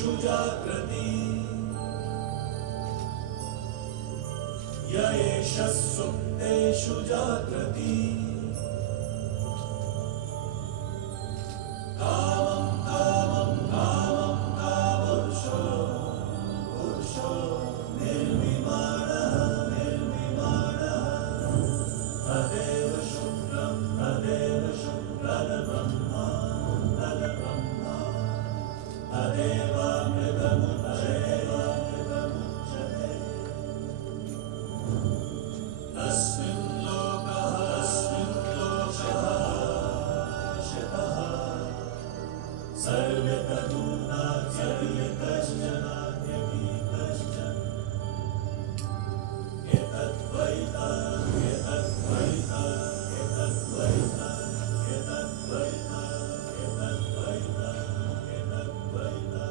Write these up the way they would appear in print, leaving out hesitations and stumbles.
सुप्तेषु जाग्रति य एष सुप्तेषु जाग्रति कामं कामं कामं कामपुरुषो पुरुषो निर्विमानः निर्विमानः तदेव शुक्रं तद्ब्रह्मा तदेवामृतमुच्यते तस्मिन् लोकः शिवः सर्वतनूनाद्यकश्चनाद्यमीकश्चन एतद्वैता एतद्वैता एतद्वैता एतद्वैता एतद्वैता एतद्वैता.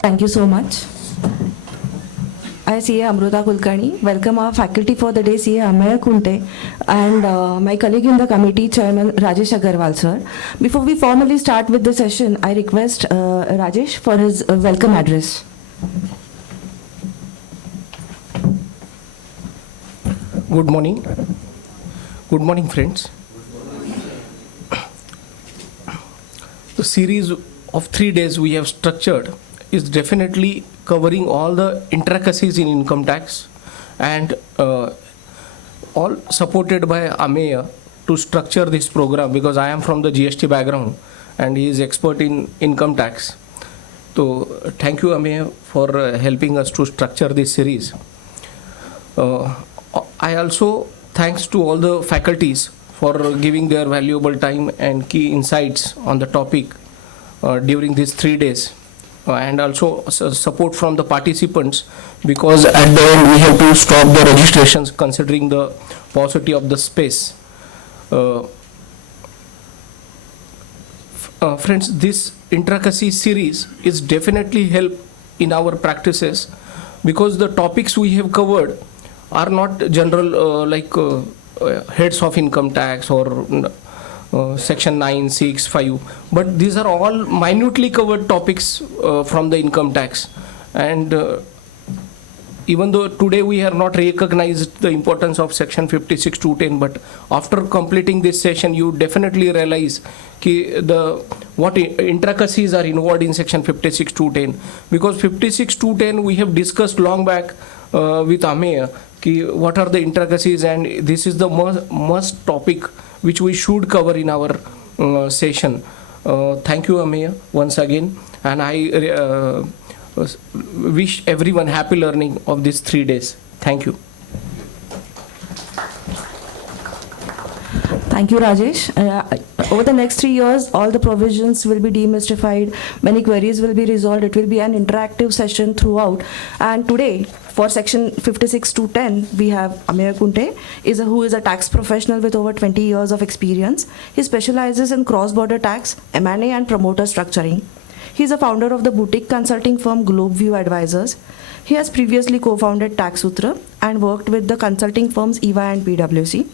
Thank you so much. I CA Amruta Kulkarni. Welcome our faculty for the day, CA Ameya Kunte, and my colleague in the committee, Chairman Rajesh Agarwal sir. Before we formally start with the session, I request Rajesh for his welcome address. Good morning. Good morning, friends. The series of 3 days we have structured is definitely covering all the intricacies in income tax, and all supported by Ameya to structure this program, because I am from the GST background and he is expert in income tax. So thank you, Ameya, for helping us to structure this series. I also thanks to all the faculties for giving their valuable time and key insights on the topic during these 3 days. And also support from the participants, because at the end we have to stop the registrations considering the paucity of the space. Friends, this intricacy series is definitely help in our practices, because the topics we have covered are not general heads of income tax or section 9, 6, 5, but these are all minutely covered topics from the income tax. And even though today we are not recognized the importance of section 56 to 10, but after completing this session you definitely realize what intricacies are involved in section 56 to 10, because 56 to 10 we have discussed long back with Ameya what are the intricacies, and this is the must topic which we should cover in our session. Thank you, Ameya, once again, and I wish everyone happy learning of these 3 days. Thank you. Thank you, Rajesh. Over the next 3 years, all the provisions will be demystified, many queries will be resolved, it will be an interactive session throughout. And today, for section 56 to 10, we have Ameya Kunte, who is a tax professional with over 20 years of experience. He specializes in cross-border tax, M&A and promoter structuring. He is a founder of the boutique consulting firm Globeview Advisors. He has previously co-founded Tax Sutra and worked with the consulting firms EY and PwC.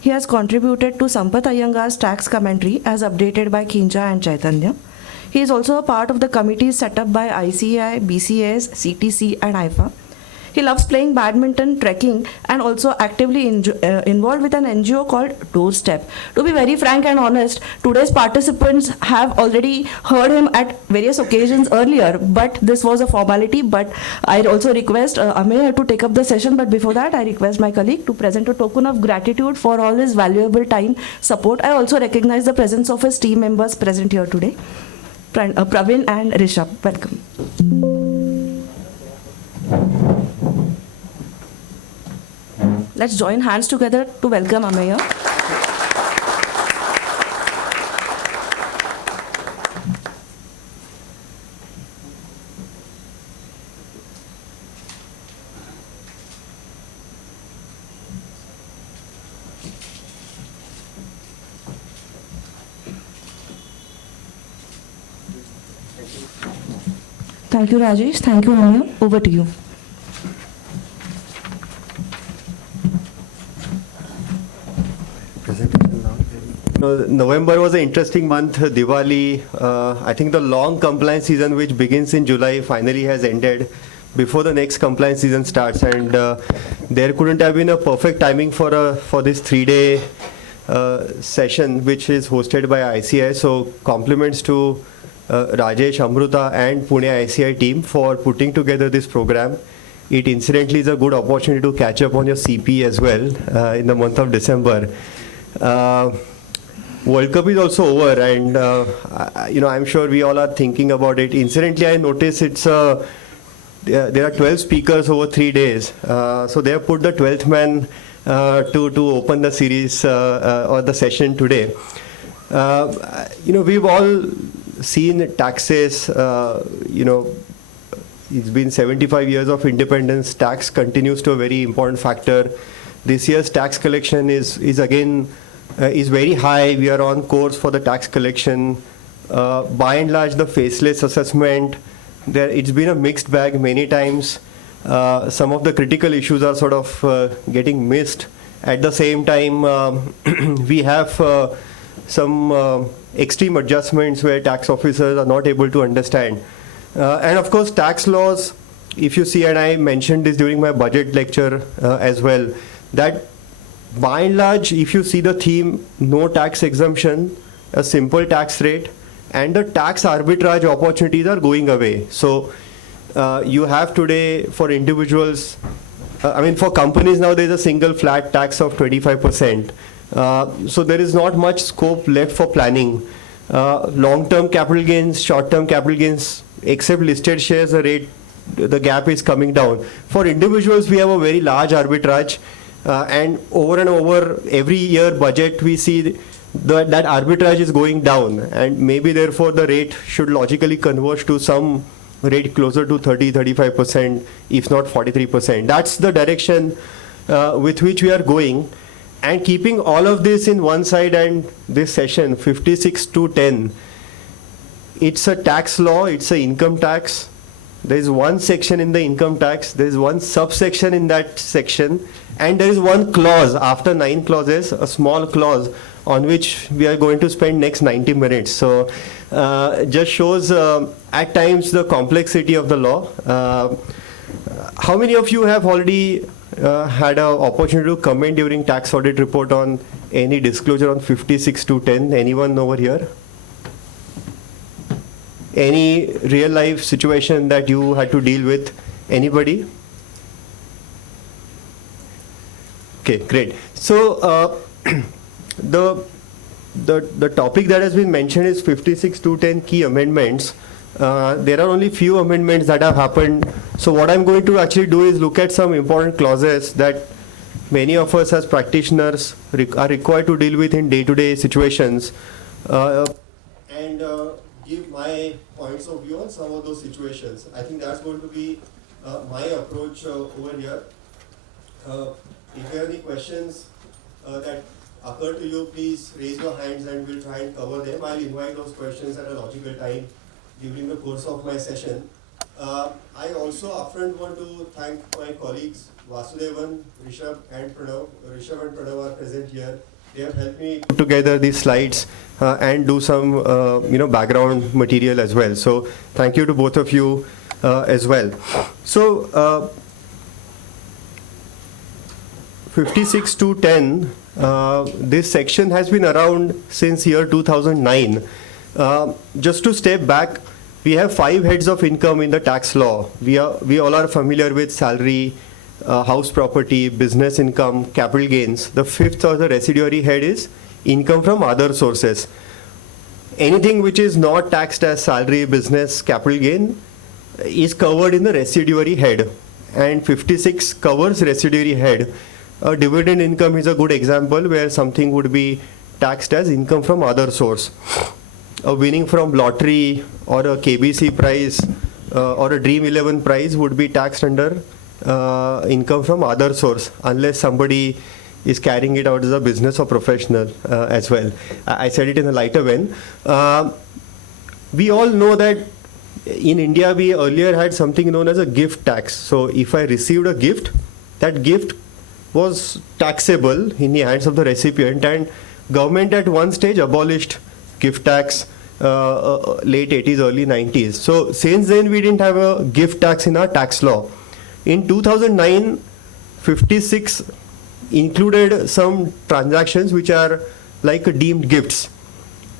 He has contributed to Sampath Iyengar's tax commentary as updated by Kinja and Chaitanya. He is also a part of the committees set up by ICAI, BCAS, CTC and IFA. He loves playing badminton, trekking, and also actively involved with an NGO called Doorstep. To be very frank and honest, today's participants have already heard him at various occasions earlier, but this was a formality. But I also request Ameya to take up the session. But before that, I request my colleague to present a token of gratitude for all his valuable time, support. I also recognize the presence of his team members present here today. Praveen and Rishabh, welcome. Let's join hands together to welcome Ameya. Thank you, Rajesh. Thank you, Ameya. Over to you. November was an interesting month. Diwali, I think the long compliance season, which begins in July, finally has ended before the next compliance season starts, and there couldn't have been a perfect timing for this 3-day session, which is hosted by ICI. So compliments to Rajesh, Amruta, and Pune ICI team for putting together this program. It incidentally is a good opportunity to catch up on your CP as well in the month of December. World Cup is also over, and I'm sure we all are thinking about it. Incidentally, I noticed there are 12 speakers over 3 days, so they have put the 12th man to open the series or the session today. We've all seen taxes. It's been 75 years of independence. Tax continues to a very important factor. This year's tax collection is very high. We are on course for the tax collection. By and large, the faceless assessment, it's been a mixed bag many times. Some of the critical issues are sort of getting missed. At the same time, we have some extreme adjustments where tax officers are not able to understand. And of course, tax laws, if you see, and I mentioned this during my budget lecture as well, that by and large, if you see the theme, no tax exemption, a simple tax rate, and the tax arbitrage opportunities are going away. So you have today for individuals, for companies now there's a single flat tax of 25%. So there is not much scope left for planning. Long-term capital gains, short-term capital gains, except listed shares, the gap is coming down. For individuals, we have a very large arbitrage, and over every year budget, we see that arbitrage is going down, and maybe therefore the rate should logically converge to some rate closer to 30-35%, if not 43%. That's the direction with which we are going. And keeping all of this in one side, and this session 56-10, it's a tax law, it's an income tax. There is one section in the income tax, there is one subsection in that section, and there is one clause after 9 clauses, a small clause on which we are going to spend next 90 minutes. So just shows at times the complexity of the law. How many of you have already had an opportunity to comment during tax audit report on any disclosure on 56-10? Anyone over here? Any real life situation that you had to deal with? Anybody? Okay, great. So the topic that has been mentioned is 56-10 key amendments. There are only few amendments that have happened. So what I'm going to actually do is look at some important clauses that many of us as practitioners are required to deal with in day-to-day situations, and give my points of view on some of those situations. I think that's going to be my approach over here. If you have any questions that occur to you, please raise your hands and we'll try and cover them. I'll invite those questions at a logical time during the course of my session. I also upfront want to thank my colleagues Vasudevan, Rishabh and Pranav. Rishabh and Pranav are present here. They have helped me put together these slides and do some background material as well. So thank you to both of you as well. So 56-10, this section has been around since year 2009. Just to step back, we have 5 heads of income in the tax law. We all are familiar with salary, house property, business income, capital gains. The 5th or the residuary head is income from other sources. Anything which is not taxed as salary, business, capital gain is covered in the residuary head, and 56 covers residuary head. A dividend income is a good example where something would be taxed as income from other source. A winning from lottery or a KBC prize or a Dream 11 prize would be taxed under income from other source, unless somebody is carrying it out as a business or professional as well. I said it in a lighter vein. We all know that in India we earlier had something known as a gift tax. So if I received a gift, that gift was taxable in the hands of the recipient, and government at one stage abolished gift tax, late 80s, early 90s. So since then we didn't have a gift tax in our tax law. In 2009, 56 included some transactions which are like deemed gifts.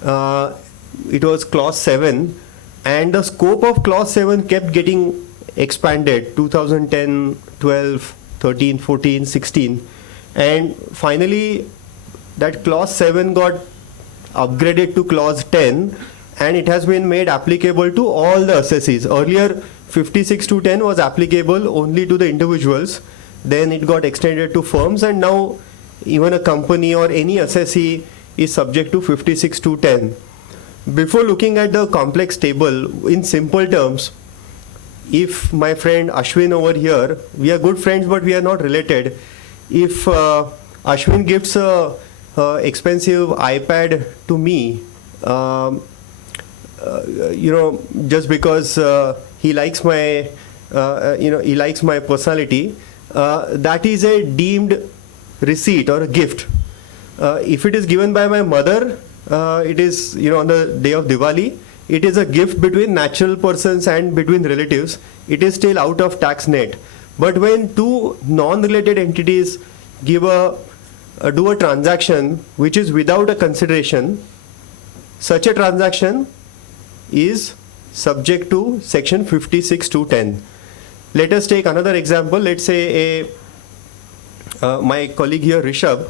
It was clause 7, and the scope of clause 7 kept getting expanded 2010, 12, 13, 14, 16, and finally that clause 7 got upgraded to clause 10, and it has been made applicable to all the assessees. Earlier 56 to 10 was applicable only to the individuals, then it got extended to firms, and now even a company or any assessee is subject to 56 to 10. Before looking at the complex table, in simple terms, if my friend Ashwin over here, we are good friends but we are not related, if Ashwin gives a expensive iPad to me, just because he likes my personality, that is a deemed receipt or a gift. If it is given by my mother, it is, on the day of Diwali, it is a gift between natural persons and between relatives. It is still out of tax net. But when two non-related entities do a transaction which is without a consideration, such a transaction is subject to section 56 to 10. Let us take another example. Let's say my colleague here, Rishabh,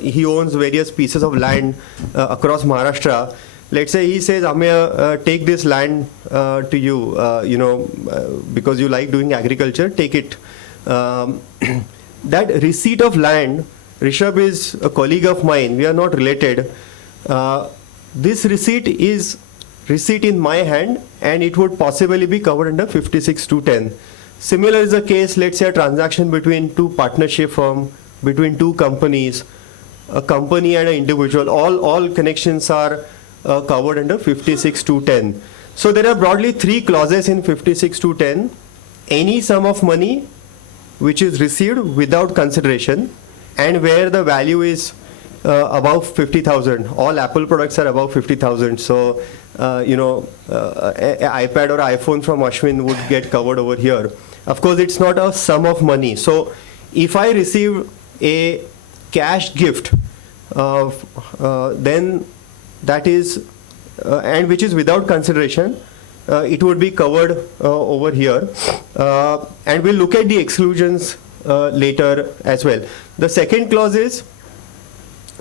he owns various pieces of land across Maharashtra. Let's say he says, Ameya, take this land to you, because you like doing agriculture, take it. That receipt of land, Rishabh is a colleague of mine, we are not related. This receipt is receipt in my hand, and it would possibly be covered under 56 to 10. Similar is the case, let's say a transaction between two partnership firm, between two companies, a company and an individual, all connections are covered under 56 to 10. So there are broadly three clauses in 56 to 10. Any sum of money which is received without consideration and where the value is above 50,000. All Apple products are above 50,000. So, iPad or iPhone from Ashwin would get covered over here. Of course, it's not a sum of money. So if I receive a cash gift, then that is, and which is without consideration, it would be covered over here. And we'll look at the exclusions later as well. The second clause is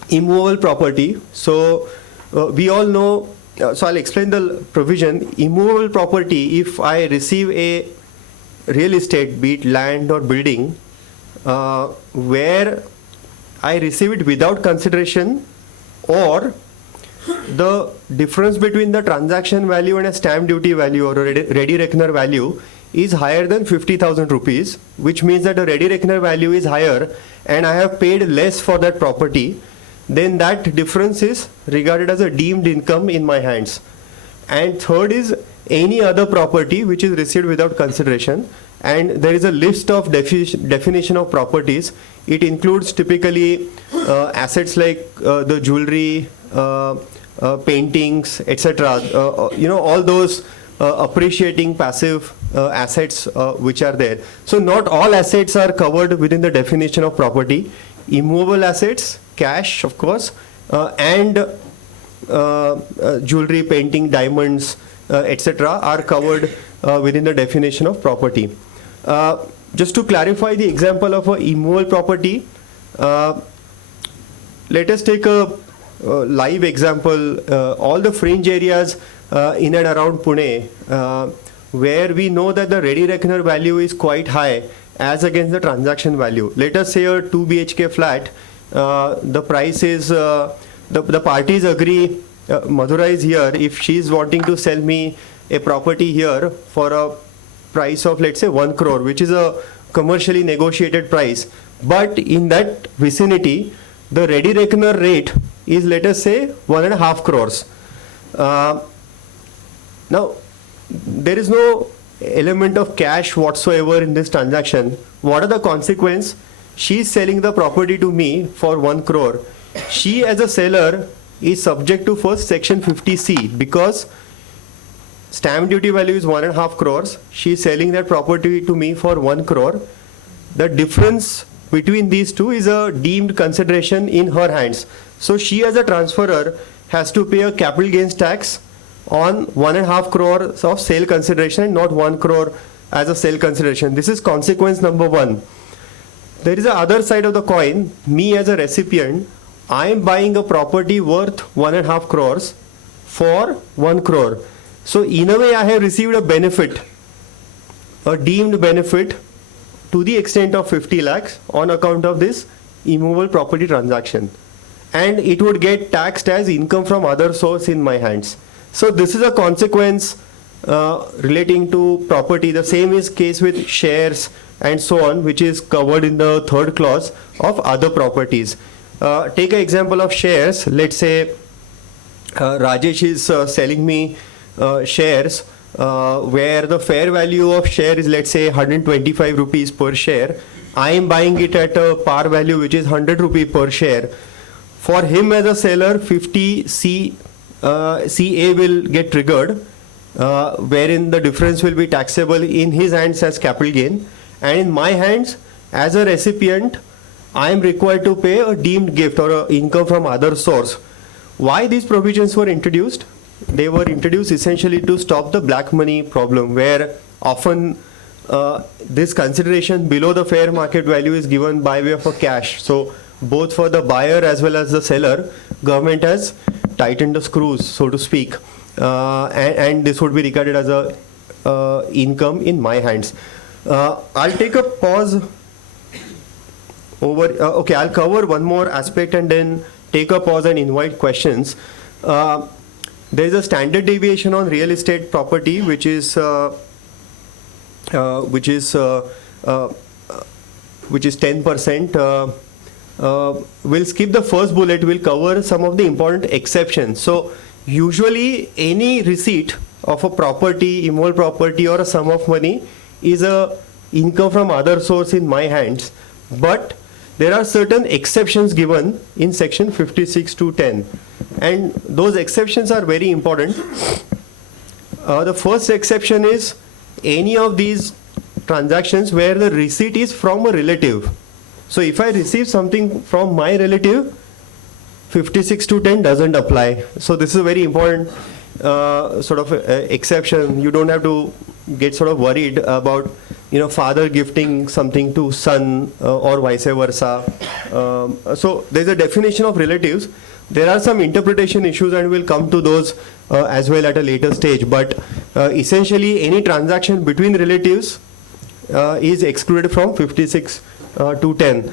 immovable property. So we all know, so I'll explain the provision. Immovable property, if I receive a real estate, be it land or building, where I receive it without consideration, or the difference between the transaction value and a stamp duty value or a ready reckoner value is higher than 50,000 rupees, which means that the ready reckoner value is higher and I have paid less for that property, then that difference is regarded as a deemed income in my hands. And third is any other property which is received without consideration, and there is a list of definition of properties. It includes typically assets like the jewelry, paintings, etc. All those appreciating passive assets which are there. So not all assets are covered within the definition of property. Immovable assets, cash of course, and jewelry, painting, diamonds, etc. are covered within the definition of property. Just to clarify the example of an immovable property, let us take a live example. All the fringe areas in and around Pune, where we know that the ready reckoner value is quite high as against the transaction value. Let us say a 2 BHK flat, the price is, the parties agree, Madhura is here, if she is wanting to sell me a property here for a price of, let's say, 1 crore, which is a commercially negotiated price, but in that vicinity, the ready reckoner rate is, let us say, 1.5 crores. Now, there is no element of cash whatsoever in this transaction. What are the consequences? She is selling the property to me for 1 crore, she as a seller is subject to first section 50C because stamp duty value is 1.5 crores. She is selling that property to me for 1 crore. The difference between these two is a deemed consideration in her hands. So she as a transferor has to pay a capital gains tax on 1.5 crores of sale consideration and not 1 crore as a sale consideration. This is consequence number one. There is the other side of the coin. Me as a recipient, I am buying a property worth 1.5 crores for 1 crore. So in a way I have received a benefit, a deemed benefit to the extent of 50 lakhs on account of this immovable property transaction. And it would get taxed as income from other source in my hands. So this is a consequence relating to property. The same is case with shares and so on, which is covered in the third clause of other properties. Take an example of shares. Let's say Rajesh is selling me shares where the fair value of share is, let's say, 125 rupees per share. I am buying it at a par value which is 100 rupees per share. For him as a seller, 50 CA will get triggered, wherein the difference will be taxable in his hands as capital gain, and in my hands as a recipient I am required to pay a deemed gift or a income from other source. Why these provisions were introduced? They were introduced essentially to stop the black money problem, where often this consideration below the fair market value is given by way of a cash. So both for the buyer as well as the seller, government has tightened the screws, so to speak, and this would be regarded as a income in my hands. I'll take a pause over. Okay, I'll cover one more aspect and then take a pause and invite questions. There is a standard deviation on real estate property, which is 10%. We'll skip the first bullet. We'll cover some of the important exceptions. So usually any receipt of a property, immovable property, or a sum of money is a income from other source in my hands, but there are certain exceptions given in section 56 to 10, and those exceptions are very important. The first exception is any of these transactions where the receipt is from a relative. So if I receive something from my relative, 56 to 10 doesn't apply. So this is a very important sort of exception. You don't have to get sort of worried about, father gifting something to son or vice versa. So there's a definition of relatives. There are some interpretation issues and we'll come to those as well at a later stage. But essentially any transaction between relatives is excluded from 56 to 10.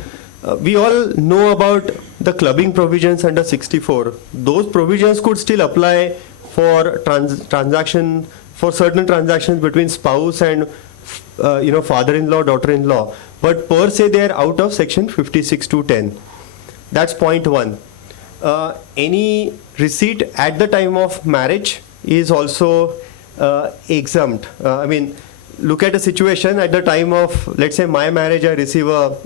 We all know about the clubbing provisions under 64. Those provisions could still apply for transaction, for certain transactions between spouse and father-in-law, daughter-in-law, but per se they are out of section 56 to 10. That's point one. Any receipt at the time of marriage is also exempt. Look at a situation at the time of, let's say, my marriage. I receive a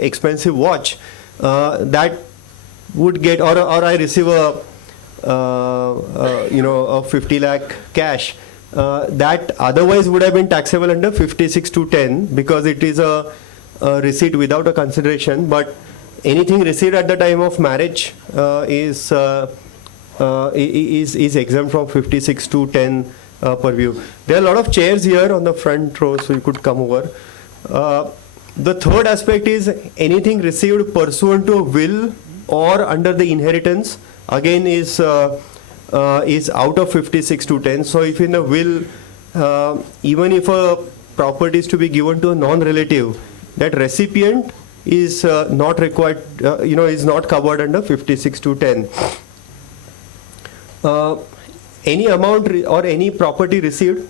expensive watch that would get, or I receive a 50 lakh cash that otherwise would have been taxable under 56 to 10 because it is a receipt without a consideration. But anything received at the time of marriage is exempt from 56 to 10 purview. There are a lot of chairs here on the front row, so you could come over. The third aspect is anything received pursuant to a will or under the inheritance, again is out of 56 to 10. So if in a will, even if a property is to be given to a non-relative, that recipient is not required, is not covered under 56 to 10. Any amount or any property received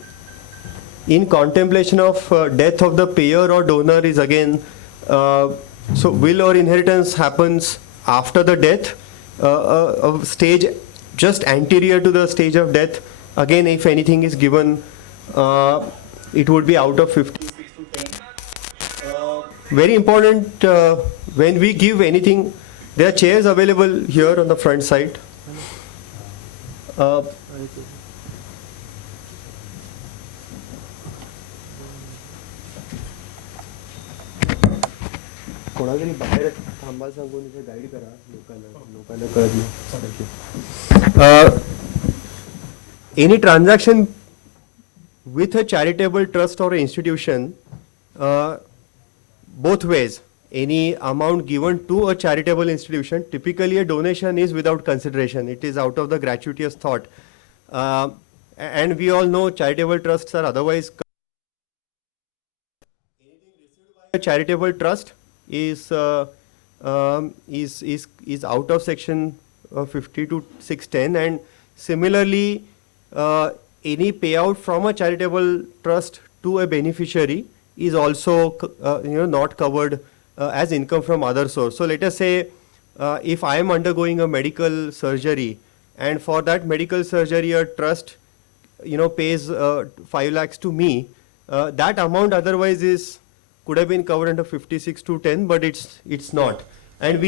in contemplation of death of the payer or donor is again, so will or inheritance happens after the death, a stage just anterior to the stage of death. Again, if anything is given, it would be out of 56 to 10. Very important, when we give anything, There are chairs available here on the front side. कोणातरी बाहेर थांबायला सांगून इथे guide करा लोकांना कळत नाही. Any transaction with a charitable trust or institution, both ways, any amount given to a charitable institution, typically a donation is without consideration. It is out of the gratuitous thought. And we all know charitable trusts are otherwise. Anything received by a charitable trust is out of section 50 to 610, and similarly any payout from a charitable trust to a beneficiary is also not covered as income from other source. So let us say if I am undergoing a medical surgery, and for that medical surgery a trust pays 5 lakhs to me, that amount otherwise could have been covered under 56 to 10, but it's not. And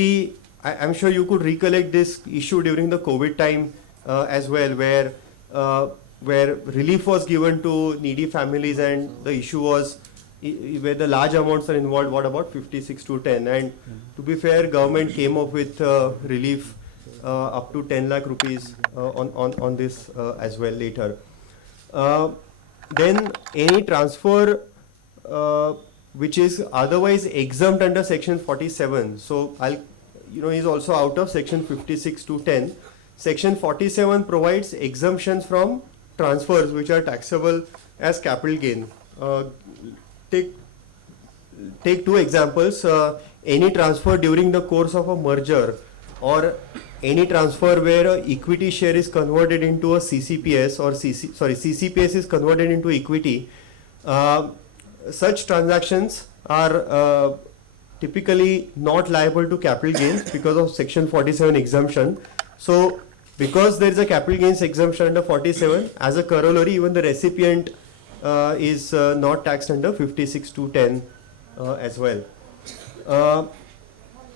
I'm sure you could recollect this issue during the COVID time as well, where relief was given to needy families, and the issue was where the large amounts are involved, what about 56 to 10? And to be fair, government came up with relief up to 10 lakh rupees on this as well later. Then any transfer which is otherwise exempt under section 47. So is also out of section 56 to 10. Section 47 provides exemptions from transfers which are taxable as capital gain. Take two examples. Any transfer during the course of a merger, or any transfer where a equity share is converted into a CCPS, or CCPS is converted into equity. Such transactions are typically not liable to capital gains because of section 47 exemption. So because there is a capital gains exemption under 47, as a corollary, even the recipient is not taxed under 56 to 10 as well.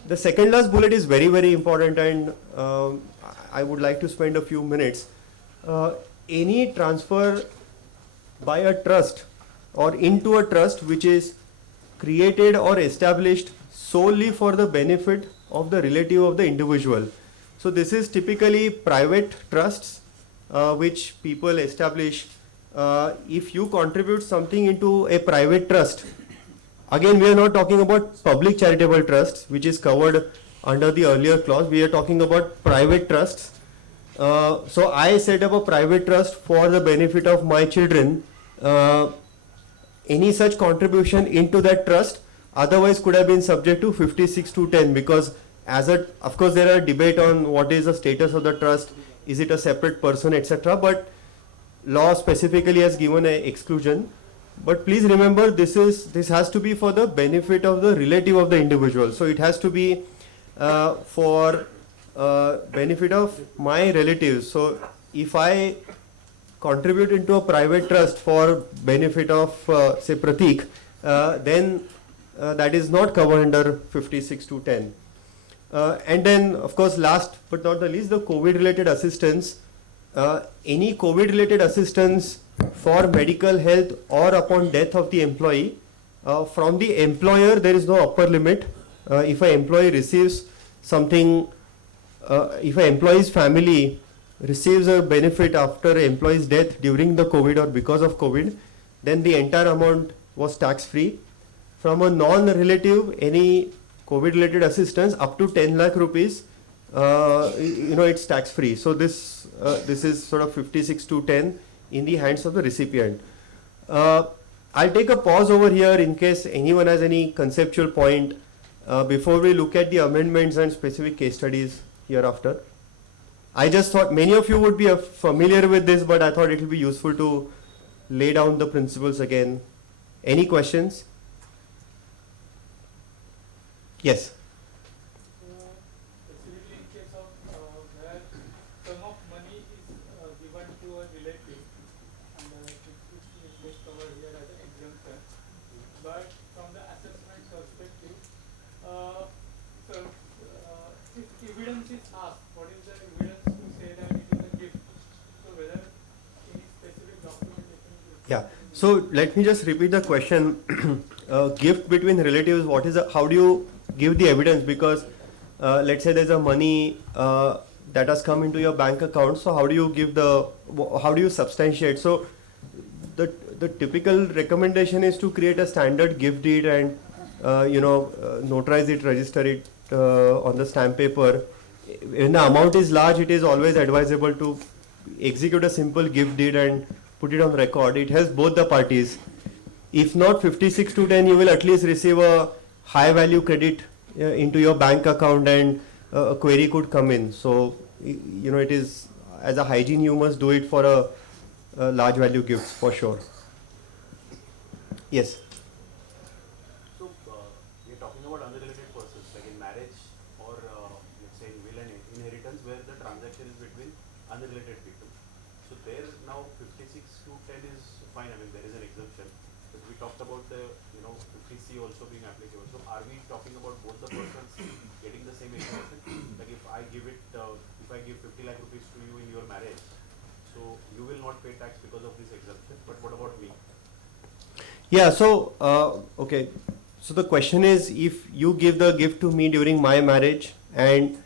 The second last bullet is very, very important, and I would like to spend a few minutes. Any transfer by a trust or into a trust which is created or established solely for the benefit of the relative of the individual. So this is typically private trusts which people establish. If you contribute something into a private trust, again we are not talking about public charitable trusts which is covered under the earlier clause. We are talking about private trusts. So I set up a private trust for the benefit of my children. Any such contribution into that trust otherwise could have been subject to 56 to 10, because of course there are debate on what is the status of the trust, is it a separate person, etc. But law specifically has given an exclusion. But please remember, this has to be for the benefit of the relative of the individual. So it has to be for benefit of my relatives. So if I contribute into a private trust for benefit of say Pratik, then that is not covered under 56 to 10. And then of course last but not the least, the COVID related assistance. Any COVID related assistance for medical health or upon death of the employee, from the employer there is no upper limit. If an employee receives something, if an employee's family receives a benefit after employee's death during the COVID or because of COVID, then the entire amount was tax free. From a non-relative, any COVID related assistance up to 10 lakh rupees, it's tax free. So this is sort of 56 to 10 in the hands of the recipient. I'll take a pause over here in case anyone has any conceptual point before we look at the amendments and specific case studies hereafter. I just thought many of you would be familiar with this, but I thought it will be useful to lay down the principles again. Any questions? Yes. Specifically in case of where sum of money is given to a relative, and it is covered here as an exemption. But from the assessment perspective, if Yeah. So let me just repeat the question. Gift between relatives. What is? How do you give the evidence? Because let's say there's a money that has come into your bank account. So how do you give the? How do you substantiate? So the typical recommendation is to create a standard gift deed and notarize it, register it on the stamp paper. When the amount is large, it is always advisable to execute a simple gift deed and put it on record. It helps both the parties. If not 56 to 10, you will at least receive a high value credit into your bank account, and a query could come in. So, it is, as a hygiene, you must do it for a large value gift for sure. Yes. So, we're talking about unrelated persons, like in marriage or let's say in will and inheritance, where the transaction is between unrelated people. So there now 56 to 10 is fine. I mean, there is an exemption. But we talked about the 50C also being applicable. So are we talking about both the persons getting the same exemption? Like if I give 50 lakh rupees to you in your marriage, so you will not pay tax because of this exemption. But what about me? Yeah, so, okay. So the question is, if you give the gift to me during my marriage and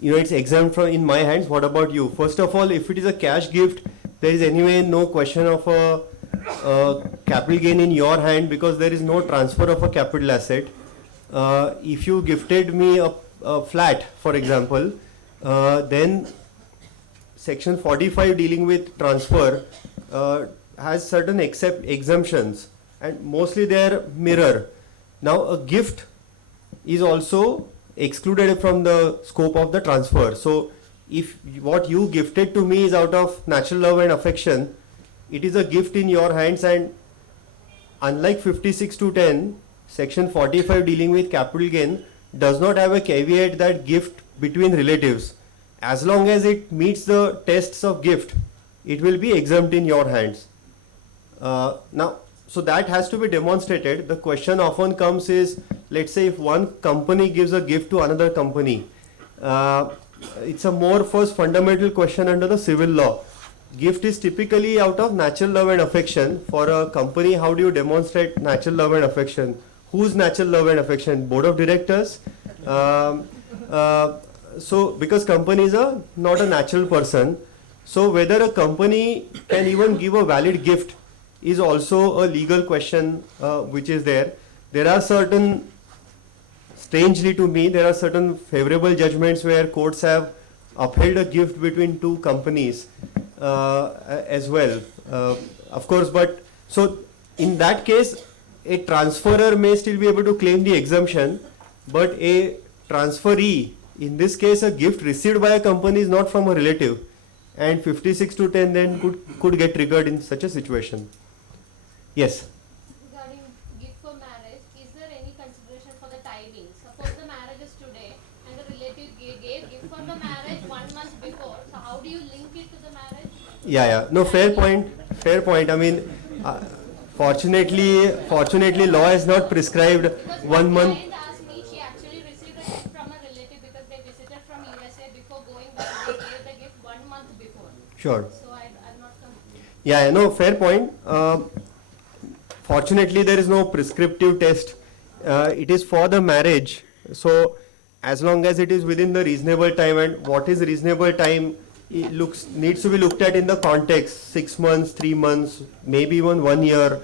it's exempt from in my hands, what about you? First of all, if it is a cash gift, there is anyway no question of a capital gain in your hand, because there is no transfer of a capital asset. If you gifted me a flat, for example, then section 45 dealing with transfer has certain exemptions, and mostly they are mirror. Now a gift is also excluded from the scope of the transfer. So if what you gifted to me is out of natural love and affection, it is a gift in your hands, and unlike 56 to 10, section 45 dealing with capital gain does not have a caveat that gift between relatives. As long as it meets the tests of gift, it will be exempt in your hands. Now, so that has to be demonstrated. The question often comes is, let's say if one company gives a gift to another company, it's a more first fundamental question under the civil law. Gift is typically out of natural love and affection. For a company, how do you demonstrate natural love and affection? Whose natural love and affection? Board of directors? So because companies are not a natural person, so whether a company can even give a valid gift is also a legal question which is there. There are certain, strangely to me, there are certain favorable judgments where courts have upheld a gift between two companies as well. Of course, but so in that case, a transferor may still be able to claim the exemption, but a transferee, in this case, a gift received by a company is not from a relative, and 56 to 10 then could get triggered in such a situation. Yes. Regarding gift for marriage, is there any consideration for the timing? Suppose the marriage is today and the relative gave gift for the marriage 1 month before. So how do you link it to the marriage? Yeah. No, fair point. Fair point. I mean, fortunately, law has not prescribed Because 1 month. My client asked me, she actually received a gift from a relative because they visited from USA. Before going back, they gave the gift 1 month before. Sure. So I'm not confused. Yeah, no, fair point. Fortunately, there is no prescriptive test. It is for the marriage. So, as long as it is within the reasonable time, and what is reasonable time needs to be looked at in the context. 6 months, 3 months, maybe even 1 year.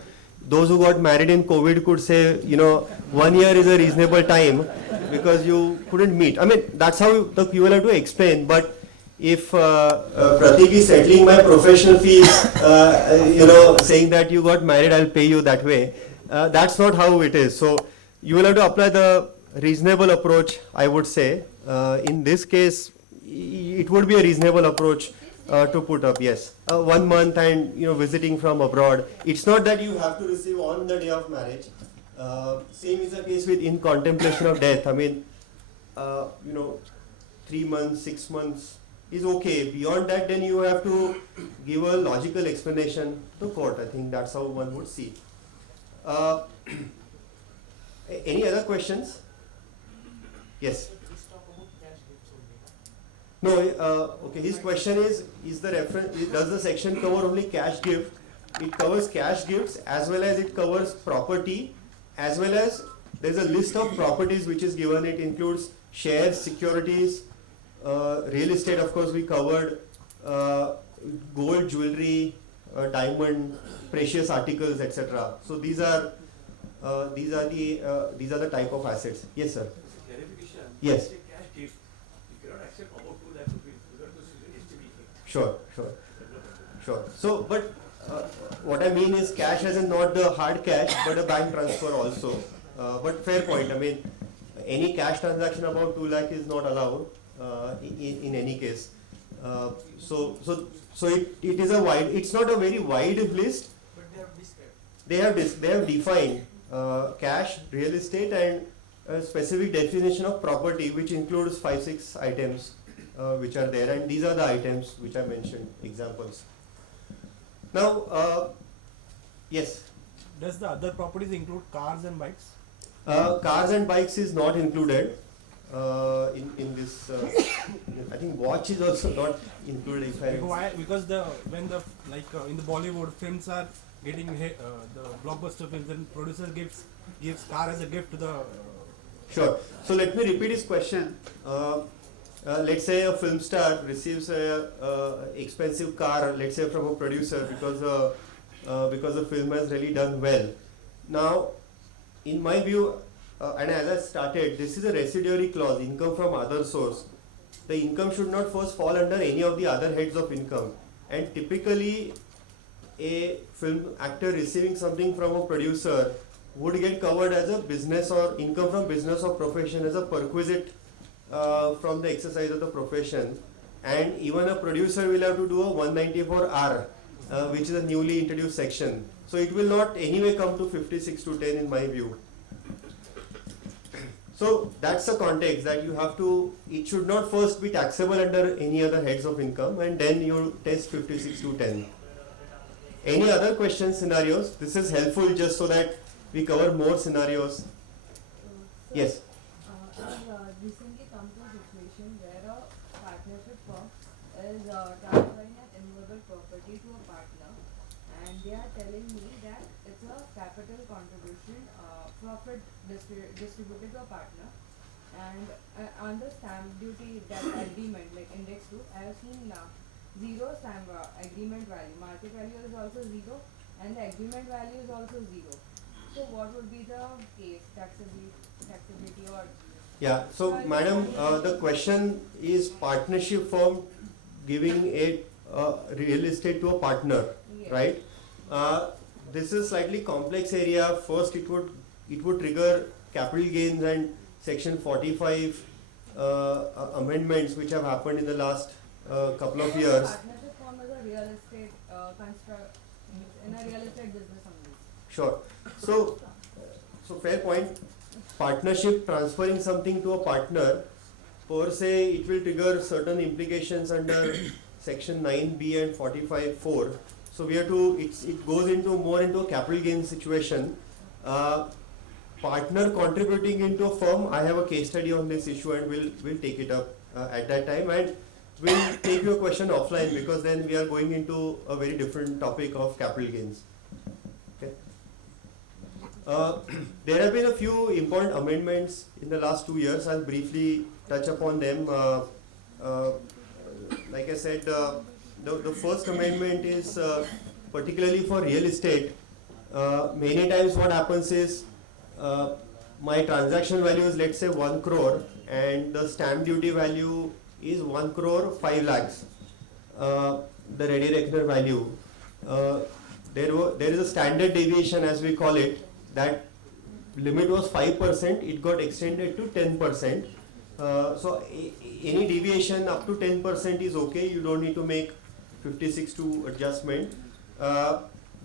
Those who got married in COVID could say, 1 year is a reasonable time because you couldn't meet. I mean, that's how you will have to explain. But if Pratik is settling my professional fees, saying that you got married, I'll pay you that way. That's not how it is. So you will have to apply the reasonable approach, I would say. In this case, it would be a reasonable approach to put up, yes. 1 month and, visiting from abroad. It's not that you have to receive on the day of marriage. Same is the case with in contemplation of death. I mean, 3 months, 6 months is okay. Beyond that, then you have to give a logical explanation to court. I think that's how one would see. Any other questions? Yes. No, okay. His question is the reference, does the section cover only cash gift? it covers cash gifts as well as it covers property, as well as there's a list of properties which is given. It includes shares, securities, real estate, of course we covered, gold, jewelry, diamond, precious articles, etc. So these are the type of assets. Yes, sir. Clarification. Yes. Say cash gift. You cannot accept about 2 lakh rupees because this is an STB effect. Sure. So, but what I mean is cash as in not the hard cash, but a bank transfer also. But fair point. I mean, any cash transaction above 2 lakh is not allowed in any case. So it is a wide. It's not a very wide list. But they have described. They have defined cash, real estate, and a specific definition of property, which includes 5-6 items which are there, and these are the items which I mentioned, examples. Now, yes, Does the other properties include cars and bikes? cars and bikes is not included in this. I think watch is also not included. If I Why? Because when in the Bollywood films are getting the blockbuster films, and producer gives car as a gift to the. Sure. So let me repeat his question. Let's say a film star receives a expensive car, let's say from a producer, because the film has really done well. Now, in my view, and as I started, this is a residuary clause, income from other source. The income should not first fall under any of the other heads of income. And typically, a film actor receiving something from a producer would get covered as a business or income from business or profession as a perquisite from the exercise of the profession. And even a producer will have to do a 194R, which is a newly introduced section. So it will not anyway come to 56-10 in my view. So that's the context that you have to, it should not first be taxable under any other heads of income, and then you test 56-10. Any other questions, scenarios? This is helpful just so that we cover more scenarios. Yes. I've recently come to a situation where a partnership firm is transferring an immovable property to a partner, and they are telling me that it's a capital contribution, profit distributed to a partner, and on the stamp duty that agreement, like index 2, I have seen zero stamp agreement value, market value is also zero, and the agreement value is also zero. So what would be the case, taxability or? Yeah, so madam, the question is partnership firm giving a real estate to a partner, Yes. right? This is slightly complex area. First, it would trigger capital gains and section 45 amendments which have happened in the last couple of years. Partnership firm is a real estate in a real estate business only. Sure. So fair point. Partnership transferring something to a partner, per se, it will trigger certain implications under section 9B and 45(4). So we have to, it goes into more into a capital gain situation. Partner contributing into a firm, I have a case study on this issue, and we'll take it up at that time, and we'll take your question offline, because then we are going into a very different topic of capital gains. Okay. There have been a few important amendments in the last 2 years. I'll briefly touch upon them. Like I said, the first amendment is particularly for real estate. Many times what happens is my transaction value is, let's say, 1 crore, and the stamp duty value is 1 crore 5 lakhs, the ready reckoner value. There is a standard deviation, as we call it. That limit was 5%, it got extended to 10%. So any deviation up to 10% is okay, you don't need to make 56(2) adjustment.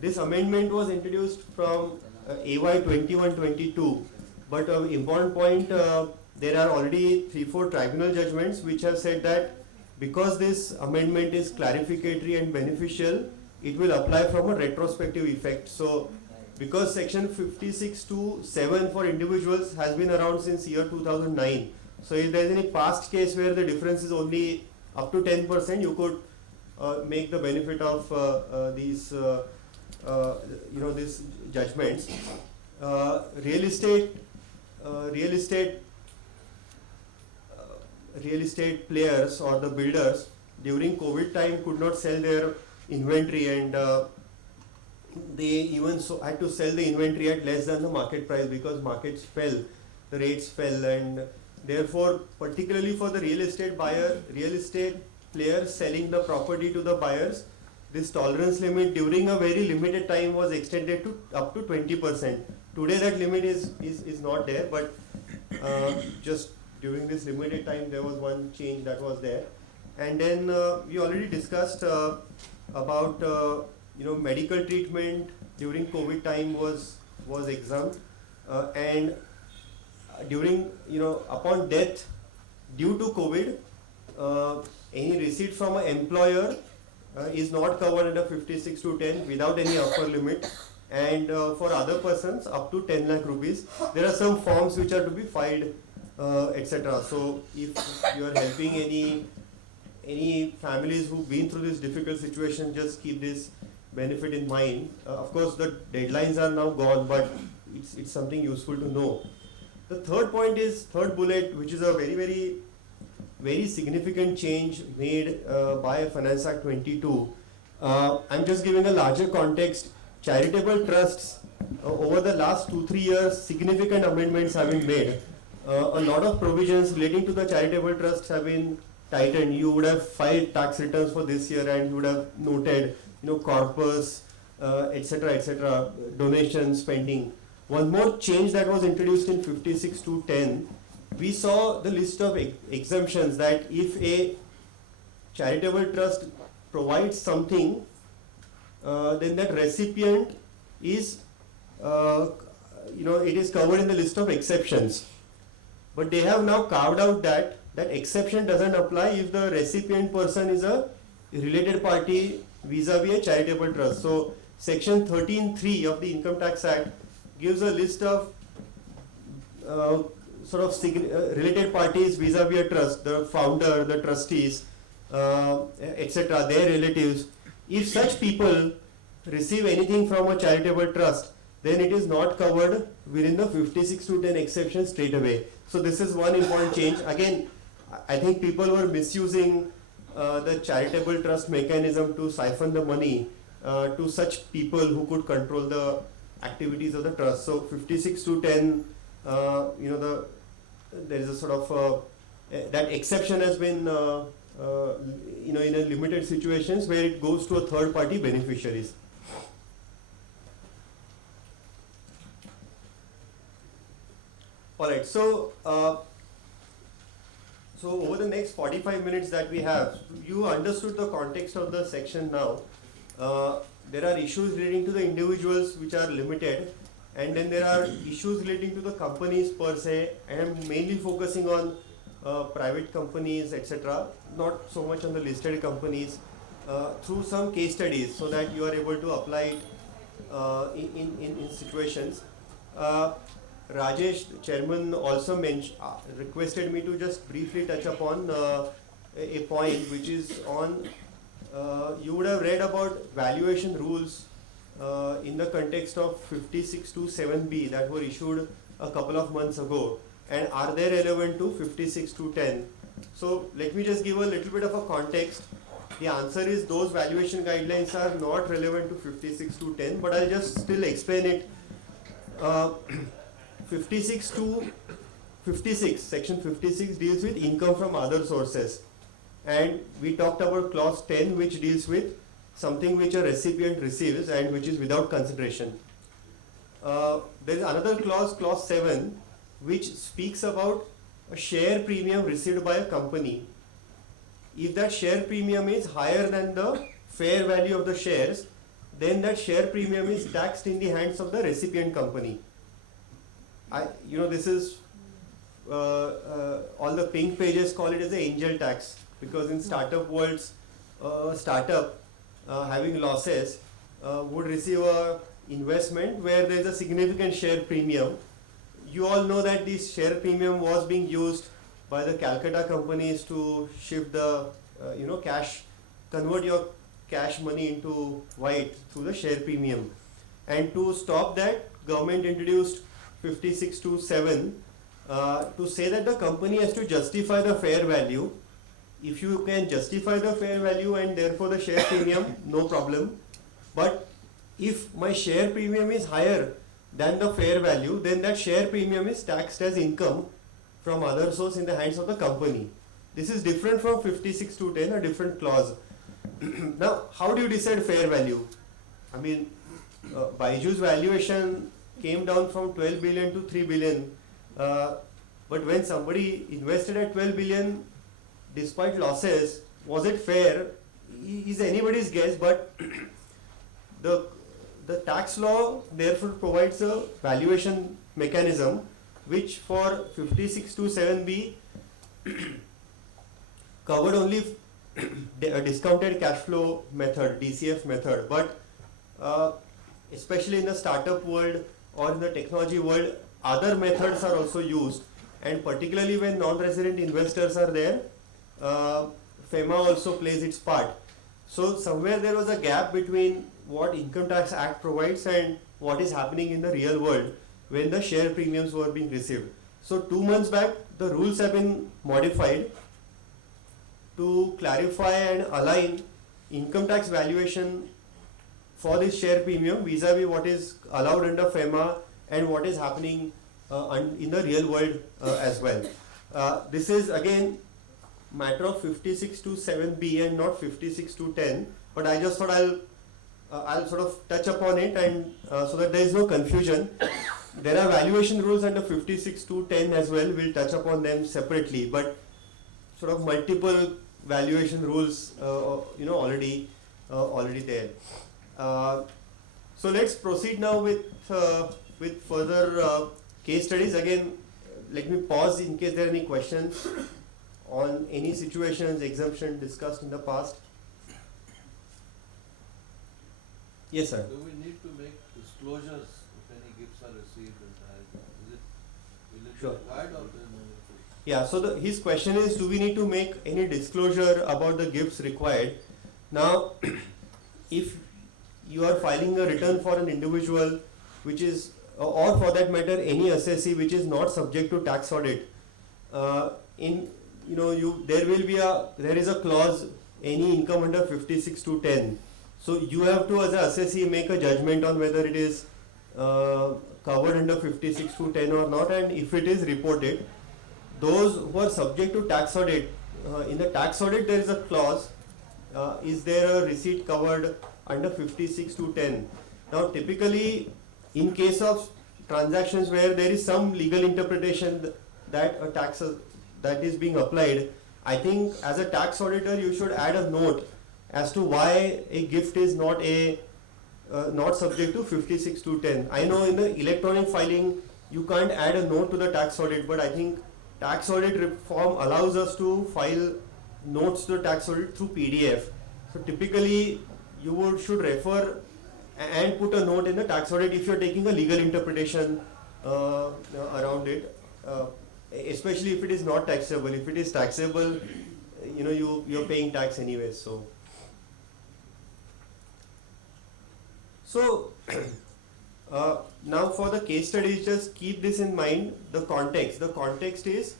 This amendment was introduced from AY 21-22, but important point, there are already 3-4 tribunal judgments which have said that because this amendment is clarificatory and beneficial, it will apply from a retrospective effect. So because section 56(2)(7) for individuals has been around since year 2009, so if there is any past case where the difference is only up to 10%, you could make the benefit of these these judgments. Real estate players or the builders during COVID time could not sell their inventory, and they even had to sell the inventory at less than the market price because markets fell, the rates fell, and therefore, particularly for the real estate players selling the property to the buyers, this tolerance limit during a very limited time was extended to up to 20%. Today that limit is not there, but just during this limited time there was one change that was there. And then we already discussed about medical treatment during COVID time was exempt, and during upon death due to COVID, any receipt from an employer is not covered under 56 to 10 without any upper limit, and for other persons up to 10 lakh rupees. There are some forms which are to be filed, etc. So if you are helping any families who've been through this difficult situation, just keep this benefit in mind. Of course, the deadlines are now gone, but it's something useful to know. The third bullet, which is a very, very, very significant change made by Finance Act 22. I'm just giving a larger context. Charitable trusts, over the last 2-3 years, significant amendments have been made. A lot of provisions relating to the charitable trusts have been tightened. You would have filed tax returns for this year and you would have noted, corpus, etc., donation, spending. One more change that was introduced in 56 to 10, we saw the list of exemptions that if a charitable trust provides something, then that recipient is, it is covered in the list of exceptions. But they have now carved out that exception doesn't apply if the recipient person is a related party vis-a-vis a charitable trust. So section 13(3) of the Income Tax Act gives a list of related parties vis-a-vis a trust, the founder, the trustees, etc., their relatives. If such people receive anything from a charitable trust, then it is not covered within the 56 to 10 exception straight away. So this is one important change. Again, I think people were misusing the charitable trust mechanism to siphon the money to such people who could control the activities of the trust. So 56 to 10, there is a sort of that exception has been in a limited situations where it goes to a third party beneficiaries. All right, so over the next 45 minutes that we have, you understood the context of the section now. There are issues relating to the individuals which are limited, and then there are issues relating to the companies per se, and I'm mainly focusing on private companies, etc., not so much on the listed companies, through some case studies so that you are able to apply it in situations. Rajesh, the chairman, also requested me to just briefly touch upon a point which is on, you would have read about valuation rules in the context of 56 to 7B that were issued a couple of months ago, and are they relevant to 56 to 10? So let me just give a little bit of a context. The answer is those valuation guidelines are not relevant to 56 to 10, but I'll just still explain it. 56 to 56, section 56 deals with income from other sources, and we talked about clause 10, which deals with something which a recipient receives and which is without consideration. There is another clause, clause 7, which speaks about a share premium received by a company. If that share premium is higher than the fair value of the shares, then that share premium is taxed in the hands of the recipient company. This is all the pink pages call it as the angel tax, because in startup worlds, startup having losses would receive a investment where there is a significant share premium. You all know that this share premium was being used by the Calcutta companies to shift the cash, convert your cash money into white through the share premium. And to stop that, government introduced 56(2)(7) to say that the company has to justify the fair value. If you can justify the fair value and therefore the share premium, no problem. But if my share premium is higher than the fair value, then that share premium is taxed as income from other source in the hands of the company. This is different from 56(2)(10), a different clause. Now, how do you decide fair value? I mean, Baiju's valuation came down from 12 billion to 3 billion. But when somebody invested at 12 billion, despite losses, was it fair? Is anybody's guess, but the tax law therefore provides a valuation mechanism which for 56(2)(7)(b covered only a discounted cash flow method, DCF method, but especially in the startup world or in the technology world, other methods are also used, and particularly when non-resident investors are there, FEMA also plays its part. So somewhere there was a gap between what Income Tax Act provides and what is happening in the real world when the share premiums were being received. So 2 months back, the rules have been modified to clarify and align income tax valuation for this share premium vis-a-vis what is allowed under FEMA and what is happening in the real world as well. This is again matter of 56(2)(7)(b and not 56(2)(10), but I just thought I'll sort of touch upon it, and so that there is no confusion. There are valuation rules under 56(2)(10) as well. We'll touch upon them separately, but sort of multiple valuation rules, already there. So let's proceed now with further case studies. Again, let me pause in case there are any questions on any situations, exemption discussed in the past. Yes, sir. Do we need to make disclosures if any gifts are received? Will it be Sure. required or then? Yeah, so his question is, do we need to make any disclosure about the gifts required? Now, if you are filing a return for an individual which is, or for that matter any assessee which is not subject to tax audit, there is a clause, any income under 56(2)(10). So you have to, as an assessee, make a judgment on whether it is covered under 56(2)(10) or not, and if it is, reported. Those who are subject to tax audit, in the tax audit there is a clause, is there a receipt covered under 56(2)(10). Now typically in case of transactions where there is some legal interpretation that a tax that is being applied, I think as a tax auditor you should add a note as to why a gift is not subject to 56(2)(10). I know in the electronic filing you can't add a note to the tax audit, but I think tax audit reform allows us to file notes to the tax audit through PDF. So typically you should refer and put a note in the tax audit if you are taking a legal interpretation around it, especially if it is not taxable. If it is taxable, you're paying tax anyway. So now for the case studies, just keep this in mind, the context. The context is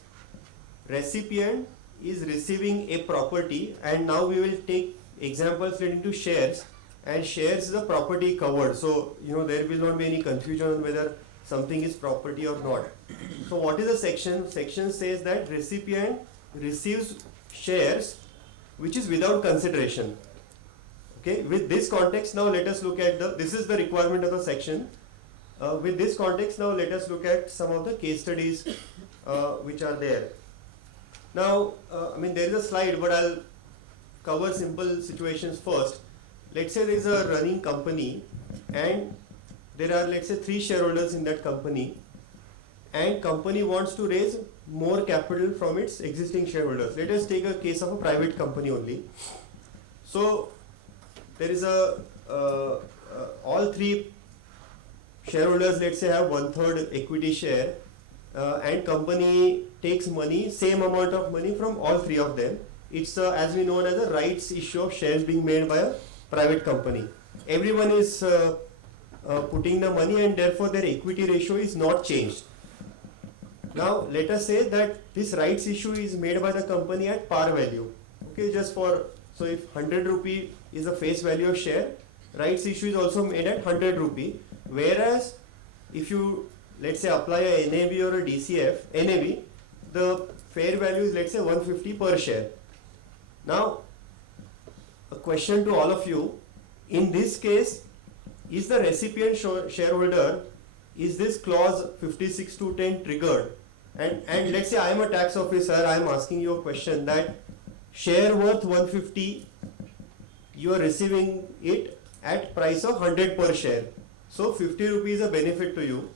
recipient is receiving a property, and now we will take examples relating to shares, and shares is the property covered. So, there will not be any confusion on whether something is property or not. So what is the section? Section says that recipient receives shares which is without consideration. Okay, with this context, now let us look at this is the requirement of the section. With this context, now let us look at some of the case studies which are there. Now, there is a slide, but I'll cover simple situations first. Let's say there is a running company and there are, let's say, 3 shareholders in that company, and company wants to raise more capital from its existing shareholders. Let us take a case of a private company only. So there is all 3 shareholders, let's say, have 1/3 equity share, and company takes money, same amount of money from all 3 of them. It's as we know as a rights issue of shares being made by a private company. Everyone is putting the money, and therefore their equity ratio is not changed. Now let us say that this rights issue is made by the company at par value. Okay, so if 100 rupee is the face value of share, rights issue is also made at 100 rupee. Whereas if you, let's say, apply a NAV or a DCF, NAV, the fair value is, let's say, 150 per share. Now a question to all of you: in this case, is the recipient shareholder, is this clause 56(2)(10) triggered? And let's say I am a tax officer, I am asking you a question that share worth 150, you are receiving it at price of 100 per share. So 50 rupees is a benefit to you.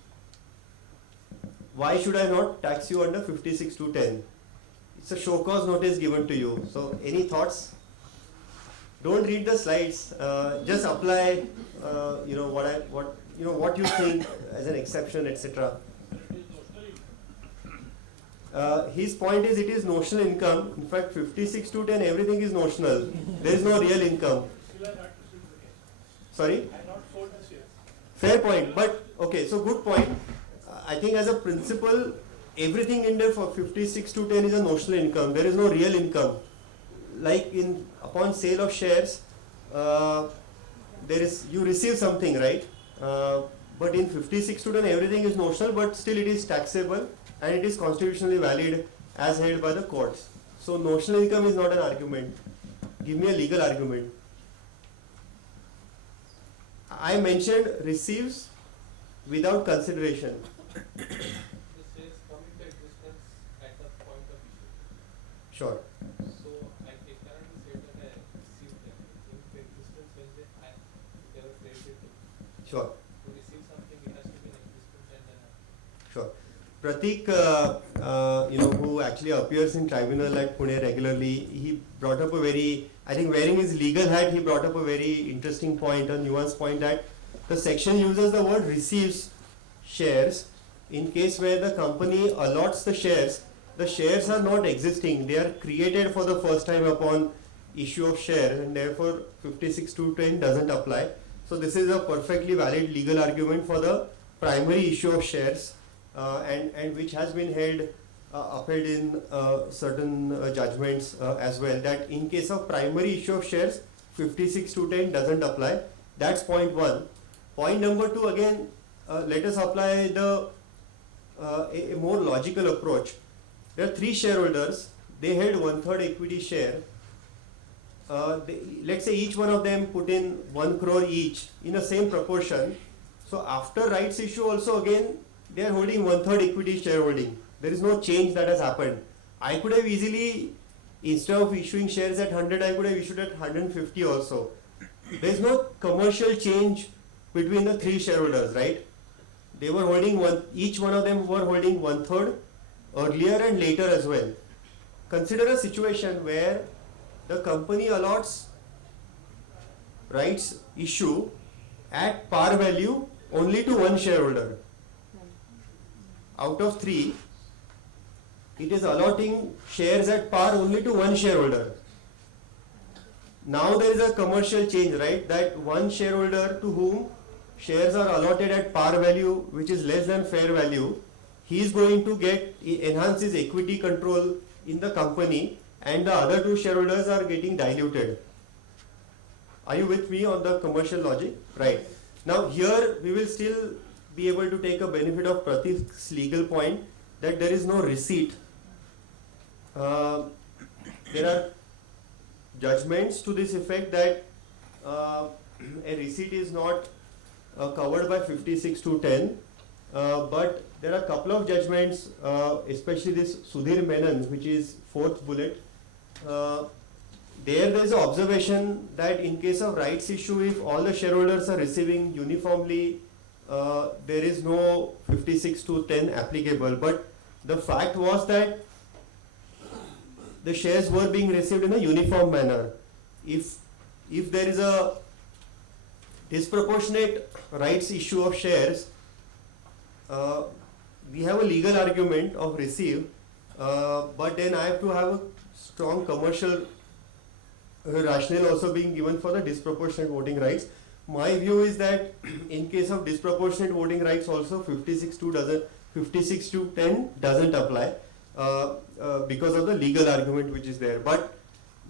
Why should I not tax you under 56(2)(10)? It's a show cause notice given to you. So any thoughts? Don't read the slides. Just apply, what you think as an exception, etc. His point is, it is notional income. In fact, 56(2)(10), everything is notional. There is no real income. Sorry? Fair point. But okay, so good point. I think as a principle, everything in there for 56(2)(10) is a notional income. There is no real income. Like upon sale of shares, you receive something, right? But in 56(2)(10) everything is notional, but still it is taxable and it is constitutionally valid as held by the courts. So notional income is not an argument. Give me a legal argument. I mentioned receives without consideration. This is coming to existence at the point of issue. Sure. So it cannot be said that I received them. It came to existence when they were created. Sure. To receive something, it has to be in existence and then. Sure. Pratik, who actually appears in tribunal at Pune regularly, he brought up a very, I think wearing his legal hat, he brought up a very interesting point, a nuanced point, that the section uses the word receives shares in case where the company allots the shares are not existing, they are created for the first time upon issue of share, and therefore 56(2)(10) doesn't apply. So this is a perfectly valid legal argument for the primary issue of shares, and which has been upheld in certain judgments as well, that in case of primary issue of shares 56(2)(10) doesn't apply. That's point one. Point number two, again, let us apply a more logical approach. There are three shareholders, they held 1/3 equity share. Let's say each one of them put in 1 crore each in the same proportion. So after rights issue also, again they are holding 1/3 equity shareholding. There is no change that has happened. I could have easily, instead of issuing shares at 100, I could have issued at 150 also. There is no commercial change between the three shareholders, right? They were holding each one of them were holding 1/3 earlier and later as well. Consider a situation where the company allots rights issue at par value only to one shareholder. Out of three, it is allotting shares at par only to one shareholder. Now there is a commercial change, right? That one shareholder to whom shares are allotted at par value, which is less than fair value, he is going to enhance his equity control in the company, and the other two shareholders are getting diluted. Are you with me on the commercial logic? Right. Now here we will still be able to take a benefit of Pratik's legal point that there is no receipt. There are judgments to this effect that a receipt is not covered by 56(2)(10), but there are a couple of judgments, especially this Sudhir Menon, which is fourth bullet. There is an observation that in case of rights issue, if all the shareholders are receiving uniformly, there is no 56(2)(10) applicable. But the fact was that the shares were being received in a uniform manner. If there is a disproportionate rights issue of shares, we have a legal argument of receive, but then I have to have a strong commercial rationale also being given for the disproportionate voting rights. My view is that in case of disproportionate voting rights also 56 to 10 doesn't apply because of the legal argument which is there. But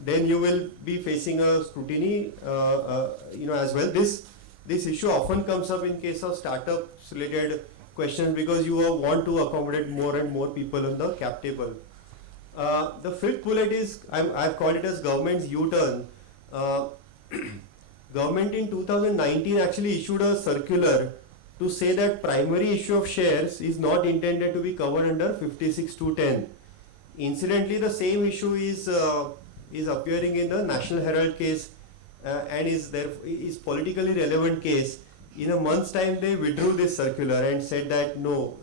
then you will be facing a scrutiny as well. This issue often comes up in case of startups related questions because you want to accommodate more and more people on the cap table. The fifth bullet is, I've called it as government's U-turn. Government in 2019 actually issued a circular to say that primary issue of shares is not intended to be covered under 56 to 10. Incidentally, the same issue is appearing in the National Herald case and is politically relevant case. In a month's time, they withdrew this circular and said that no,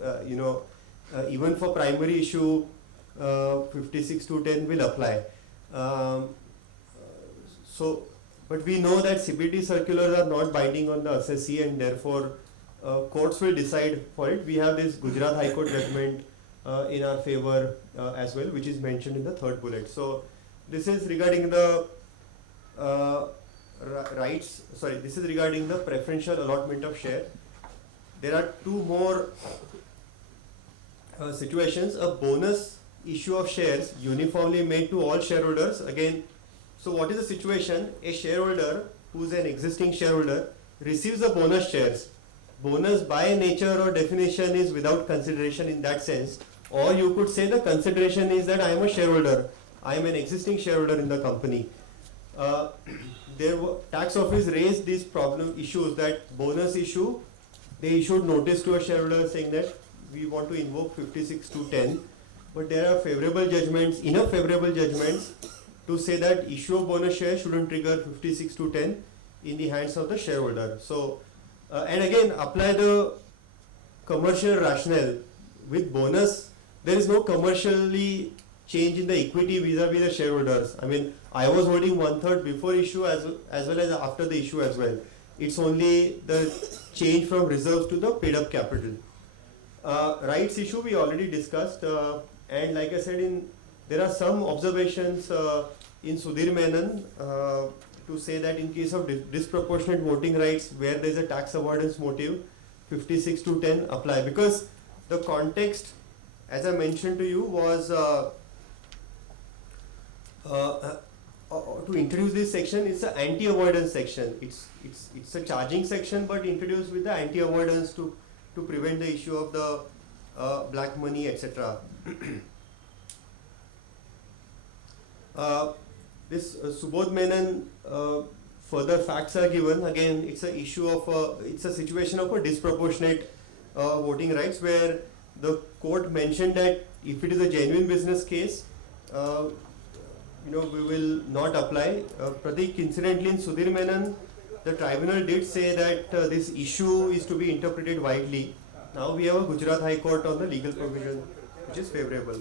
even for primary issue, 56 to 10 will apply. But we know that CBT circulars are not binding on the assessee and therefore courts will decide for it. We have this Gujarat High Court judgment in our favor as well, which is mentioned in the third bullet. So this is regarding the this is regarding the preferential allotment of share. There are two more situations. A bonus issue of shares uniformly made to all shareholders. Again, so what is the situation? A shareholder who is an existing shareholder receives the bonus shares. Bonus by nature or definition is without consideration in that sense. Or you could say the consideration is that I am a shareholder. I am an existing shareholder in the company. Tax office raised these issues that bonus issue, they issued notice to a shareholder saying that we want to invoke 56 to 10. But there are favorable judgments, enough favorable judgments to say that issue of bonus share shouldn't trigger 56 to 10 in the hands of the shareholder. So, and again, apply the commercial rationale. With bonus, there is no commercially change in the equity vis-a-vis the shareholders. I mean, I was holding 1/3 before issue as well as after the issue as well. It's only the change from reserves to the paid up capital. Rights issue we already discussed, and like I said, there are some observations in Sudhir Menon to say that in case of disproportionate voting rights where there is a tax avoidance motive, 56 to 10 apply, because the context, as I mentioned to you, was to introduce this section. It's an anti-avoidance section. It's a charging section, but introduced with the anti-avoidance to prevent the issue of the black money, etc. This Subodh Menon, further facts are given. Again, it's a issue of it's a situation of a disproportionate voting rights where the court mentioned that if it is a genuine business case, we will not apply. Pratik, incidentally in Sudhir Menon, the tribunal did say that this issue is to be interpreted widely. Now we have a Gujarat High Court on the legal provision, which is favorable.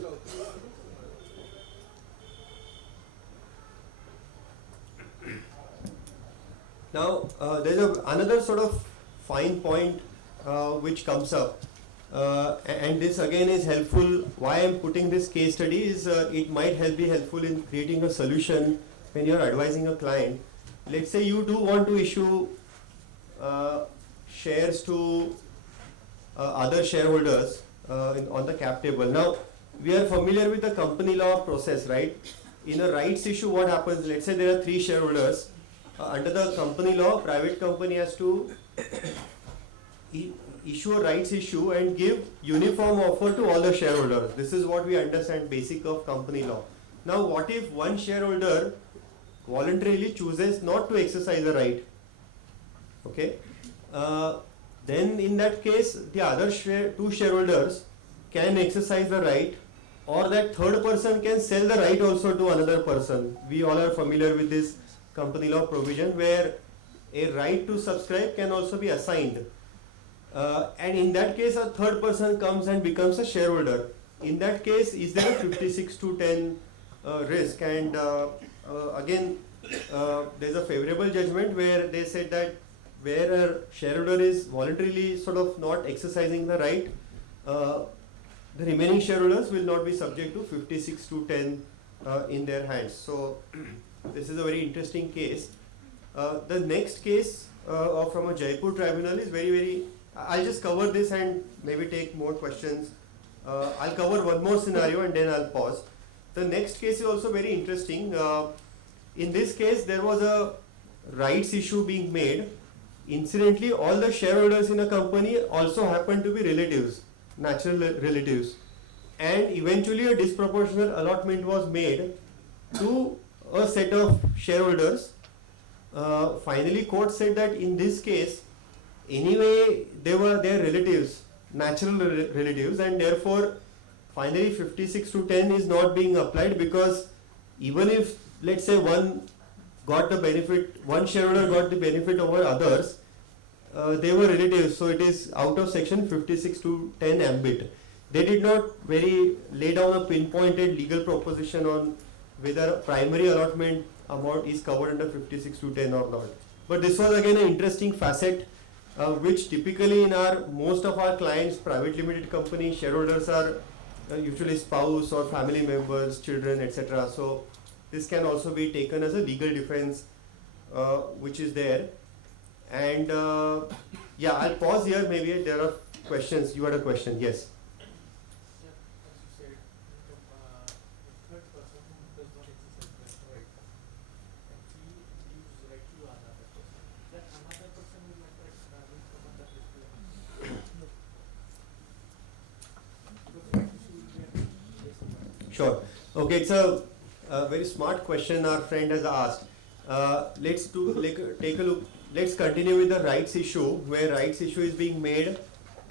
Now, there's another sort of fine point which comes up, and this again is helpful. Why I'm putting this case study is it might be helpful in creating a solution when you're advising a client. Let's say you do want to issue shares to other shareholders on the cap table. Now, we are familiar with the company law process, right? In a rights issue, what happens? Let's say there are 3 shareholders. Under the company law, private company has to issue a rights issue and give uniform offer to all the shareholders. This is what we understand basic of company law. Now, what if one shareholder voluntarily chooses not to exercise the right? Okay. Then in that case, the other 2 shareholders can exercise the right, or that third person can sell the right also to another person. We all are familiar with this company law provision where a right to subscribe can also be assigned. And in that case, a third person comes and becomes a shareholder. In that case, is there a 56 to 10 risk? And again, there's a favorable judgment where they said that where a shareholder is voluntarily sort of not exercising the right, the remaining shareholders will not be subject to 56 to 10 in their hands. So this is a very interesting case. The next case from a Jaipur tribunal is very, I'll just cover this and maybe take more questions. I'll cover one more scenario and then I'll pause. The next case is also very interesting. In this case, there was a rights issue being made. Incidentally, all the shareholders in a company also happen to be relatives, natural relatives. And eventually a disproportionate allotment was made to a set of shareholders. Finally, court said that in this case, anyway, they were their relatives, natural relatives, and therefore, finally 56:10 is not being applied, because even if, let's say, one shareholder got the benefit over others, they were relatives, so it is out of section 56:10 ambit. They did not lay down a pinpointed legal proposition on whether primary allotment amount is covered under 56:10 or not. But this was again an interesting facet, which typically in most of our clients, private limited company shareholders are usually spouse or family members, children, etc. So this can also be taken as a legal defense, which is there. And yeah, I'll pause here. Maybe there are questions. You had a question, yes. Sure. Okay, it's a very smart question our friend has asked. Let's take a look. Let's continue with the rights issue, where rights issue is being made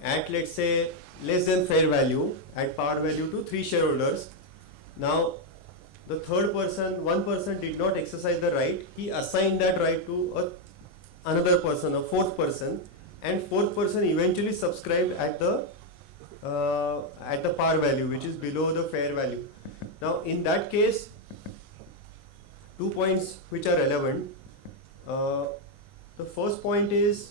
at, let's say, less than fair value, at par value to 3 shareholders. Now, the third person, one person did not exercise the right. He assigned that right to another person, a fourth person, and fourth person eventually subscribed at the par value, which is below the fair value. Now, in that case, 2 points which are relevant. The first point is,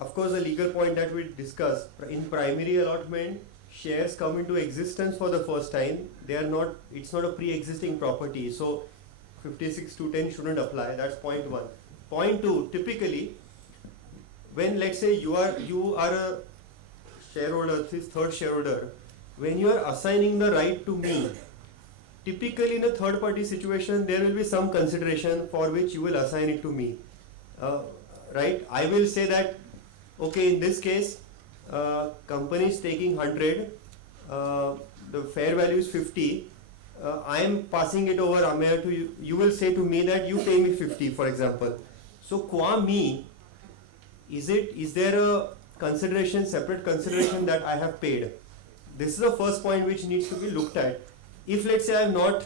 of course, the legal point that we discussed. In primary allotment, shares come into existence for the first time. They are not. It's not a pre-existing property. So, 56:10 shouldn't apply. That's point 1. Point 2. Typically, when, let's say, you are a shareholder, this third shareholder, when you are assigning the right to me, typically in a third party situation, there will be some consideration for which you will assign it to me. Right? I will say that, okay, in this case, company is taking 100, the fair value is 50, I am passing it over, Ameya, to you. You will say to me that you pay me 50, for example. So, qua me, is there a consideration, separate consideration that I have paid? This is the first point which needs to be looked at. If, let's say, I have not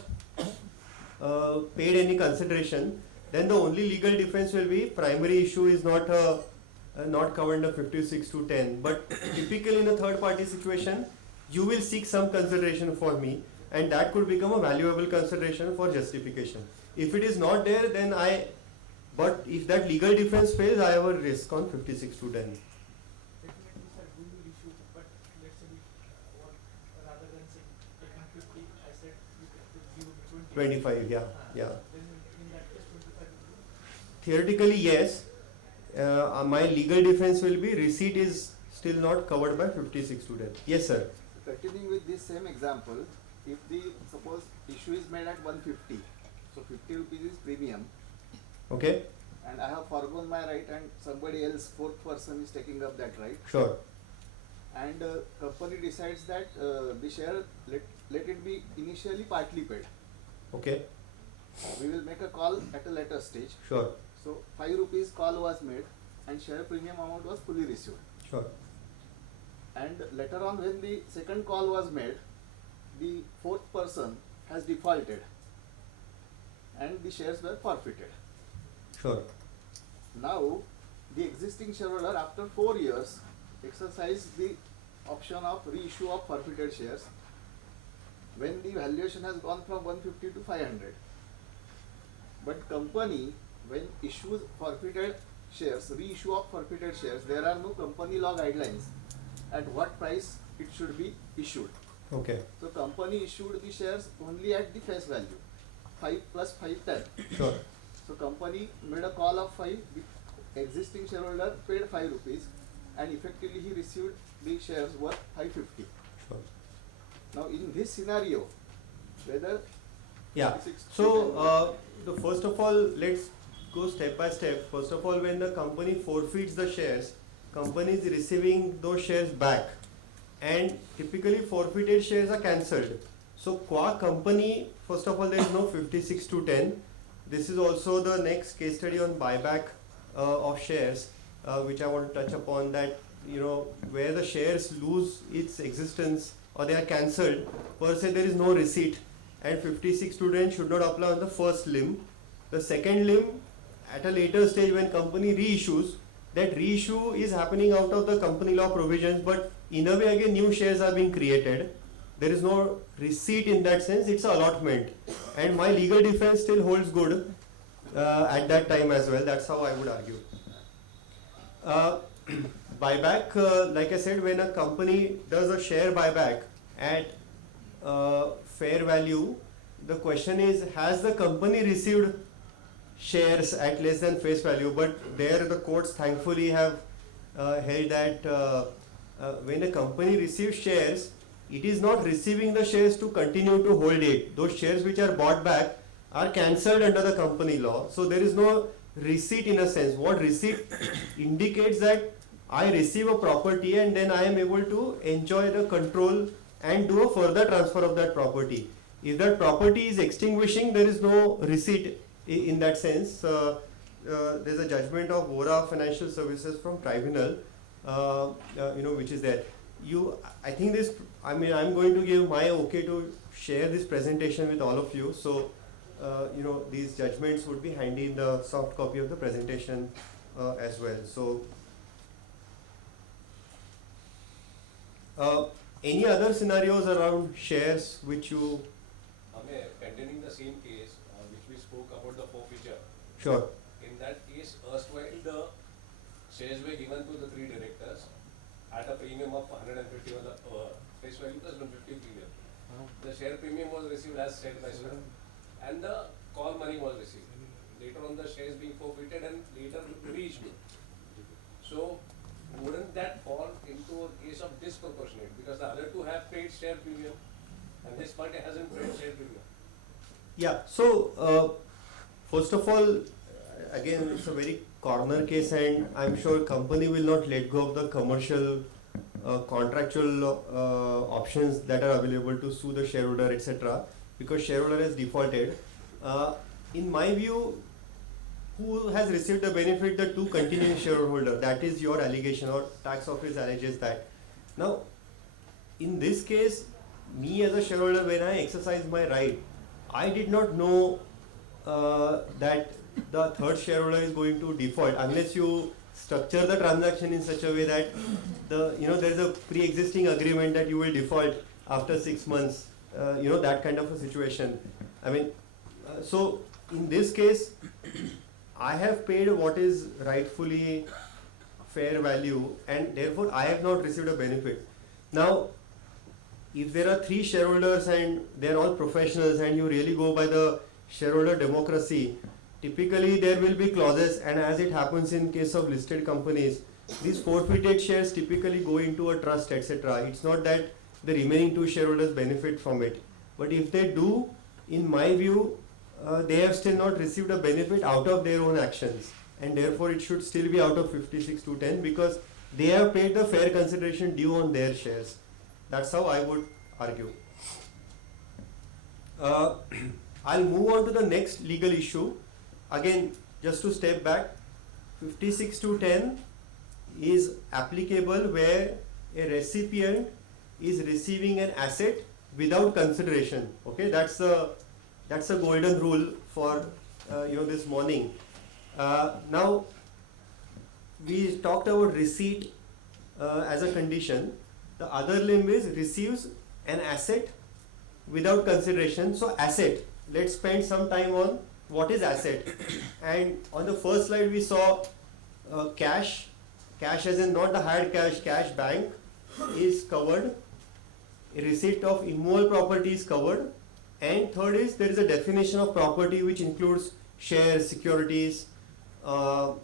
paid any consideration, then the only legal defense will be primary issue is not covered under 56:10. But typically in a third party situation, you will seek some consideration for me, and that could become a valuable consideration for justification. If it is not there, then but if that legal defense fails, I have a risk on 56:10. Rather than saying 50, I said you can 25, yeah. Then in that case, 25. Theoretically, yes. My legal defense will be receipt is still not covered by 56:10. Yes, sir. Continuing with this same example, if suppose issue is made at 150, so 50 rupees is premium. Okay. And I have foregone my right, and somebody else, fourth person, is taking up that right. Sure. And company decides that the share let it be initially partly paid. Okay. We will make a call at a later stage. Sure. So 5 rupees call was made, and share premium amount was fully received. Sure. And later on, when the second call was made, the fourth person has defaulted, and the shares were forfeited. Sure. Now, the existing shareholder, after 4 years, exercised the option of reissue of forfeited shares when the valuation has gone from 150 to 500. But company, when issues forfeited shares, reissue of forfeited shares, there are no company law guidelines at what price it should be issued. Okay. So company issued the shares only at the face value. 5 plus 5, 10. Sure. So company made a call of 5, the existing shareholder paid 5 rupees, and effectively he received the shares worth 550. Sure. Now in this scenario, whether Yeah. 56 So, first of all, let's go step by step. First of all, when the company forfeits the shares, company is receiving those shares back, and typically forfeited shares are cancelled. So, qua company, first of all, there is no 56 to 10. This is also the next case study on buyback of shares, which I want to touch upon. That, you know, where the shares lose its existence or they are cancelled, per se there is no receipt, and 56 to 10 should not apply on the first limb. The second limb, at a later stage when company reissues, that reissue is happening out of the company law provisions, but in a way again new shares are being created. There is no receipt in that sense, it's an allotment, and my legal defense still holds good at that time as well. That's how I would argue. Buyback, like I said, when a company does a share buyback at fair value, the question is, has the company received shares at less than face value? But there the courts thankfully have held that when a company receives shares, it is not receiving the shares to continue to hold it. Those shares which are bought back are cancelled under the company law. So there is no receipt in a sense. What receipt indicates that I receive a property and then I am able to enjoy the control and do a further transfer of that property. If that property is extinguishing, there is no receipt in that sense. There's a judgment of Vora Financial Services from tribunal, which is there. I think this, I'm going to give my okay to share this presentation with all of you. So, these judgments would be handy in the soft copy of the presentation as well. So, any other scenarios around shares which you... Ameya, continuing the same case which we spoke about the forfeiture. Sure. In that case, erstwhile the shares were given to the 3 directors at a premium of 150 on the face value plus 150 premium. The share premium was received as said by sir, and the call money was received. Later on, the shares being forfeited and later reissued. So, wouldn't that fall into a case of disproportionate, because the other two have paid share premium and this party hasn't paid share premium? Yeah, so first of all, again, it's a very corner case, and I'm sure company will not let go of the commercial contractual options that are available to sue the shareholder, etc., because shareholder has defaulted. In my view, who has received the benefit? The 2 continuing shareholder. That is your allegation, or tax office alleges that. Now, in this case, me as a shareholder, when I exercise my right, I did not know that the third shareholder is going to default unless you structure the transaction in such a way that there is a pre-existing agreement that you will default after 6 months. That kind of a situation. I mean, so in this case, I have paid what is rightfully fair value, and therefore I have not received a benefit. Now, if there are 3 shareholders and they are all professionals and you really go by the shareholder democracy, typically there will be clauses, and as it happens in case of listed companies, these forfeited shares typically go into a trust, etc. It's not that the remaining 2 shareholders benefit from it. But if they do, in my view, they have still not received a benefit out of their own actions, and therefore it should still be out of 56 to 10 because they have paid the fair consideration due on their shares. That's how I would argue. I'll move on to the next legal issue. Again, just to step back, 56 to 10 is applicable where a recipient is receiving an asset without consideration. Okay, that's a golden rule for this morning. Now, we talked about receipt as a condition. The other limb is receives an asset without consideration. So asset, let's spend some time on what is asset. And on the first slide we saw cash as in not the hard cash bank is covered. A receipt of immovable property is covered. And third is there is a definition of property which includes shares, securities, the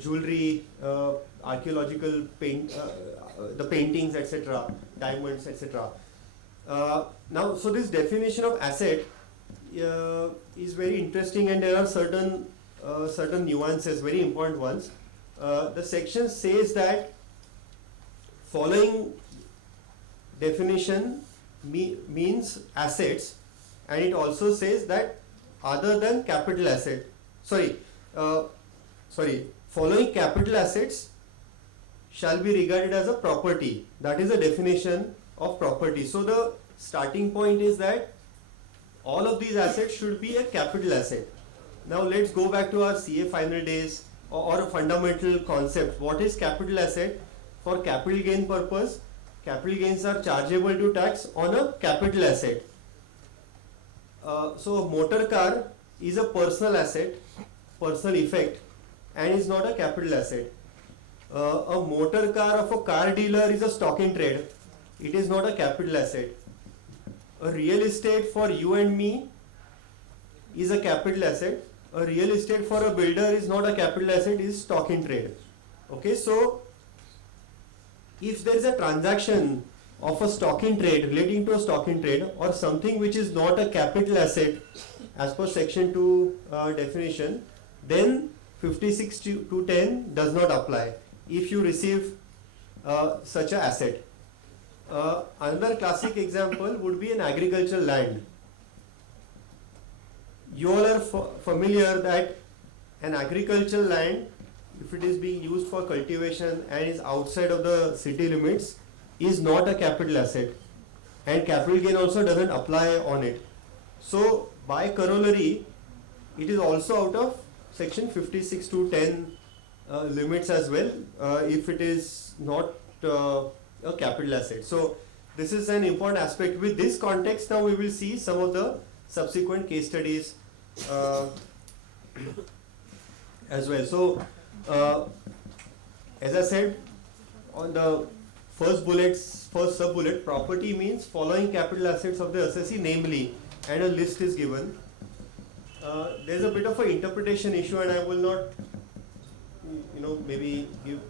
jewelry, archaeological the paintings, etc., diamonds, etc. Now, so this definition of asset is very interesting, and there are certain nuances, very important ones. The section says that following definition means assets, and it also says that other than capital asset, following capital assets shall be regarded as a property. That is the definition of property. So the starting point is that all of these assets should be a capital asset. Now let's go back to our CA final days or a fundamental concept. What is capital asset? For capital gain purpose, capital gains are chargeable to tax on a capital asset. So a motor car is a personal asset, personal effect, and is not a capital asset. A motor car of a car dealer is a stock in trade. It is not a capital asset. A real estate for you and me is a capital asset. A real estate for a builder is not a capital asset, is stock in trade. Okay, so if there is a transaction of a stock in trade relating to a stock in trade or something which is not a capital asset as per section 2 definition, then 56 to 10 does not apply if you receive such an asset. Another classic example would be an agricultural land. You all are familiar that an agricultural land, if it is being used for cultivation and is outside of the city limits, is not a capital asset, and capital gain also doesn't apply on it. So by corollary, it is also out of section 56 to 10 limits as well, if it is not a capital asset. So this is an important aspect. With this context, now we will see some of the subsequent case studies as well. So as I said, on the first sub-bullet, property means following capital assets of the assessee, namely, and a list is given. There's a bit of an interpretation issue, and I will not, maybe give,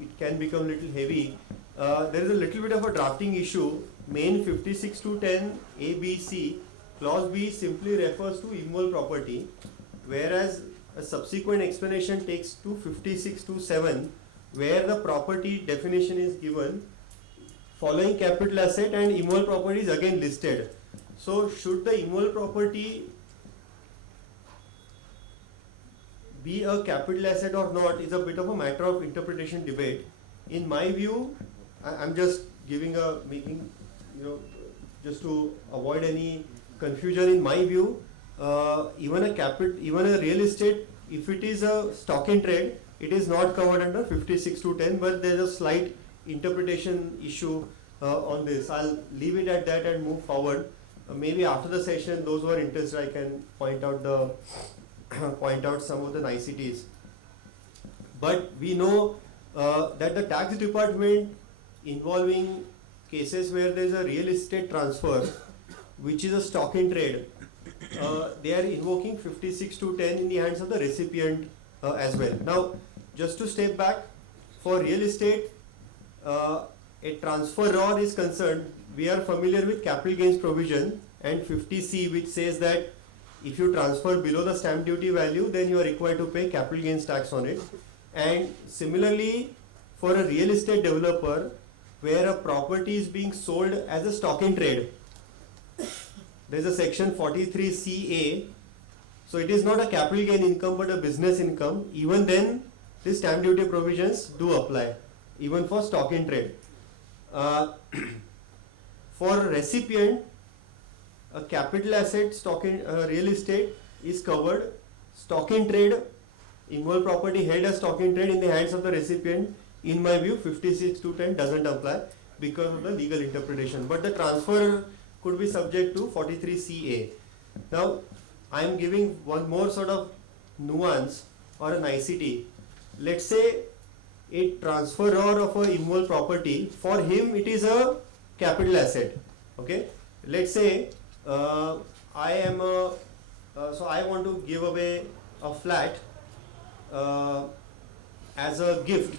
it can become a little heavy. There is a little bit of a drafting issue. Main 56 to 10 A, B, C, clause B simply refers to immovable property, whereas a subsequent explanation takes to 56 to 7, where the property definition is given, following capital asset, and immovable property is again listed. So should the immovable property be a capital asset or not is a bit of a matter of interpretation debate. In my view, I'm just just to avoid any confusion. In my view, even a real estate, if it is a stock in trade, it is not covered under 56 to 10, but there is a slight interpretation issue on this. I'll leave it at that and move forward. Maybe after the session, those who are interested, I can point out some of the niceties. But we know that the tax department, involving cases where there is a real estate transfer, which is a stock in trade, they are invoking 56 to 10 in the hands of the recipient as well. Now, just to step back, for real estate, a transferor is concerned, we are familiar with capital gains provision and 50C, which says that if you transfer below the stamp duty value, then you are required to pay capital gains tax on it. And similarly, for a real estate developer, where a property is being sold as a stock in trade, there is a section 43CA. So it is not a capital gain income but a business income. Even then, the stamp duty provisions do apply, even for stock in trade. For a recipient, a capital asset, stock in real estate is covered. Stock in trade, immovable property held as stock in trade in the hands of the recipient, in my view, 56 to 10 doesn't apply because of the legal interpretation. But the transfer could be subject to 43CA. Now, I am giving one more sort of nuance or a nicety. Let's say a transferor of a immovable property, for him it is a capital asset. Okay. let's say I am a, so I want to give away a flat as a gift.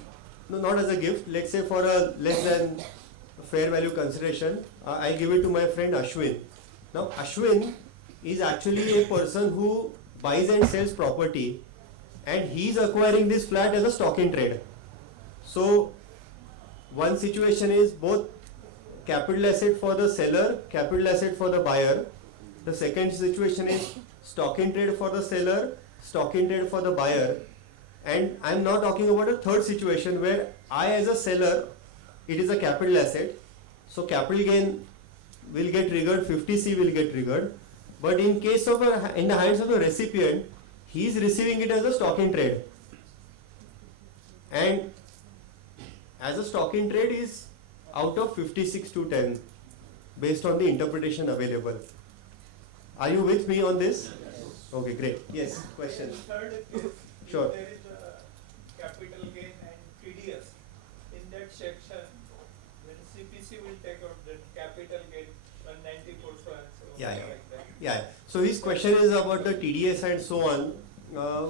No, not as a gift. Let's say for a less than fair value consideration, I give it to my friend Ashwin. Now Ashwin is actually a person who buys and sells property, and he's acquiring this flat as a stock in trade. So one situation is both capital asset for the seller, capital asset for the buyer. The second situation is stock in trade for the seller, stock in trade for the buyer. And I'm now talking about a third situation where I as a seller, it is a capital asset. So capital gain will get triggered, 50C will get triggered. But in case of in the hands of the recipient, he is receiving it as a stock in trade. And as a stock in trade is out of 56 to 10 based on the interpretation available. Are you with me on this? Okay, great. Yes, question. Third is, Sure. if there is a capital gain and TDS, in that section, when CPC will take out the capital gain 194 so and so, Yeah, yeah. like that. Yeah. So his question is about the TDS and so on.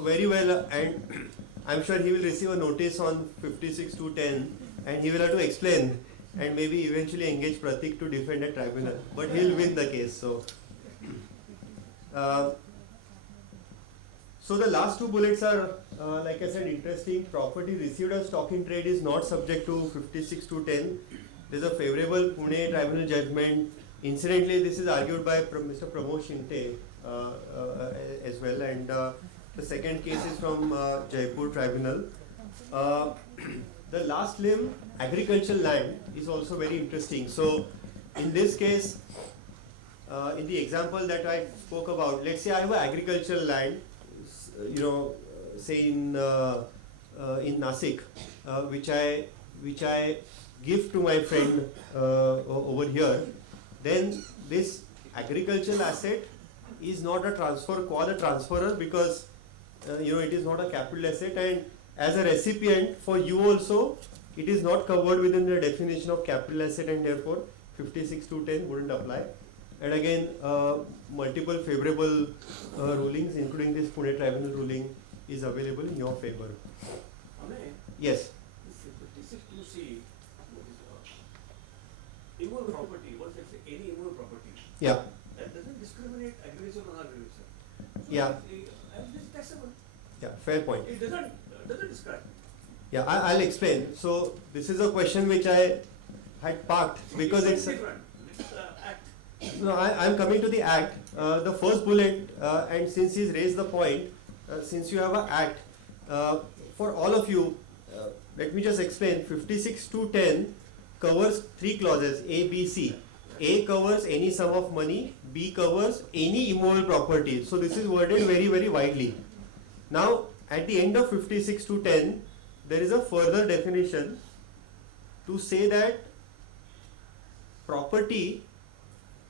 Very well, and I'm sure he will receive a notice on 56 to 10, and he will have to explain and maybe eventually engage Pratik to defend a tribunal. But he'll win the case. So the last two bullets are, like I said, interesting. Property received as stock in trade is not subject to 56 to 10. There's a favorable Pune tribunal judgment. Incidentally, this is argued by Mr. Pramod Shinte as well, and the second case is from Jaipur tribunal. The last limb, agricultural land, is also very interesting. So in this case, in the example that I spoke about, let's say I have an agricultural land, say in Nasik, which I give to my friend over here. Then this agricultural asset is not a transfer qua the transferor because it is not a capital asset, and as a recipient for you also it is not covered within the definition of capital asset, and therefore 56 to 10 wouldn't apply. And again, multiple favorable rulings, including this Pune tribunal ruling, is available in your favor. Ameya, Yes. this is 2C, immovable property, what let's say any immovable property, Yeah. that doesn't discriminate aggregation or non-aggregation. So Yeah. This is taxable. Yeah. Fair point. It doesn't describe. Yeah, I'll explain. So this is a question which I had parked because it's. different. It's act. No, I'm coming to the act. The first bullet, and since he's raised the point, since you have an act, for all of you, let me just explain. 56 to 10 covers three clauses, A, B, C. A covers any sum of money, B covers any immovable property. So this is worded very, very widely. Now, at the end of 56 to 10, there is a further definition to say that property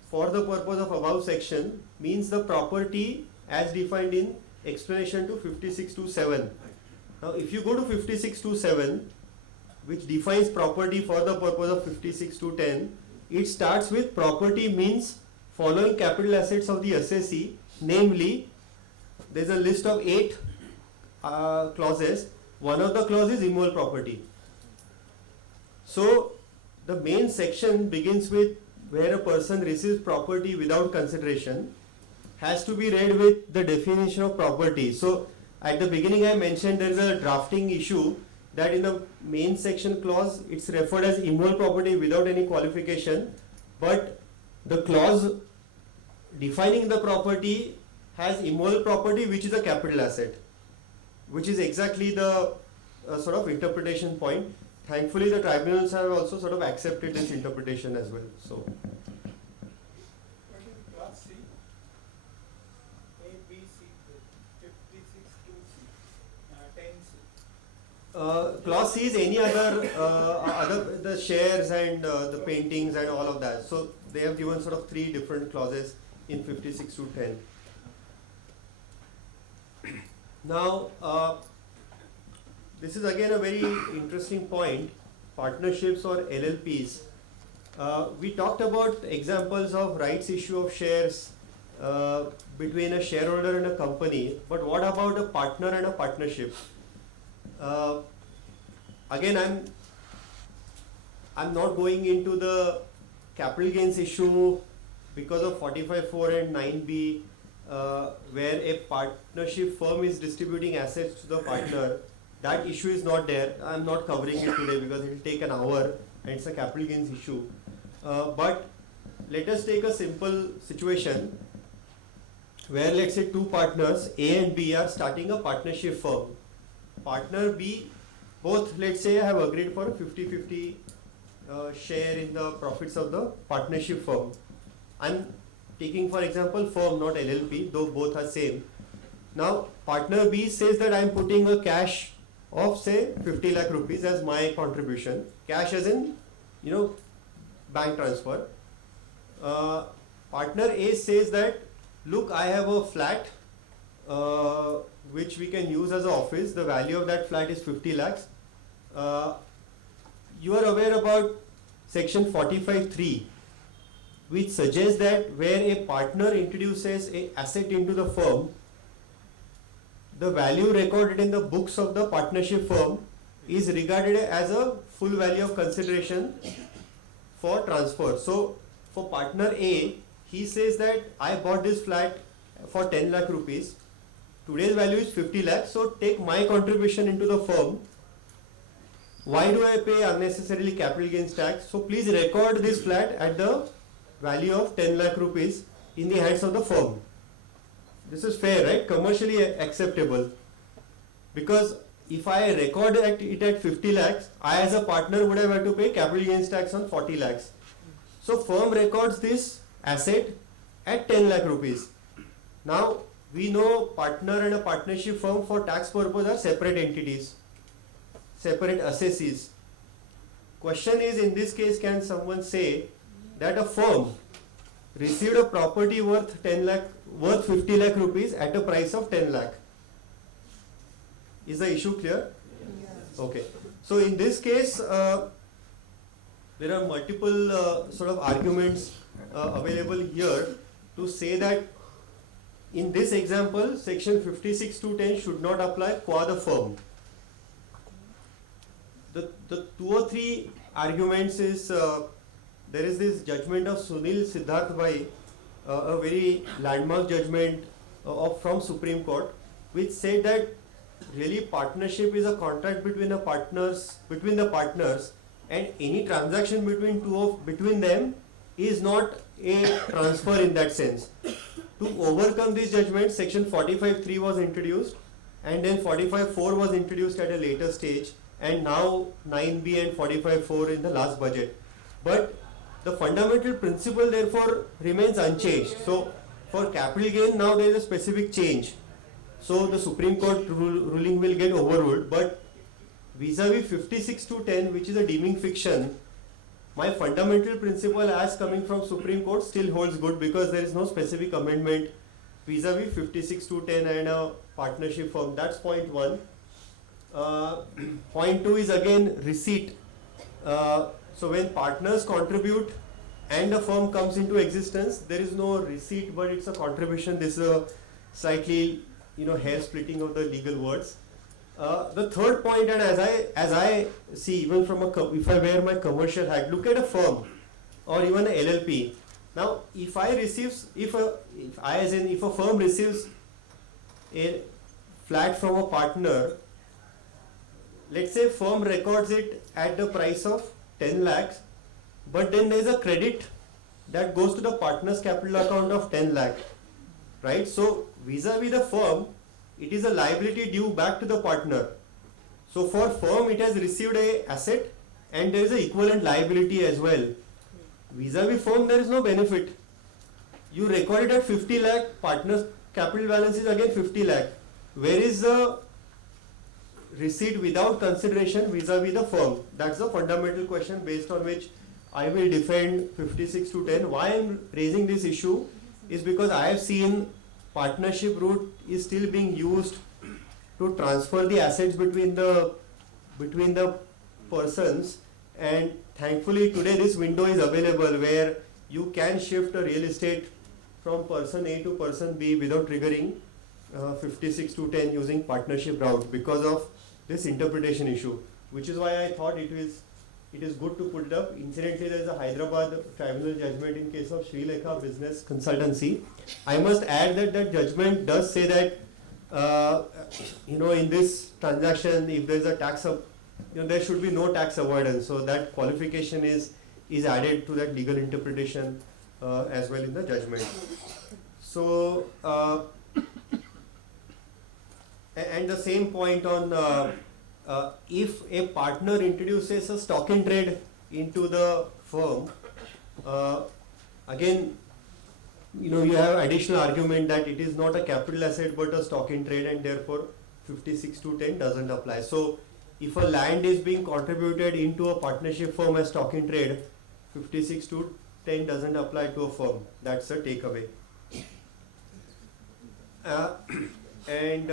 for the purpose of above section means the property as defined in explanation to 56 to 7. Now, if you go to 56 to 7, which defines property for the purpose of 56 to 10, it starts with property means following capital assets of the assessee, namely, there's a list of 8 clauses. One of the clauses is immovable property. So, the main section begins with where a person receives property without consideration, has to be read with the definition of property. So, at the beginning I mentioned there is a drafting issue that in the main section clause it's referred as immovable property without any qualification, but the clause defining the property has immovable property which is a capital asset, which is exactly the sort of interpretation point. Thankfully the tribunals have also sort of accepted this interpretation as well. So What is class C? A, B, C, 56 to C, 10 C. clause C is any other the shares and the paintings and all of that. So they have given sort of 3 different clauses in 56 to 10. Now, this is again a very interesting point. Partnerships or LLPs. We talked about examples of rights issue of shares between a shareholder and a company, but what about a partner and a partnership? Again, I'm not going into the capital gains issue because of 45(4) and 9(b), where a partnership firm is distributing assets to the partner. That issue is not there. I'm not covering it today because it will take an hour and it's a capital gains issue. But let us take a simple situation where, let's say, two partners A and B are starting a partnership firm. Partner B, both, let's say, have agreed for a 50-50 share in the profits of the partnership firm. I'm taking, for example, firm, not LLP, though both are same. Now partner B says that I'm putting a cash of, say, 50 lakh rupees as my contribution. Cash as in, bank transfer. Partner A says that, look, I have a flat which we can use as an office. The value of that flat is 50 lakhs. You are aware about section 45(3), which suggests that where a partner introduces an asset into the firm, the value recorded in the books of the partnership firm is regarded as a full value of consideration for transfer. So for partner A, he says that I bought this flat for 10 lakh rupees. Today's value is 50 lakhs, so take my contribution into the firm. Why do I pay unnecessarily capital gains tax? So please record this flat at the value of 10 lakh rupees in the hands of the firm. This is fair, right? Commercially acceptable. Because if I record it at 50 lakhs, I as a partner would have had to pay capital gains tax on 40 lakhs. So firm records this asset at 10 lakh rupees. Now we know partner and a partnership firm for tax purpose are separate entities, separate assessees. Question is, in this case, can someone say that a firm received a property worth 50 lakh rupees at a price of 10 lakh? Is the issue clear? Yes. Okay. So in this case, there are multiple sort of arguments available here to say that in this example, section 56(2)(10) should not apply qua the firm. The two or three arguments is, there is this judgment of Sunil Siddharth Bhai, a very landmark judgment from Supreme Court, which said that really partnership is a contract between the partners, and any transaction between them is not a transfer in that sense. To overcome this judgment, section 45(3) was introduced, and then 45(4) was introduced at a later stage, and now 9(b) and 45(4) in the last budget. But the fundamental principle therefore remains unchanged. So for capital gain, now there is a specific change. So the Supreme Court ruling will get overruled, but vis-a-vis 56(2)(10), which is a deeming fiction, my fundamental principle as coming from Supreme Court still holds good, because there is no specific amendment vis-a-vis 56(2)(10) and a partnership firm. That's point one. Point two is again receipt. So when partners contribute and a firm comes into existence, there is no receipt, but it's a contribution. This is a slightly hair splitting of the legal words. The third point, and as I see, even from if I wear my commercial hat, look at a firm or even a LLP. Now, if a firm receives a flat from a partner, let's say firm records it at the price of 10 lakhs, but then there is a credit that goes to the partner's capital account of 10 lakh, right? So vis-a-vis the firm, it is a liability due back to the partner. So for firm, it has received a asset and there is a equivalent liability as well. Vis-a-vis firm, there is no benefit. You record it at 50 lakh, partner's capital balance is again 50 lakh. Where is the receipt without consideration vis-a-vis the firm? That's the fundamental question based on which I will defend 56(2)(10). Why I am raising this issue is because I have seen partnership route is still being used to transfer the assets between the persons, And thankfully today this window is available where you can shift a real estate from person A to person B without triggering 56 to 10 using partnership route because of this interpretation issue, which is why I thought it is good to put it up. Incidentally, there is a Hyderabad tribunal judgment in case of Sri Lanka Business Consultancy. I must add that that judgment does say that in this transaction, if there is a tax there should be no tax avoidance. So that qualification is added to that legal interpretation as well in the judgment. So and the same point on if a partner introduces a stock in trade into the firm, again, you have additional argument that it is not a capital asset but a stock in trade, and therefore 56 to 10 doesn't apply. So if a land is being contributed into a partnership firm as stock in trade, 56 to 10 doesn't apply to a firm. That's a takeaway. And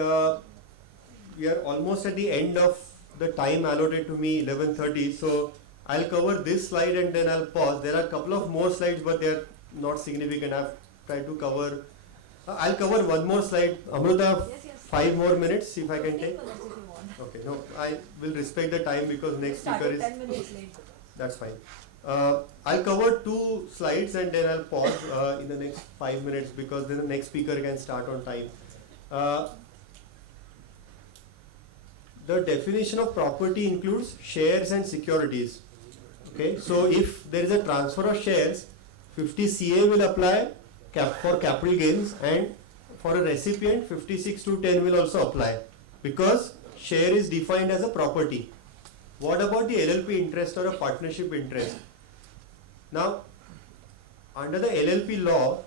we are almost at the end of the time allotted to me, 11:30. So I'll cover this slide and then I'll pause. There are a couple of more slides, but they're not significant. I've tried to cover. I'll cover one more slide. Amruta, Yes. 5 more minutes if I can take. 10 minutes if you want. Okay, no, I will respect the time because next speaker Started is. 10 minutes late. That's fine. I'll cover 2 slides and then I'll pause in the next 5 minutes because then the next speaker can start on time. The definition of property includes shares and securities. Okay, so if there is a transfer of shares, 50 CA will apply for capital gains, and for a recipient 56 to 10 will also apply because share is defined as a property. What about the LLP interest or a partnership interest? Now, under the LLP law,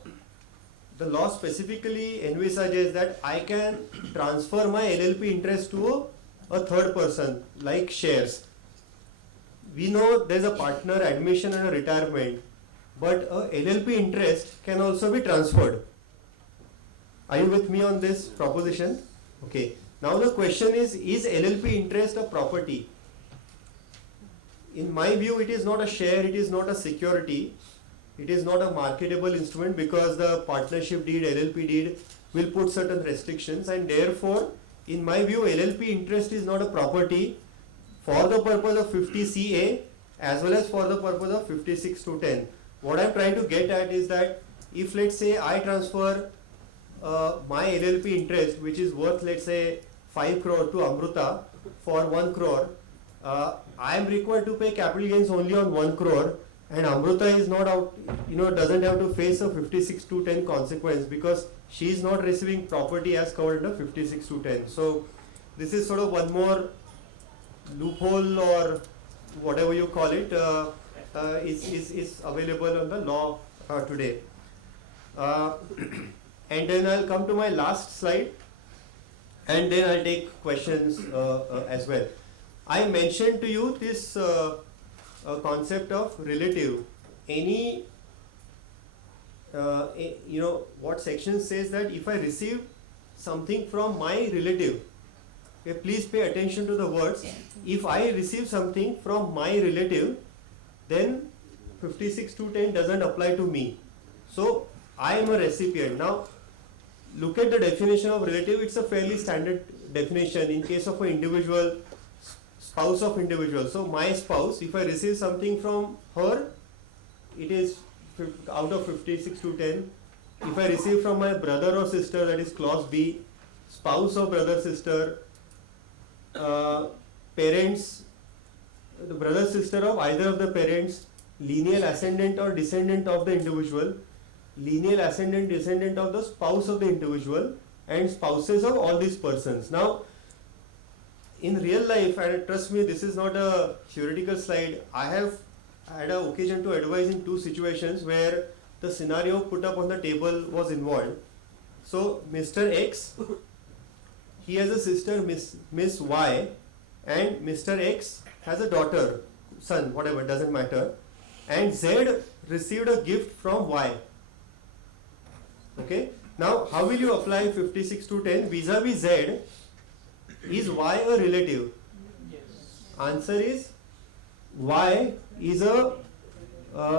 the law specifically envisages that I can transfer my LLP interest to a third person, like shares. We know there is a partner admission and a retirement, but a LLP interest can also be transferred. Are you with me on this proposition? Okay. Now the question is LLP interest a property? In my view, it is not a share, it is not a security, it is not a marketable instrument because the partnership deed, LLP deed will put certain restrictions, and therefore, in my view, LLP interest is not a property for the purpose of 50 CA as well as for the purpose of 56 to 10. What I am trying to get at is that if, let's say, I transfer my LLP interest, which is worth, let's say, 5 crore to Amruta for 1 crore, I am required to pay capital gains only on 1 crore, and Amruta is not out, doesn't have to face a 56 to 10 consequence because she is not receiving property as covered under 56 to 10. So this is sort of one more loophole or whatever you call it is available on the law today. And then I'll come to my last slide and then I'll take questions as well. I mentioned to you this concept of relative. What section says that if I receive something from my relative, okay, please pay attention to the words. If I receive something from my relative, then 56 to 10 doesn't apply to me. So I am a recipient. Now look at the definition of relative. It's a fairly standard definition in case of an individual, spouse of individual. So my spouse, if I receive something from her, it is out of 56 to 10. If I receive from my brother or sister, that is clause B, spouse or brother, sister, parents, the brother, sister of either of the parents, lineal ascendant or descendant of the individual, lineal ascendant, descendant of the spouse of the individual, and spouses of all these persons. Now, in real life, and trust me, this is not a theoretical slide, I have had an occasion to advise in 2 situations where the scenario put up on the table was involved. So, Mr. X, he has a sister, Miss Y, and Mr. X has a daughter, son, whatever, doesn't matter, and Z received a gift from Y. Okay, now how will you apply 56 to 10 vis-a-vis Z? Is Y a relative? Yes. Answer is Y is a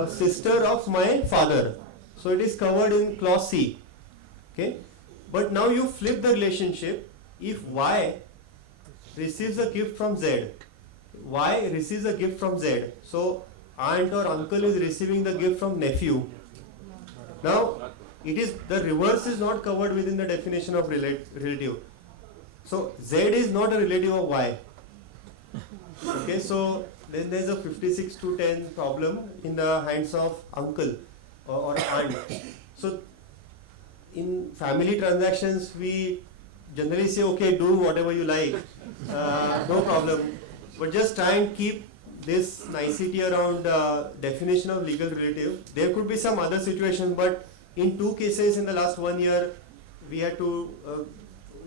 sister of my father. So it is covered in clause C. Okay? But now you flip the relationship. If Y receives a gift from Z, Y receives a gift from Z. So aunt or uncle is receiving the gift from nephew. Now it is the reverse is not covered within the definition of relative. So Z is not a relative of Y. Okay, so then there is a 56 to 10 problem in the hands of uncle or aunt. So in family transactions, we generally say, okay, do whatever you like, no problem. But just try and keep this nicety around definition of legal relative. There could be some other situation, but in 2 cases in the last 1 year, we had to,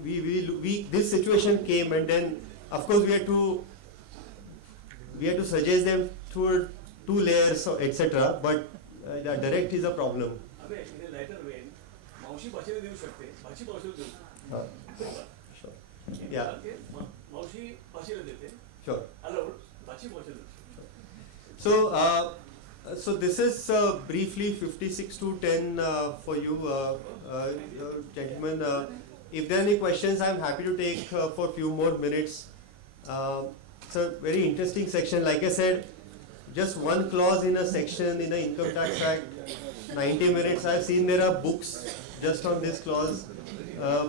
this situation came, and then of course we had to suggest them through 2 layers, etc. But the direct is a problem. In a lighter vein, मावशी भाषेला देऊ शकते, भाची भाषेला देऊ. Sure. Yeah. मावशी भाषेला देते. Sure. Allowed, भाची भाषेला देते. So this is briefly 56 to 10 for you, gentlemen. If there are any questions, I am happy to take for a few more minutes. It's a very interesting section. Like I said, just one clause in a section in the Income Tax Act, 90 minutes. I've seen there are books just on this clause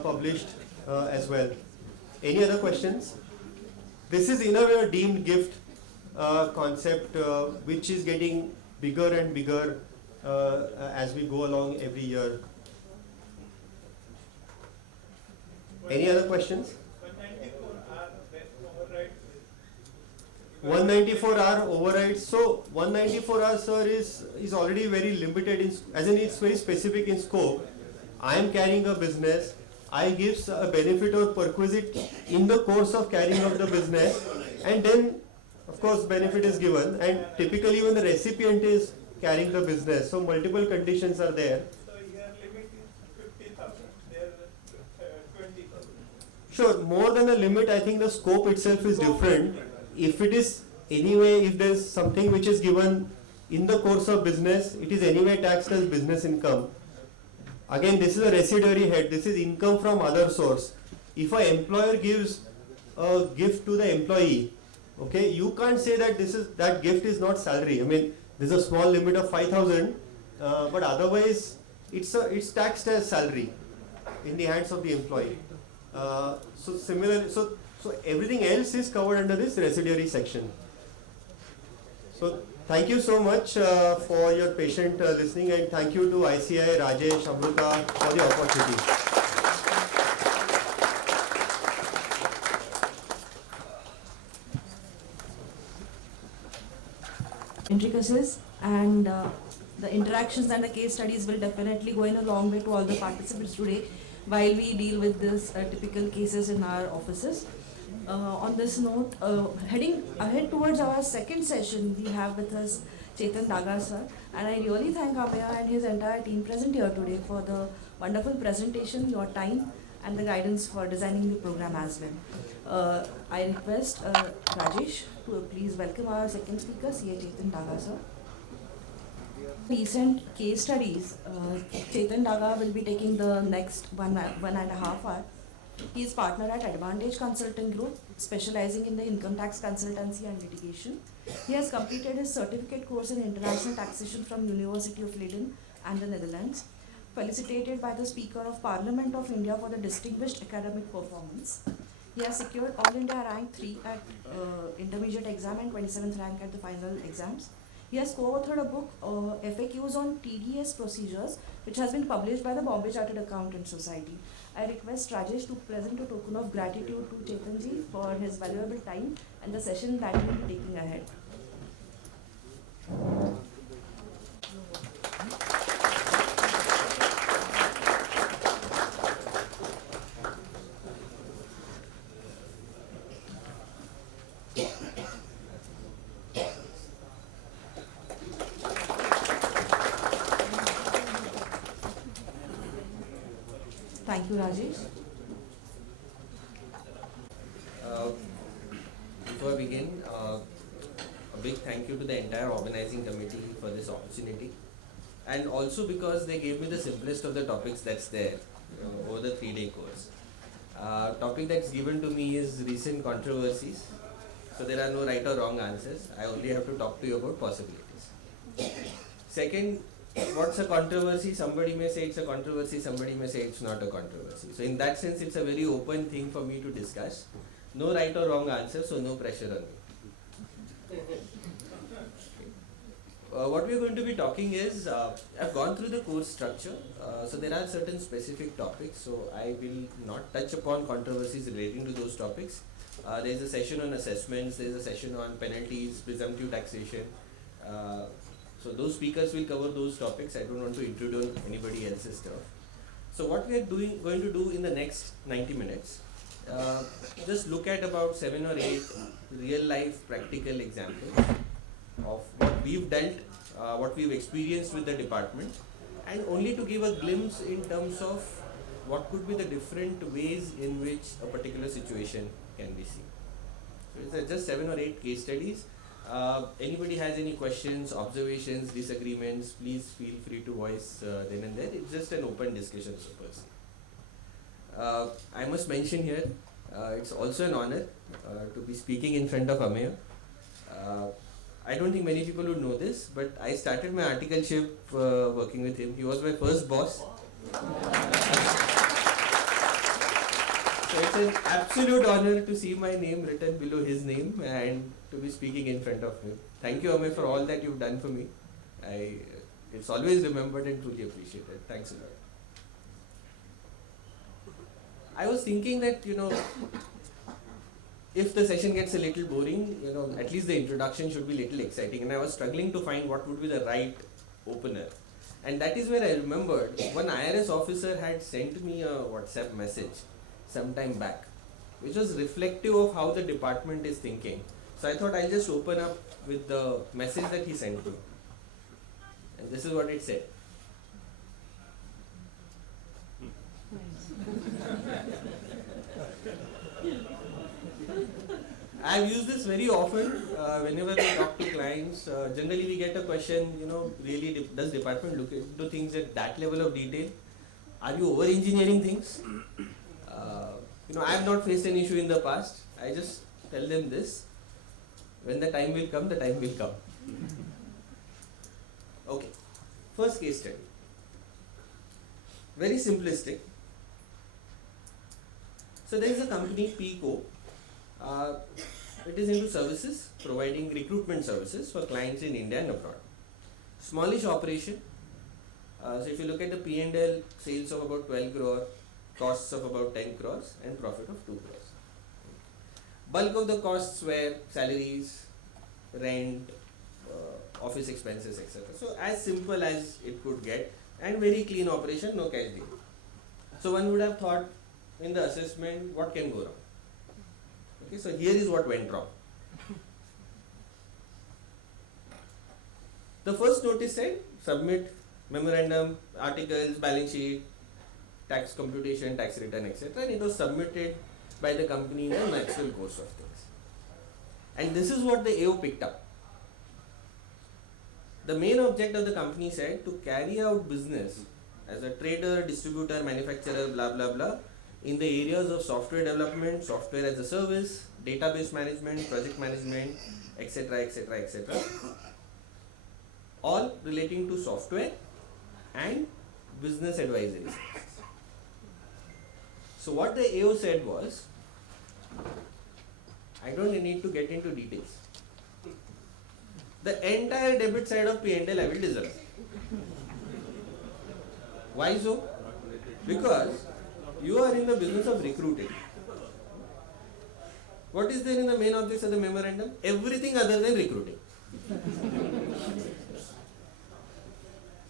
published as well. Any other questions? This is in a way a deemed gift concept which is getting bigger and bigger as we go along every year. Any other questions? 194R overrides. So 194R, sir, is already very limited as in it's very specific in scope. I am carrying a business. I give a benefit or perquisite in the course of carrying out the business, and then of course benefit is given, and typically when the recipient is carrying the business, so multiple conditions are there. So here limit is 50,000, there 20,000. Sure, more than a limit, I think the scope itself is different. If it is anyway, if there is something which is given in the course of business, it is anyway taxed as business income. Again, this is a residuary head. This is income from other source. If an employer gives a gift to the employee, okay, you can't say that that gift is not salary. I mean, there's a small limit of 5,000, but otherwise it's taxed as salary in the hands of the employee. So similarly, so everything else is covered under this residuary section. So thank you so much for your patient listening, and thank you to ICI, Rajesh, Amruta for the opportunity. Intricacies and the interactions and the case studies will definitely go in a long way to all the participants today while we deal with this typical cases in our offices. On this note, heading ahead towards our second session, we have with us Chetan Daga sir, and I really thank Ameya and his entire team present here today for the wonderful presentation, your time and the guidance for designing the program as well. I request Rajesh to please welcome our second speaker, CA Chetan Daga sir. Recent case studies, Chetan Daga will be taking the next one and a half hour. He is partner at Advantage Consulting Group, specializing in the income tax consultancy and litigation. He has completed his certificate course in international taxation from University of Leiden and the Netherlands, felicitated by the Speaker of Parliament of India for the distinguished academic performance. He has secured All India rank 3 at intermediate exam and 27th rank at the final exams. He has co-authored a book, FAQs on TDS procedures, which has been published by the Bombay Chartered Accountants Society. I request Rajesh to present a token of gratitude to Chetanji for his valuable time and the session that he will be taking ahead. Thank you, Rajesh. Before I begin, big thank you to the entire organizing committee for this opportunity. And also because they gave me the simplest of the topics that's there over the 3-day course. Topic that's given to me is recent controversies. So there are no right or wrong answers. I only have to talk to you about possibilities. Second, what's a controversy? Somebody may say it's a controversy, somebody may say it's not a controversy. So in that sense, it's a very open thing for me to discuss. No right or wrong answer, so no pressure on me. What we are going to be talking is, I've gone through the course structure, so there are certain specific topics, so I will not touch upon controversies relating to those topics. There is a session on assessments, there is a session on penalties, presumptive taxation. So those speakers will cover those topics. I don't want to intrude on anybody else's stuff. So what we are going to do in the next 90 minutes, just look at about 7 or 8 real life practical examples of what we've dealt, what we've experienced with the department, and only to give a glimpse in terms of what could be the different ways in which a particular situation can be seen. So it's just 7 or 8 case studies. Anybody has any questions, observations, disagreements, please feel free to voice then and there. It's just an open discussion, so per se. I must mention here, it's also an honor to be speaking in front of Ameya. I don't think many people would know this, but I started my articleship working with him. He was my first boss. So it's an absolute honor to see my name written below his name and to be speaking in front of him. Thank you, Ameya, for all that you've done for me. It's always remembered and truly appreciated. Thanks a lot. I was thinking that, if the session gets a little boring, at least the introduction should be a little exciting. And I was struggling to find what would be the right opener. And that is where I remembered one IRS officer had sent me a WhatsApp message some time back, which was reflective of how the department is thinking. So I thought I'll just open up with the message that he sent me. And this is what it said. I've used this very often whenever we talk to clients. Generally we get a question, really does department look into things at that level of detail? Are you over-engineering things? I have not faced an issue in the past. I just tell them this. When the time will come, the time will come. Okay. First case study. Very simplistic. So there is a company, Pico. It is into services, providing recruitment services for clients in India and abroad. Smallish operation. So if you look at the P&L, sales of about 12 crore, costs of about 10 crores and profit of 2 crores. Bulk of the costs were salaries, rent, office expenses, etc. So as simple as it could get, and very clean operation, no cash deal. So one would have thought in the assessment, what can go wrong? Okay, so here is what went wrong. The first notice said, submit memorandum, articles, balance sheet, tax computation, tax return, etc. And it was submitted by the company in the natural course of things. And this is what the AO picked up. The main object of the company said to carry out business as a trader, distributor, manufacturer, blah, blah, blah, in the areas of software development, software as a service, database management, project management, etc., etc., etc. All relating to software and business advisory. So what the AO said was, I don't need to get into details. The entire debit side of P&L I will deserve. Why so? Because you are in the business of recruiting. What is there in the main objects of the memorandum? Everything other than recruiting.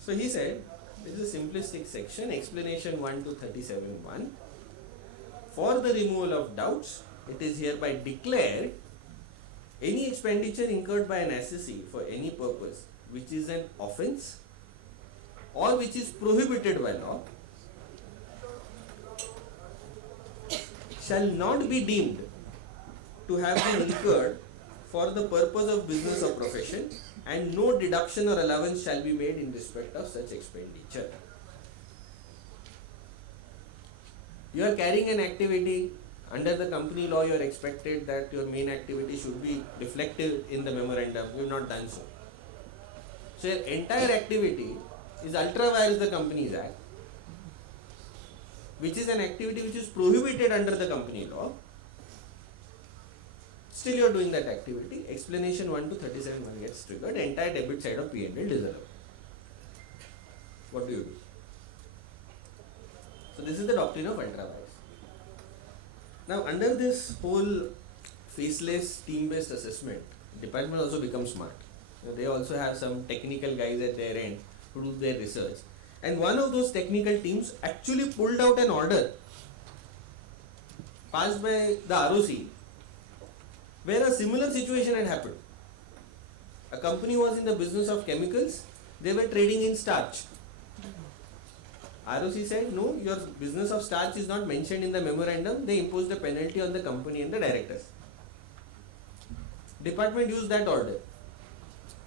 So he said, this is a simplistic section, explanation 1 to 37.1. For the removal of doubts, it is hereby declared any expenditure incurred by an assessee for any purpose which is an offence or which is prohibited by law shall not be deemed to have been incurred for the purpose of business or profession, and no deduction or allowance shall be made in respect of such expenditure. You are carrying an activity under the company law. You are expected that your main activity should be reflective in the memorandum. You have not done so. So your entire activity is ultra vires the Companies Act, which is an activity which is prohibited under the company law. Still you are doing that activity. Explanation 1 to 37 gets triggered. Entire debit side of P&L disallowed. What do you do? So this is the doctrine of ultra vires. Now under this whole faceless team-based assessment, department also becomes smart. They also have some technical guys at their end who do their research. And one of those technical teams actually pulled out an order passed by the ROC where a similar situation had happened. A company was in the business of chemicals, they were trading in starch. ROC said, no, your business of starch is not mentioned in the memorandum. They imposed a penalty on the company and the directors. Department used that order.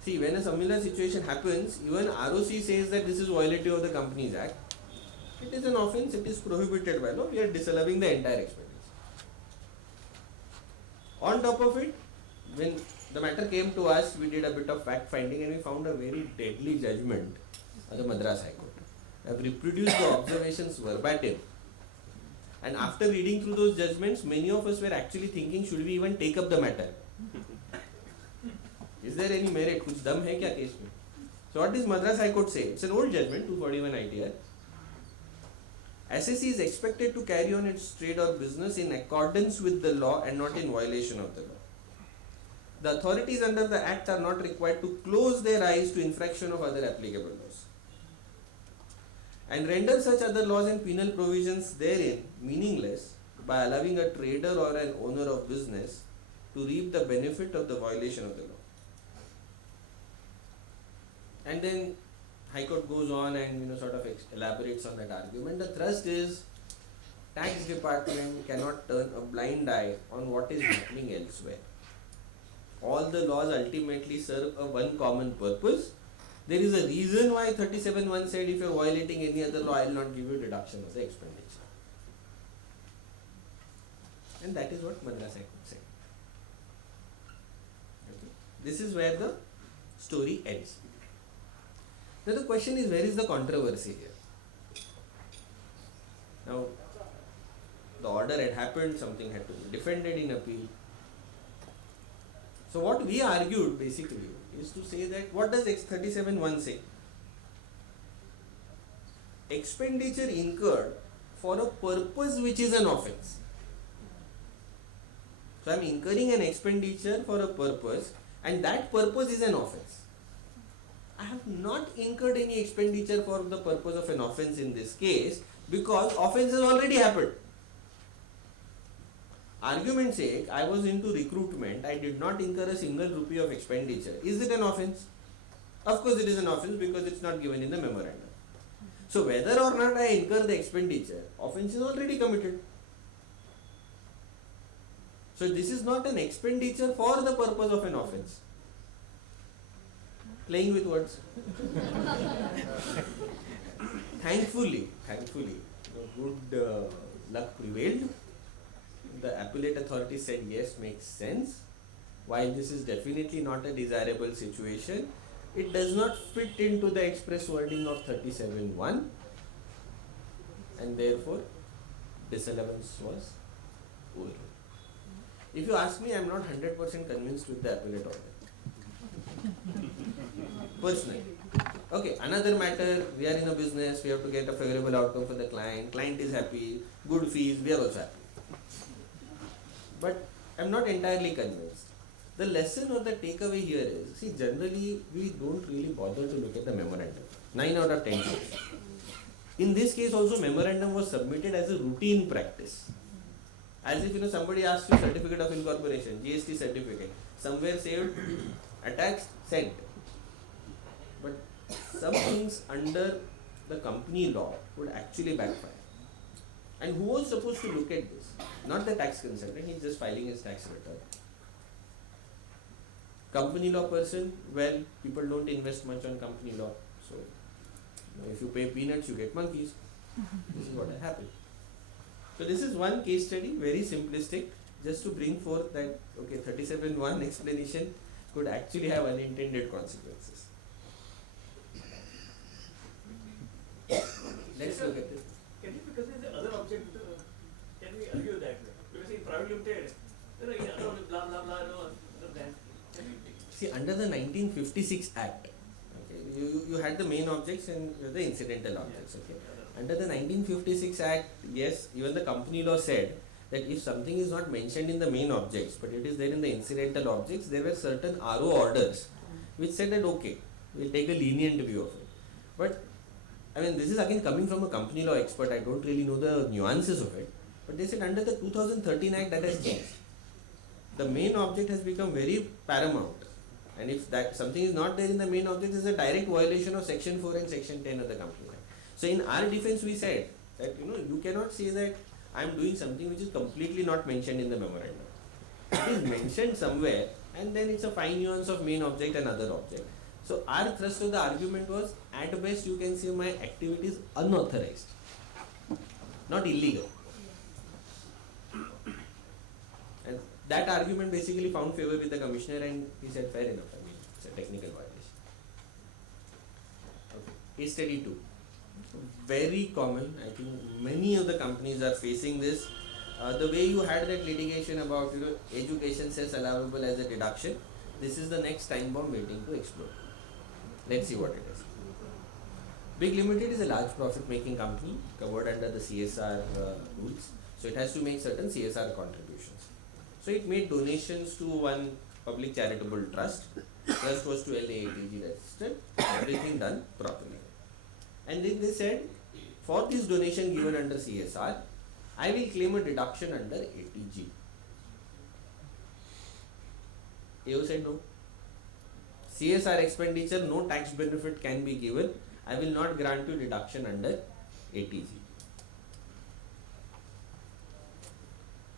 See, when a similar situation happens, even ROC says that this is violative of the Companies Act. It is an offence, it is prohibited by law. We are disallowing the entire expenditure. On top of it, when the matter came to us, we did a bit of fact finding and we found a very deadly judgment of the Madras High Court. I have reproduced the observations verbatim. And after reading through those judgments, many of us were actually thinking, should we even take up the matter? Is there any merit? Kuch dam hai kya case mein? So what does Madras High Court say? It's an old judgment, 241 ITR. SSC is expected to carry on its trade or business in accordance with the law and not in violation of the law. The authorities under the Act are not required to close their eyes to infraction of other applicable laws and render such other laws and penal provisions therein meaningless by allowing a trader or an owner of business to reap the benefit of the violation of the law. And then High Court goes on and sort of elaborates on that argument. The thrust is tax department cannot turn a blind eye on what is happening elsewhere. All the laws ultimately serve a one common purpose. There is a reason why 37(1) said if you are violating any other law, I will not give you deduction of the expenditure. And that is what Madras High Court said. Okay. This is where the story ends. Now the question is, where is the controversy here? Now, the order had happened, something had to be defended in appeal. So what we argued basically is to say that, what does 37(1) say? Expenditure incurred for a purpose which is an offence. So I am incurring an expenditure for a purpose and that purpose is an offence. I have not incurred any expenditure for the purpose of an offence in this case because offence has already happened. Argument's sake, I was into recruitment, I did not incur a single rupee of expenditure. Is it an offence? Of course it is an offence because it's not given in the memorandum. So whether or not I incur the expenditure, offence is already committed. So this is not an expenditure for the purpose of an offence. Playing with words. Thankfully, good luck prevailed. The appellate authority said yes, makes sense. While this is definitely not a desirable situation, it does not fit into the express wording of 37(1) and therefore disallowance was overruled. If you ask me, I am not 100% convinced with the appellate order. Personally. Okay, another matter, we are in a business, we have to get a favorable outcome for the client is happy, good fees, we are also happy. But I am not entirely convinced. The lesson or the takeaway here is, see, generally we don't really bother to look at the memorandum. 9 out of 10 times. In this case also, memorandum was submitted as a routine practice. As if somebody asks you certificate of incorporation, GST certificate, somewhere saved, attached, sent. But some things under the company law would actually backfire. And who was supposed to look at this? Not the tax consultant, he's just filing his tax return. Company law person, well, people don't invest much on company law. So, if you pay peanuts, you get monkeys. This is what has happened. So this is one case study, very simplistic, just to bring forth that, okay, 37.1 explanation could actually have unintended consequences. Let's look at it. Can you, because there's the other object, can we argue that way? Because in private limited, there are other blah blah blah, no other than. See, under the 1956 Act, okay, you had the main objects and the incidental objects. Okay. Under the 1956 Act, yes, even the company law said that if something is not mentioned in the main objects, but it is there in the incidental objects, there were certain RO orders which said that okay, we'll take a lenient view of it. But I mean, this is again coming from a company law expert. I don't really know the nuances of it. But they said under the 2013 Act that has changed. The main object has become very paramount. And if that something is not there in the main object, is a direct violation of Section 4 and Section 10 of the Company Act. So in our defense, we said that you cannot say that I am doing something which is completely not mentioned in the memorandum. It is mentioned somewhere, and then it's a fine nuance of main object and other object. So our thrust of the argument was, at best you can say my activity is unauthorized, not illegal. And that argument basically found favor with the commissioner, and he said fair enough, I mean it's a technical violation. Okay. Case study 2. Very common, I think many of the companies are facing this. The way you had that litigation about education cess allowable as a deduction, this is the next time bomb waiting to explode. Let's see what it is. Big Limited is a large profit making company covered under the CSR rules. So it has to make certain CSR contributions. So it made donations to one public charitable trust. Trust was to LAATG registered, everything done properly. And then they said, for this donation given under CSR, I will claim a deduction under ATG. AO said no. CSR expenditure, no tax benefit can be given. I will not grant you deduction under ATG.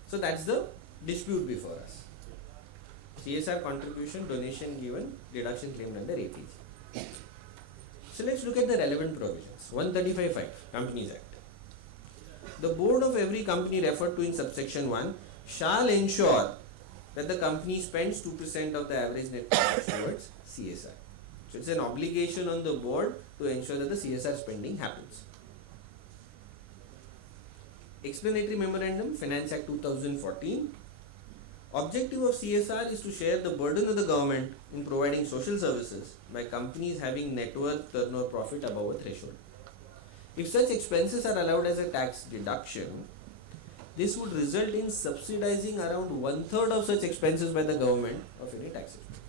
So that's the dispute before us. CSR contribution, donation given, deduction claimed under ATG. So let's look at the relevant provisions. 135(5) Companies Act. The board of every company referred to in subsection 1 shall ensure that the company spends 2% of the average net profit towards CSR. So it's an obligation on the board to ensure that the CSR spending happens. Explanatory Memorandum, Finance Act 2014. Objective of CSR is to share the burden of the government in providing social services by companies having net worth, turnover, profit above a threshold. If such expenses are allowed as a tax deduction, this would result in subsidizing around 1/3 of such expenses by the government of any tax expense.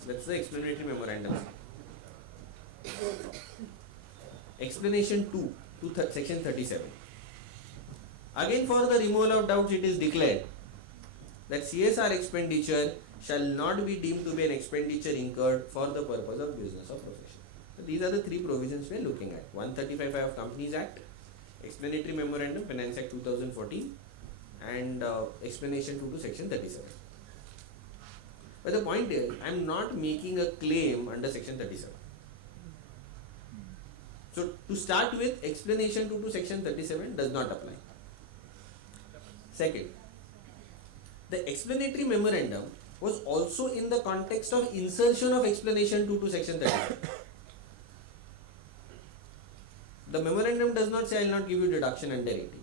So that's the explanatory memorandum. Explanation 2 to section 37. Again, for the removal of doubts, it is declared that CSR expenditure shall not be deemed to be an expenditure incurred for the purpose of business or profession. So these are the three provisions we are looking at. 135(5) of Companies Act, Explanatory Memorandum, Finance Act 2014, and Explanation 2 to Section 37. But the point is, I am not making a claim under Section 37. So to start with, Explanation 2 to Section 37 does not apply. Second, the Explanatory Memorandum was also in the context of insertion of Explanation 2 to Section 37. The memorandum does not say I will not give you deduction under ATG.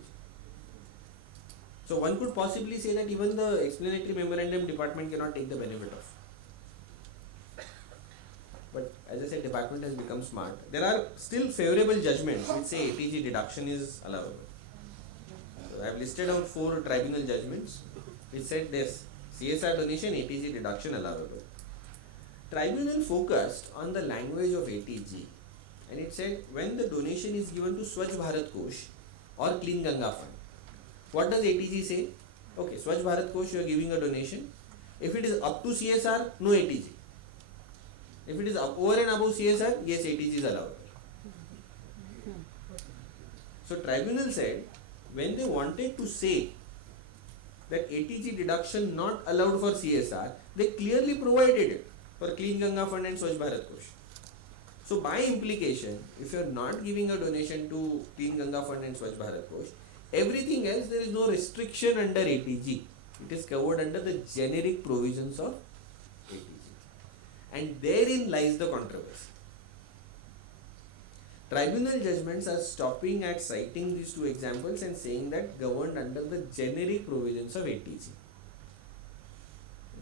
So one could possibly say that even the Explanatory Memorandum department cannot take the benefit of. But as I said, department has become smart. There are still favorable judgments which say ATG deduction is allowable. So I have listed out 4 tribunal judgments which said this: CSR donation, ATG deduction allowable. Tribunal focused on the language of ATG, and it said when the donation is given to Swachh Bharat Kosh or Clean Ganga Fund, what does ATG say? Okay, Swachh Bharat Kosh, you are giving a donation. If it is up to CSR, no ATG. If it is over and above CSR, yes, ATG is allowable. So tribunal said when they wanted to say that ATG deduction not allowed for CSR, they clearly provided it for Clean Ganga Fund and Swachh Bharat Kosh. So by implication, if you are not giving a donation to Clean Ganga Fund and Swachh Bharat Kosh, everything else there is no restriction under ATG. It is covered under the generic provisions of ATG. And therein lies the controversy. Tribunal judgments are stopping at citing these two examples and saying that governed under the generic provisions of ATG.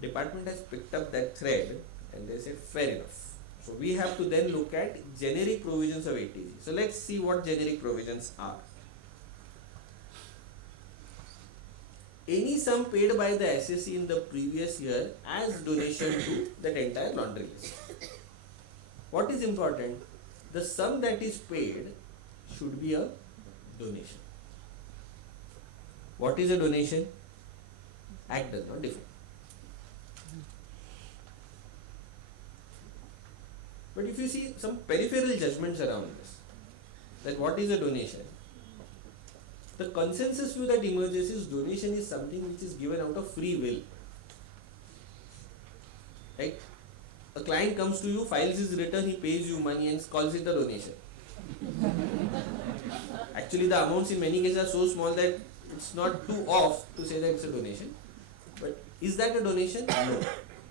Department has picked up that thread and they said fair enough. So we have to then look at generic provisions of ATG. So let's see what generic provisions are. Any sum paid by the SSC in the previous year as donation to that entire laundry list. What is important? The sum that is paid should be a donation. What is a donation? Act does not define. But if you see some peripheral judgments around this, that what is a donation? The consensus view that emerges is donation is something which is given out of free will. Right? A client comes to you, files his return, he pays you money and calls it a donation. Actually, the amounts in many cases are so small that it's not too off to say that it's a donation. But is that a donation? No.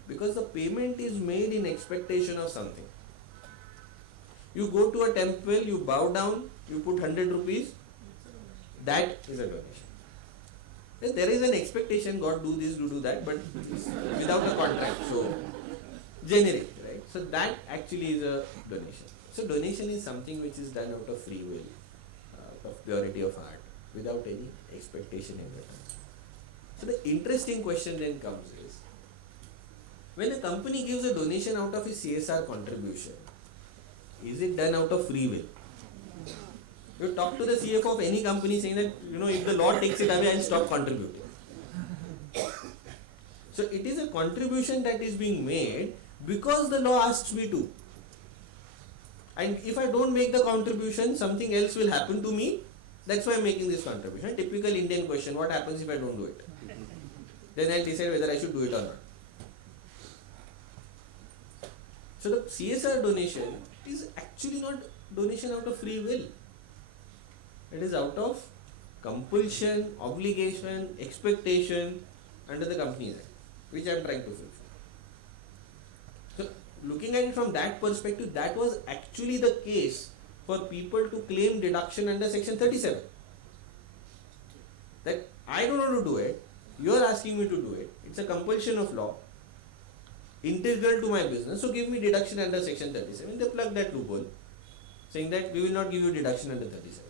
Because the payment is made in expectation of something. You go to a temple, you bow down, you put 100 rupees, that is a donation. There is an expectation, God do this, do that, but without a contract. So, generic, right? So that actually is a donation. So donation is something which is done out of free will, out of purity of heart, without any expectation in return. So the interesting question then comes is, when a company gives a donation out of its CSR contribution, is it done out of free will? You talk to the CFO of any company saying that, if the law takes it away, I'll stop contributing. So it is a contribution that is being made because the law asks me to. And if I don't make the contribution, something else will happen to me. That's why I'm making this contribution. Typical Indian question, what happens if I don't do it? Then I'll decide whether I should do it or not. So the CSR donation is actually not donation out of free will. It is out of compulsion, obligation, expectation under the Companies Act, which I am trying to fulfill. So looking at it from that perspective, that was actually the case for people to claim deduction under section 37. That I don't want to do it, you are asking me to do it, it's a compulsion of law, integral to my business, so give me deduction under section 37. They plug that loophole, saying that we will not give you deduction under 37.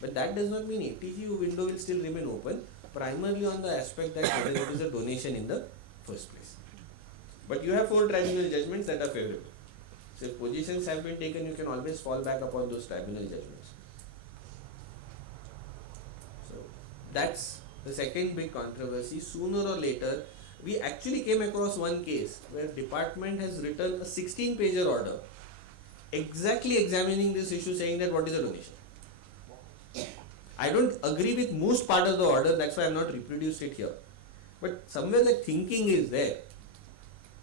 But that does not mean ATG window will still remain open, primarily on the aspect that whether it is a donation in the first place. But you have 4 tribunal judgments that are favorable. So if positions have been taken, you can always fall back upon those tribunal judgments. So that's the second big controversy. Sooner or later, we actually came across one case where department has written a 16-pager order exactly examining this issue, saying that what is a donation. I don't agree with most part of the order, that's why I have not reproduced it here. But somewhere the thinking is there.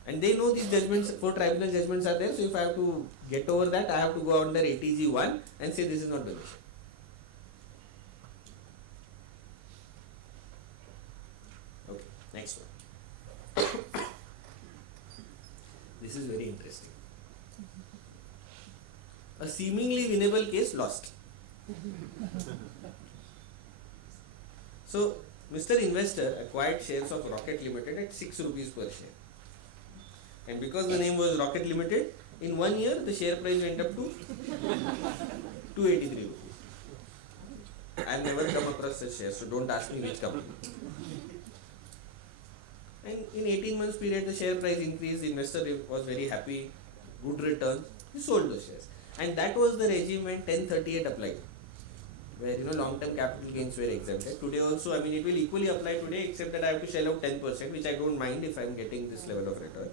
And they know these judgments, 4 tribunal judgments are there, so if I have to get over that, I have to go under ATG 1 and say this is not donation. Okay, next one. This is very interesting. A seemingly winnable case lost. So, Mr. Investor acquired shares of Rocket Limited at 6 rupees per share. And because the name was Rocket Limited, in 1 year the share price went up to 283 rupees. I have never come across such shares, so don't ask me which company. And in 18 months period the share price increased, the investor was very happy, good returns, he sold those shares. And that was the regime when 1038 applied, where long-term capital gains were exempted. Today also, it will equally apply today, except that I have to shell out 10%, which I don't mind if I am getting this level of return.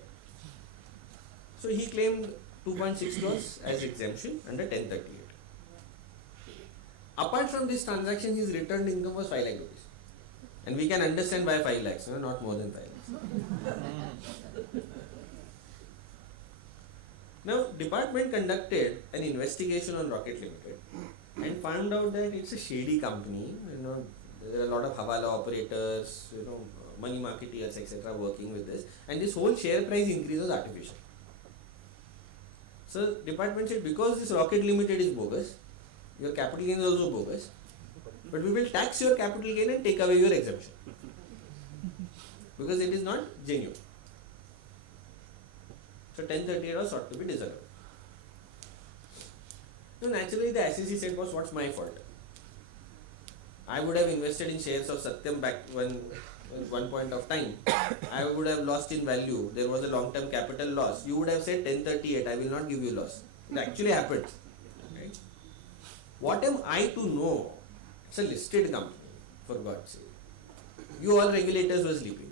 So he claimed 2.6 crores as exemption under 1038. Apart from this transaction, his returned income was 5 lakh rupees. And we can understand by 5 lakhs, not more than 5 lakhs. Now, department conducted an investigation on Rocket Limited and found out that it's a shady company. There are a lot of Hawala operators, money marketeers, etc. working with this, and this whole share price increase was artificial. So, department said, because this Rocket Limited is bogus, your capital gain is also bogus, but we will tax your capital gain and take away your exemption because it is not genuine. So 1038 was sought to be disallowed. So naturally the SEC said, boss, what's my fault? I would have invested in shares of Satyam back when at one point of time. I would have lost in value. There was a long-term capital loss. You would have said 1038, I will not give you loss. It actually happened. Right? What am I to know? It's a listed company, for God's sake. You all regulators were sleeping.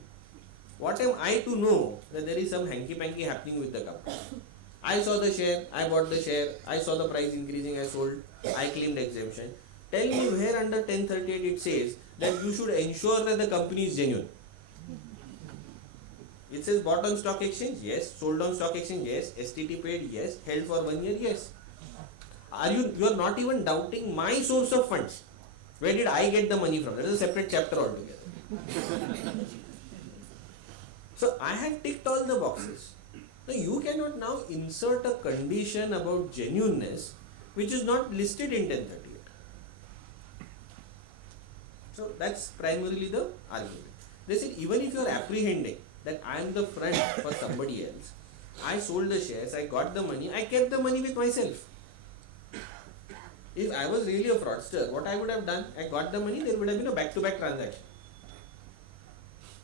What am I to know that there is some hanky-panky happening with the company? I saw the share, I bought the share, I saw the price increasing, I sold, I claimed exemption. Tell me where under 1038 it says that you should ensure that the company is genuine. It says bought on stock exchange, yes. Sold on stock exchange, yes. STT paid, yes. Held for 1 year, yes. You are not even doubting my source of funds. Where did I get the money from? That is a separate chapter altogether. So I have ticked all the boxes. Now you cannot now insert a condition about genuineness which is not listed in 1038. So that's primarily the argument. They said even if you are apprehending that I am the front for somebody else, I sold the shares, I got the money, I kept the money with myself. If I was really a fraudster, what I would have done, I got the money, there would have been a back-to-back transaction.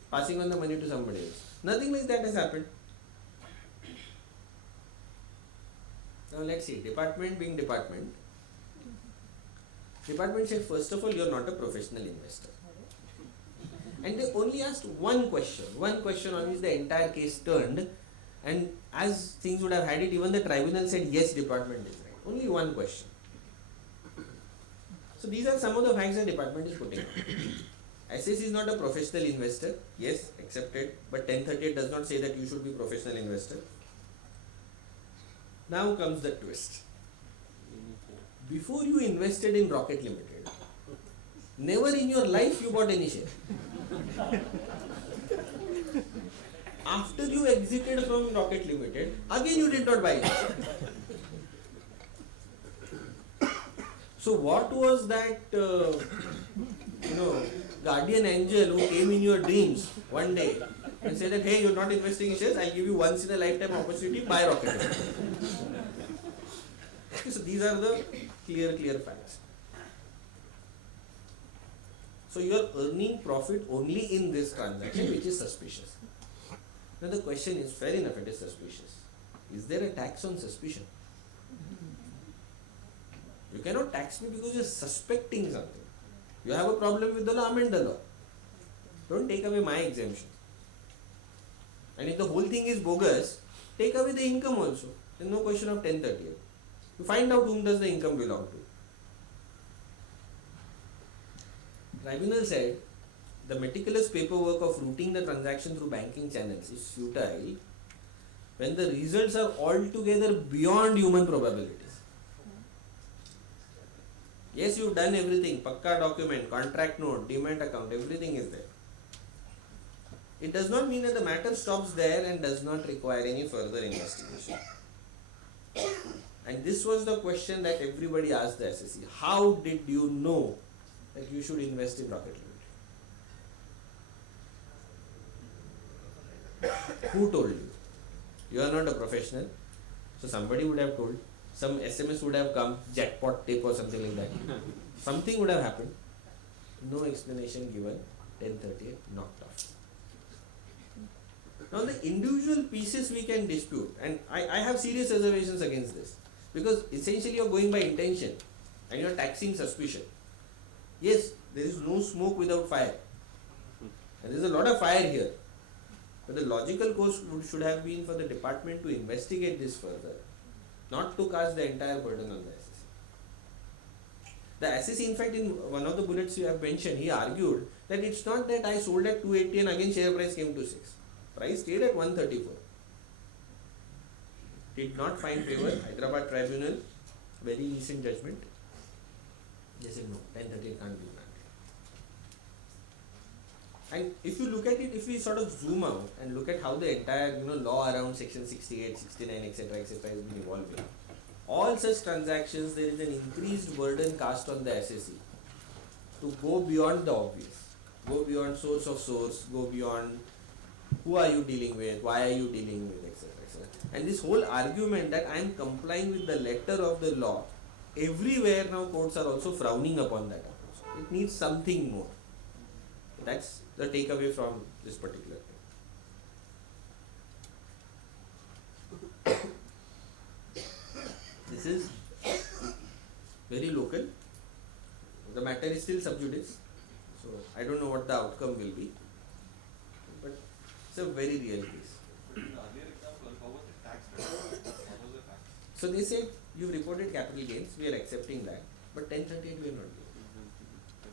Passing on the money to somebody else. Nothing like that has happened. Now let's see, department being department. Department said, first of all, you are not a professional investor. And they only asked one question on which the entire case turned, and as things would have had it, even the tribunal said, yes, department is right. Only one question. So these are some of the facts the department is putting out. SS is not a professional investor, yes, accepted, but 1038 does not say that you should be a professional investor. Now comes the twist. Before you invested in Rocket Limited, never in your life you bought any share. After you exited from Rocket Limited, again you did not buy any share. So what was that, guardian angel who came in your dreams one day and said that, hey, you're not investing in shares, I'll give you once in a lifetime opportunity, buy Rocket Limited. So these are the clear facts. So you are earning profit only in this transaction, which is suspicious. Now the question is, fair enough, it is suspicious. Is there a tax on suspicion? You cannot tax me because you are suspecting something. You have a problem with the law, amend the law. Don't take away my exemption. And if the whole thing is bogus, take away the income also. There is no question of 1038. You find out whom does the income belong to. Tribunal said the meticulous paperwork of routing the transaction through banking channels is futile when the results are altogether beyond human probabilities. Yes, you've done everything, pakka document, contract note, demat account, everything is there. It does not mean that the matter stops there and does not require any further investigation. And this was the question that everybody asked the SEC. How did you know that you should invest in Rocket Limited? Who told you? You are not a professional. So somebody would have told. Some SMS would have come, jackpot tape or something like that. Something would have happened. No explanation given. 1038 knocked off. Now the individual pieces we can dispute, and I have serious reservations against this, because essentially you are going by intention and you are taxing suspicion. Yes, there is no smoke without fire, and there is a lot of fire here, but the logical course should have been for the department to investigate this further, not to cast the entire burden on the SEC. The assessee, in fact, in one of the bullets you have mentioned, he argued that it's not that I sold at 280 and again share price came to 6. Price stayed at 134. Did not find favor. Hyderabad tribunal, very recent judgment. They said no, 1038 can't be granted. And if you look at it, if we sort of zoom out and look at how the entire law around section 68, 69, etc., etc. has been evolving, all such transactions, there is an increased burden cast on the assessee to go beyond the obvious, go beyond source of source, go beyond who are you dealing with, why are you dealing with, etc., etc. And this whole argument that I am complying with the letter of the law, everywhere now courts are also frowning upon that approach. It needs something more. That's the takeaway from this particular thing. This is very local. The matter is still sub judice, so I don't know what the outcome will be, but it's a very real case. So they said, you've reported capital gains, we are accepting that, but 1038 we are not doing.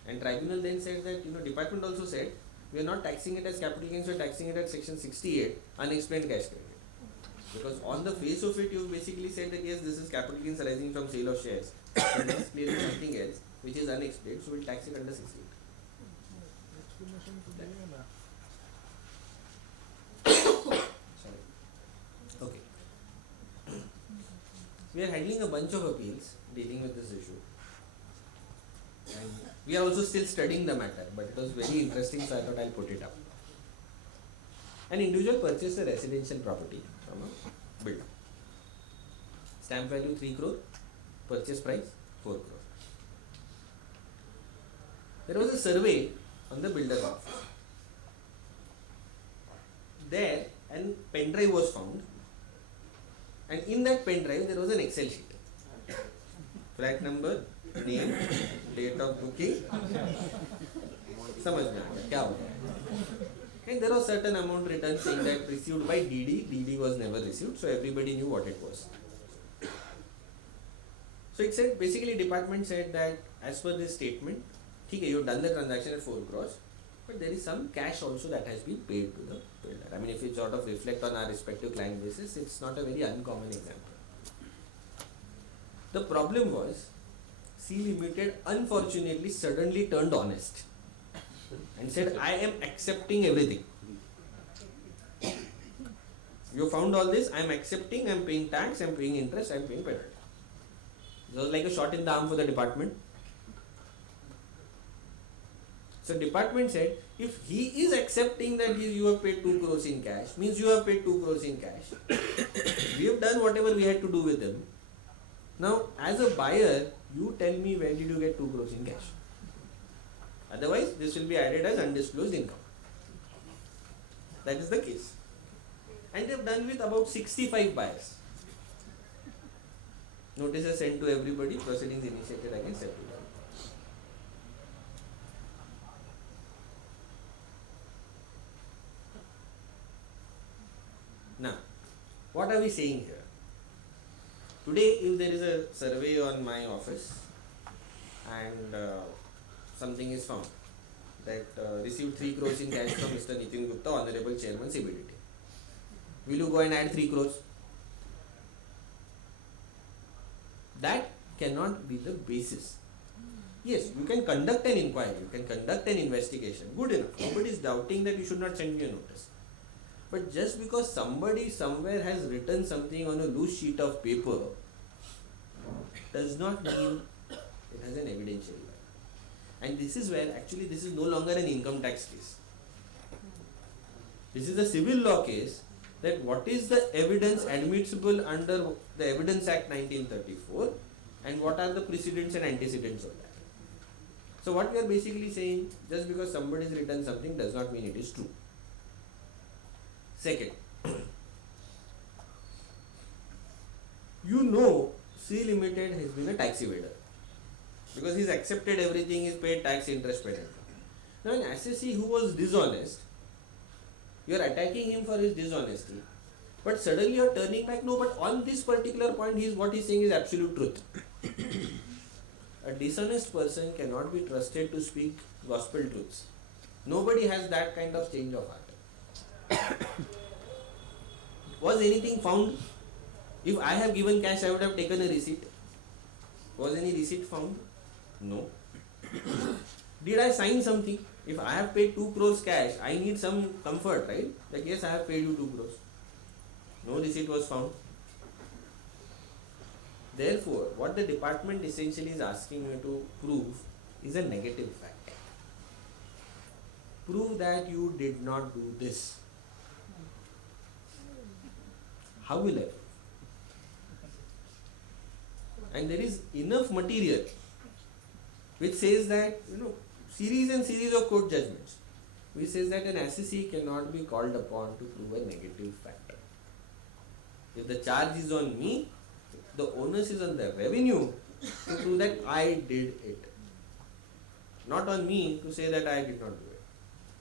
And tribunal then said that, department also said, we are not taxing it as capital gains, we are taxing it at section 68, unexplained cash credit. Because on the face of it, you basically said that yes, this is capital gains arising from sale of shares. But this is clearly something else, which is unexplained, so we'll tax it under 68. Sorry. Okay. We are handling a bunch of appeals dealing with this issue. And we are also still studying the matter, but it was very interesting, so I thought I'll put it up. An individual purchased a residential property from a builder. Stamp value 3 crore, purchase price 4 crore. There was a survey on the builder's office. There, a pen drive was found, and in that pen drive there was an Excel sheet. Flat number, name, date of booking. समझ में आ गया क्या होगा? And there was certain amount written saying that received by DD. DD was never received, so everybody knew what it was. So it said, basically department said that as per this statement, okay, you've done the transaction at 4 crores, but there is some cash also that has been paid to the builder. I mean, if you sort of reflect on our respective client basis, it's not a very uncommon example. The problem was, C Limited unfortunately suddenly turned honest and said, I am accepting everything. You found all this, I am accepting, I am paying tax, I am paying interest, I am paying penalty. It was like a shot in the arm for the department. So department said, if he is accepting that you have paid 2 crores in cash, means you have paid 2 crores in cash. We have done whatever we had to do with them. Now, as a buyer, you tell me when did you get 2 crores in cash. Otherwise, this will be added as undisclosed income. That is the case. And they have done with about 65 buyers. Notices sent to everybody, proceedings initiated against everybody. Now, what are we saying here? Today, if there is a survey on my office and something is found that received 3 crores in cash from Mr. Nitin Gupta, Honorable Chairman CBDT, will you go and add 3 crores? That cannot be the basis. Yes, you can conduct an inquiry, you can conduct an investigation, good enough. Nobody is doubting that you should not send me a notice. But just because somebody somewhere has written something on a loose sheet of paper does not mean it has an evidential value. And this is where actually this is no longer an income tax case. This is a civil law case that what is the evidence admissible under the Evidence Act 1934 and what are the precedents and antecedents of that. So what we are basically saying, just because somebody has written something does not mean it is true. Second, C Limited has been a tax evader because he's accepted everything, he's paid tax, interest, penalty. Now an assessee who was dishonest, you are attacking him for his dishonesty, but suddenly you are turning back, no, but on this particular point what he's saying is absolute truth. a dishonest person cannot be trusted to speak gospel truths. Nobody has that kind of change of heart. Was anything found? If I have given cash, I would have taken a receipt. Was any receipt found? No. Did I sign something? If I have paid 2 crores cash, I need some comfort, right? Like, yes, I have paid you 2 crores. No receipt was found. Therefore, what the department essentially is asking you to prove is a negative fact. Prove that you did not do this. How will I prove? And there is enough material which says that, series and series of court judgments, which says that an assessee cannot be called upon to prove a negative factor. If the charge is on me, the onus is on the revenue to prove that I did it. Not on me to say that I did not do it.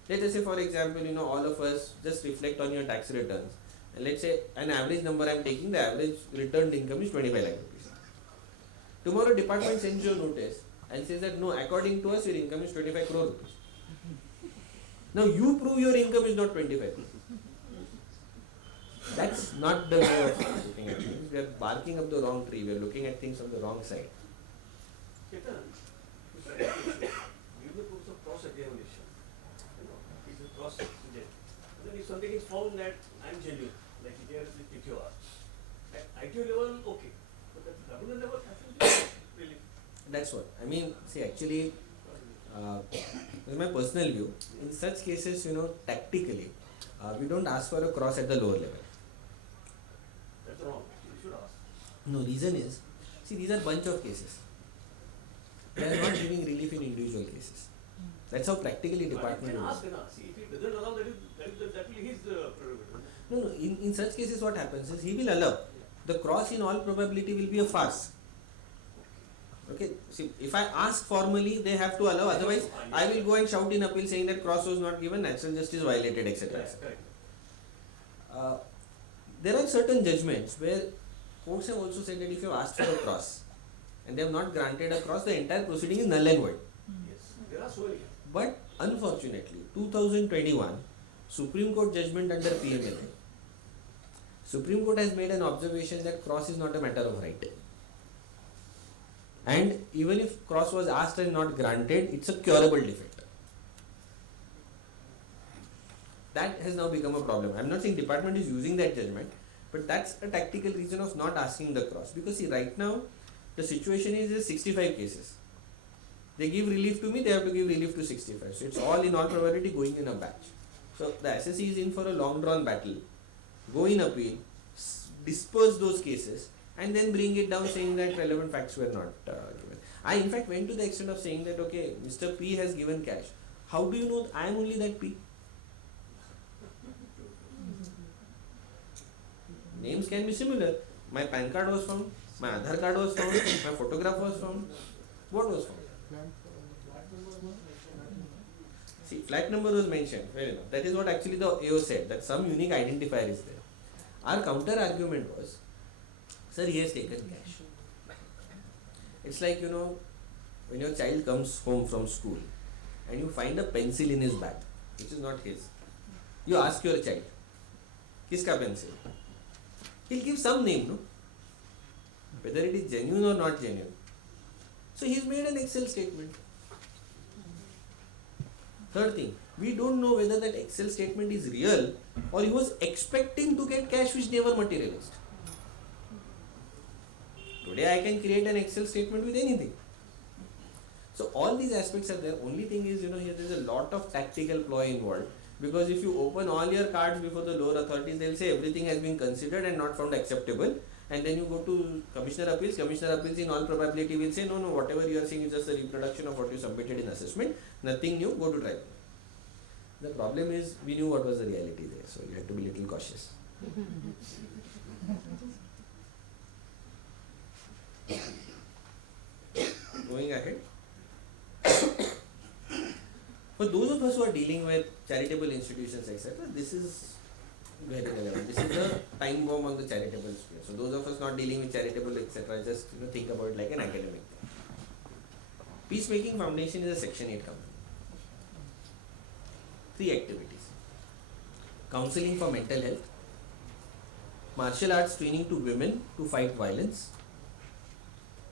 Let us say, for example, all of us just reflect on your tax returns. And let's say an average number I am taking, the average returned income is 25 lakh rupees. Tomorrow department sends you a notice and says that no, according to us your income is 25 crore rupees. Now you prove your income is not 25 crore. That's not the way of looking at things. We are barking up the wrong tree. We are looking at things on the wrong side. Chetan, give the proofs of cross-examination. It's a cross-examination. Then if something is found that I am genuine, like here if you are, at ITO level, okay. But at government level, absolutely really. That's what. I mean, see, actually, this is my personal view. In such cases, tactically, we don't ask for a cross at the lower level. That's wrong. You should ask. No, reason is, see, these are bunch of cases. They are not giving relief in individual cases. That's how practically department can works. ask and ask. See, if he doesn't allow, that will be his prerogative. No, in such cases what happens is he will allow. The cross in all probability will be a farce. Okay, see, if I ask formally, they have to allow, otherwise I will go and shout in appeal saying that cross was not given, natural justice violated, etc. There are certain judgments where courts have also said that if you have asked for a cross and they have not granted a cross, the entire proceeding is null and void. Yes, there are so many. But unfortunately, 2021 Supreme Court judgment under PMLA, Supreme Court has made an observation that cross is not a matter of right. And even if cross was asked and not granted, it's a curable defect. That has now become a problem. I'm not saying department is using that judgment, but that's a tactical reason of not asking the cross. Because see, right now, the situation is 65 cases. They give relief to me, they have to give relief to 65. So it's all in all probability going in a batch. So the SSC is in for a long drawn battle. Go in appeal, disperse those cases, and then bring it down saying that relevant facts were not given. I in fact went to the extent of saying that, okay, Mr. P has given cash. How do you know I am only that P? Names can be similar. My PAN card was found, my Aadhaar card was found, my photograph was found. What was found? See, flat number was mentioned. Fair enough. That is what actually the AO said, that some unique identifier is there. Our counter argument was, sir, he has taken cash. It's like, when your child comes home from school and you find a pencil in his bag, which is not his. You ask your child, kiska pencil? He'll give some name, no? Whether it is genuine or not genuine. So he's made an Excel statement. Third thing, we don't know whether that Excel statement is real or he was expecting to get cash which never materialized. Today I can create an Excel statement with anything. So all these aspects are there. Only thing is, here there is a lot of tactical ploy involved. Because if you open all your cards before the lower authorities, they'll say everything has been considered and not found acceptable. And then you go to Commissioner Appeals in all probability will say, no, whatever you are saying is just a reproduction of what you submitted in assessment. Nothing new, go to tribunal. The problem is, we knew what was the reality there, so you had to be a little cautious. Going ahead. For those of us who are dealing with charitable institutions, etc., this is very relevant. This is the time bomb on the charitable sphere. So those of us not dealing with charitable, etc., just think about it like an academic thing. Peacemaking Foundation is a Section 8 company. 3 activities: counseling for mental health, martial arts training to women to fight violence,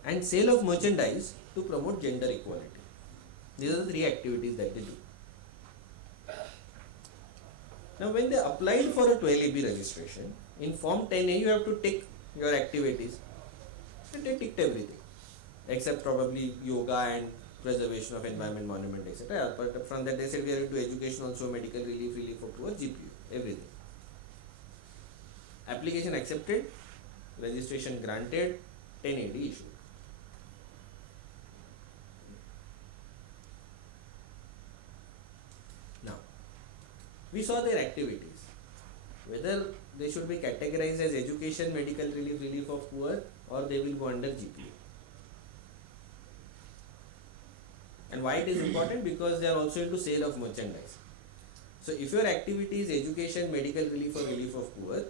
and sale of merchandise to promote gender equality. These are the 3 activities that they do. Now, when they applied for a 12AB registration, in Form 10A you have to tick your activities, and they ticked everything except probably yoga and preservation of environment, monument, etc. But from that they said we are into education also, medical relief, relief for poor, GPU, everything. Application accepted, registration granted, 10AD issued. Now, we saw their activities, whether they should be categorized as education, medical relief, relief of poor, or they will go under GPA. And why it is important? Because they are also into sale of merchandise. So if your activity is education, medical relief, or relief of poor,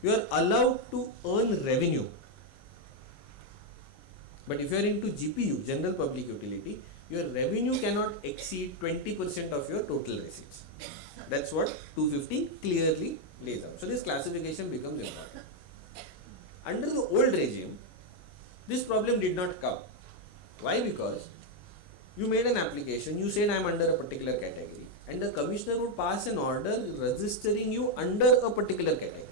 you are allowed to earn revenue. But if you are into GPU, general public utility, your revenue cannot exceed 20% of your total receipts. That's what 250 clearly lays out. So this classification becomes important. Under the old regime, this problem did not come. Why? Because you made an application, you said I am under a particular category, and the commissioner would pass an order registering you under a particular category.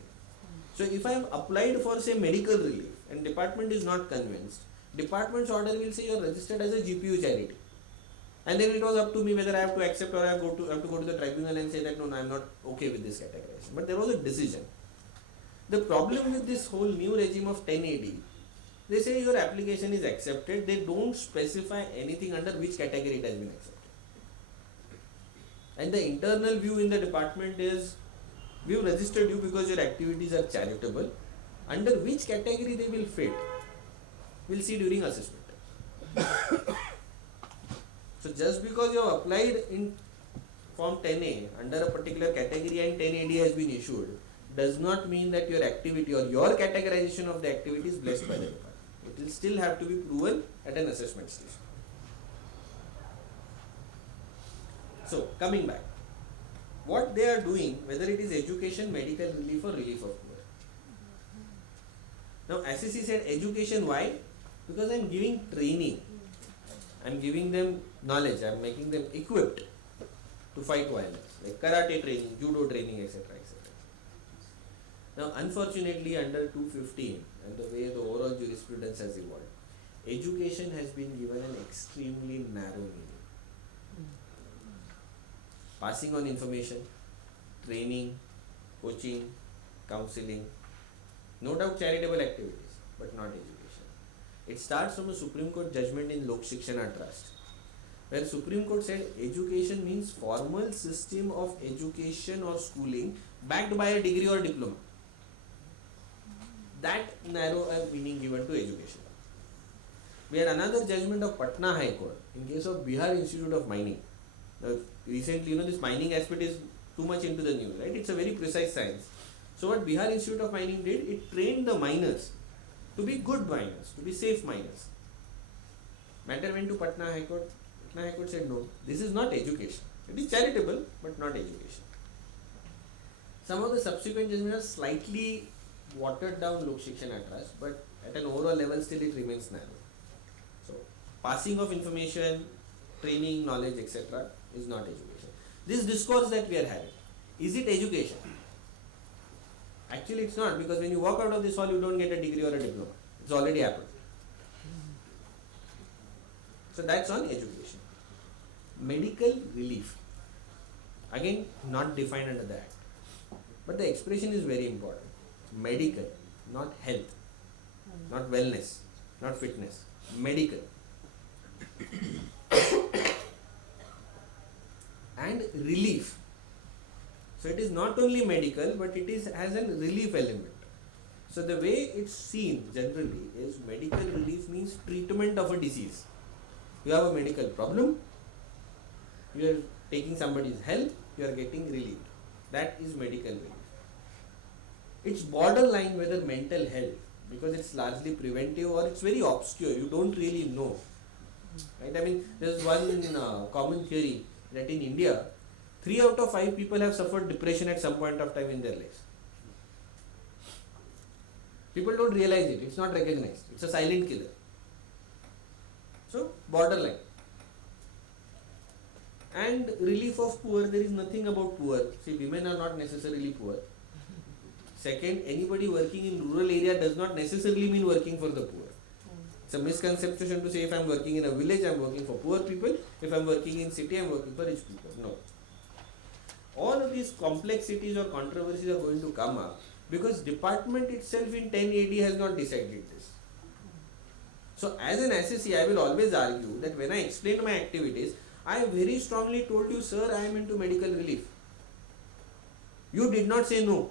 So if I have applied for say medical relief and department is not convinced, department's order will say you are registered as a GPU charity. And then it was up to me whether I have to accept or I have to go to the tribunal and say that no, I am not okay with this categorization. But there was a decision. The problem with this whole new regime of 10AD, they say your application is accepted, they don't specify anything under which category it has been accepted. And the internal view in the department is, we have registered you because your activities are charitable. Under which category they will fit, we'll see during assessment. So just because you have applied in Form 10A under a particular category and 10AD has been issued, does not mean that your activity or your categorization of the activity is blessed by the department. It will still have to be proven at an assessment stage. So coming back, what they are doing, whether it is education, medical relief, or relief of poor. Now SSC said education, why? Because I am giving training, I am giving them knowledge, I am making them equipped to fight violence, like karate training, judo training, etc. etc. Now unfortunately under 215 and the way the overall jurisprudence has evolved, education has been given an extremely narrow meaning. Passing on information, training, coaching, counseling, no doubt charitable activities, but not education. It starts from a Supreme Court judgment in Lok Shikshana Trust, where Supreme Court said education means formal system of education or schooling backed by a degree or diploma. That narrow a meaning given to education. We had another judgment of Patna High Court in case of Bihar Institute of Mining. Now, recently, this mining aspect is too much into the news, right? It's a very precise science. So what Bihar Institute of Mining did, it trained the miners to be good miners, to be safe miners. Matter went to Patna High Court. Patna High Court said no, this is not education. It is charitable, but not education. Some of the subsequent judgments are slightly watered down Lok Shikshana Trust, but at an overall level still it remains narrow. So passing of information, training, knowledge, etc. is not education. This discourse that we are having, is it education? Actually it's not, because when you walk out of this hall you don't get a degree or a diploma. It's already happened. So that's on education. Medical relief, again not defined under the Act, but the expression is very important. Medical, not health, not wellness, not fitness, medical. And relief. So it is not only medical, but it has a relief element. So the way it's seen generally is medical relief means treatment of a disease. You have a medical problem, you are taking somebody's health, you are getting relief. That is medical relief. It's borderline whether mental health, because it's largely preventive or it's very obscure, you don't really know. Right? I mean, there's one common theory that in India, 3 out of 5 people have suffered depression at some point of time in their lives. People don't realize it, it's not recognized, it's a silent killer. So, borderline. And relief of poor, there is nothing about poor. See, women are not necessarily poor. Second, anybody working in rural area does not necessarily mean working for the poor. It's a misconception to say if I'm working in a village, I'm working for poor people. If I'm working in city, I'm working for rich people. No. All of these complexities or controversies are going to come up because department itself in 10 AD has not decided this. So as an SSC, I will always argue that when I explain my activities, I very strongly told you, sir, I am into medical relief. You did not say no.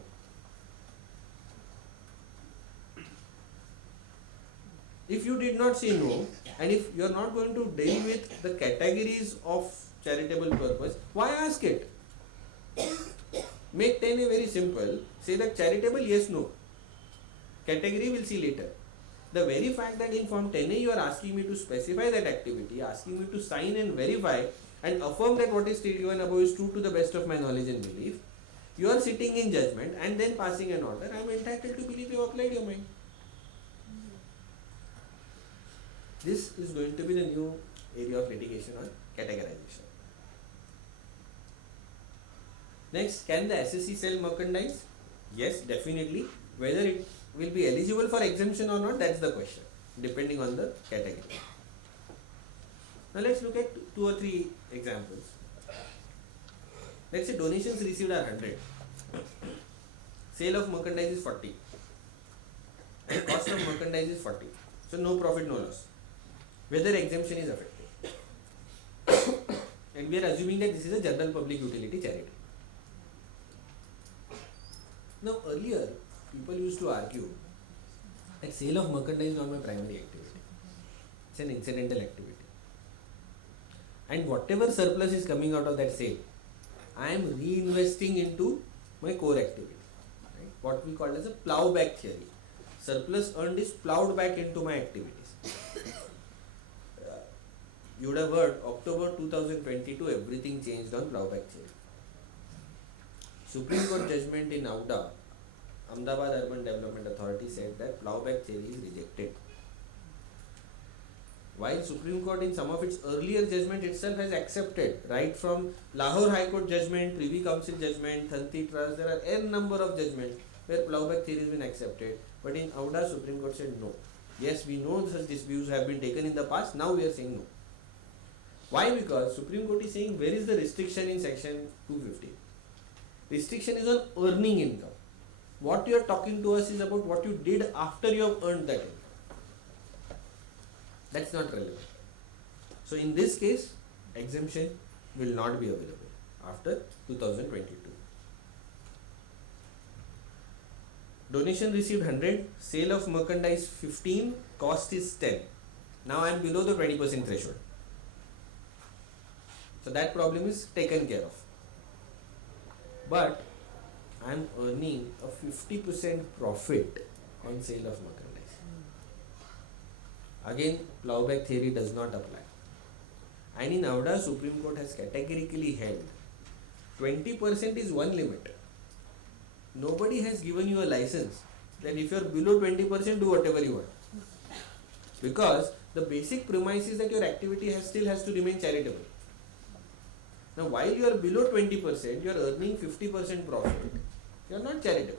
If you did not say no, and if you are not going to deal with the categories of charitable purpose, why ask it? Make 10A very simple. Say that charitable, yes, no. Category we'll see later. The very fact that in Form 10A you are asking me to specify that activity, asking me to sign and verify and affirm that what is stated and above is true to the best of my knowledge and belief, you are sitting in judgment and then passing an order. I am entitled to believe you have applied your mind. This is going to be the new area of litigation on categorization. Next, can the SSC sell merchandise? Yes, definitely. Whether it will be eligible for exemption or not, that's the question, depending on the category. Now let's look at 2 or 3 examples. Let's say donations received are 100. Sale of merchandise is 40. And cost of merchandise is 40. So no profit, no loss. Whether exemption is affected. And we are assuming that this is a general public utility charity. Now earlier, people used to argue that sale of merchandise is not my primary activity. It's an incidental activity. And whatever surplus is coming out of that sale, I am reinvesting into my core activity. Right? What we call as a plowback theory. Surplus earned is plowed back into my activities. You would have heard October 2022, everything changed on plowback theory. Supreme Court judgment in AUDA, Ahmedabad Urban Development Authority, said that plowback theory is rejected. While Supreme Court in some of its earlier judgment itself has accepted, right from Lahore High Court judgment, Privy Council judgment, Thanti Trust, there are n number of judgments where plowback theory has been accepted. But in AUDA, Supreme Court said no. Yes, we know such disputes have been taken in the past, now we are saying no. Why? Because Supreme Court is saying where is the restriction in section 250? Restriction is on earning income. What you are talking to us is about what you did after you have earned that income. That's not relevant. So in this case, exemption will not be available after 2022. Donation received 100, sale of merchandise 15, cost is 10. Now I am below the 20% threshold. So that problem is taken care of. But I am earning a 50% profit on sale of merchandise. Again, plowback theory does not apply. And in AUDA, Supreme Court has categorically held 20% is one limit. Nobody has given you a license that if you are below 20%, do whatever you want. Because the basic premise is that your activity still has to remain charitable. Now, while you are below 20%, you are earning 50% profit. You are not charitable.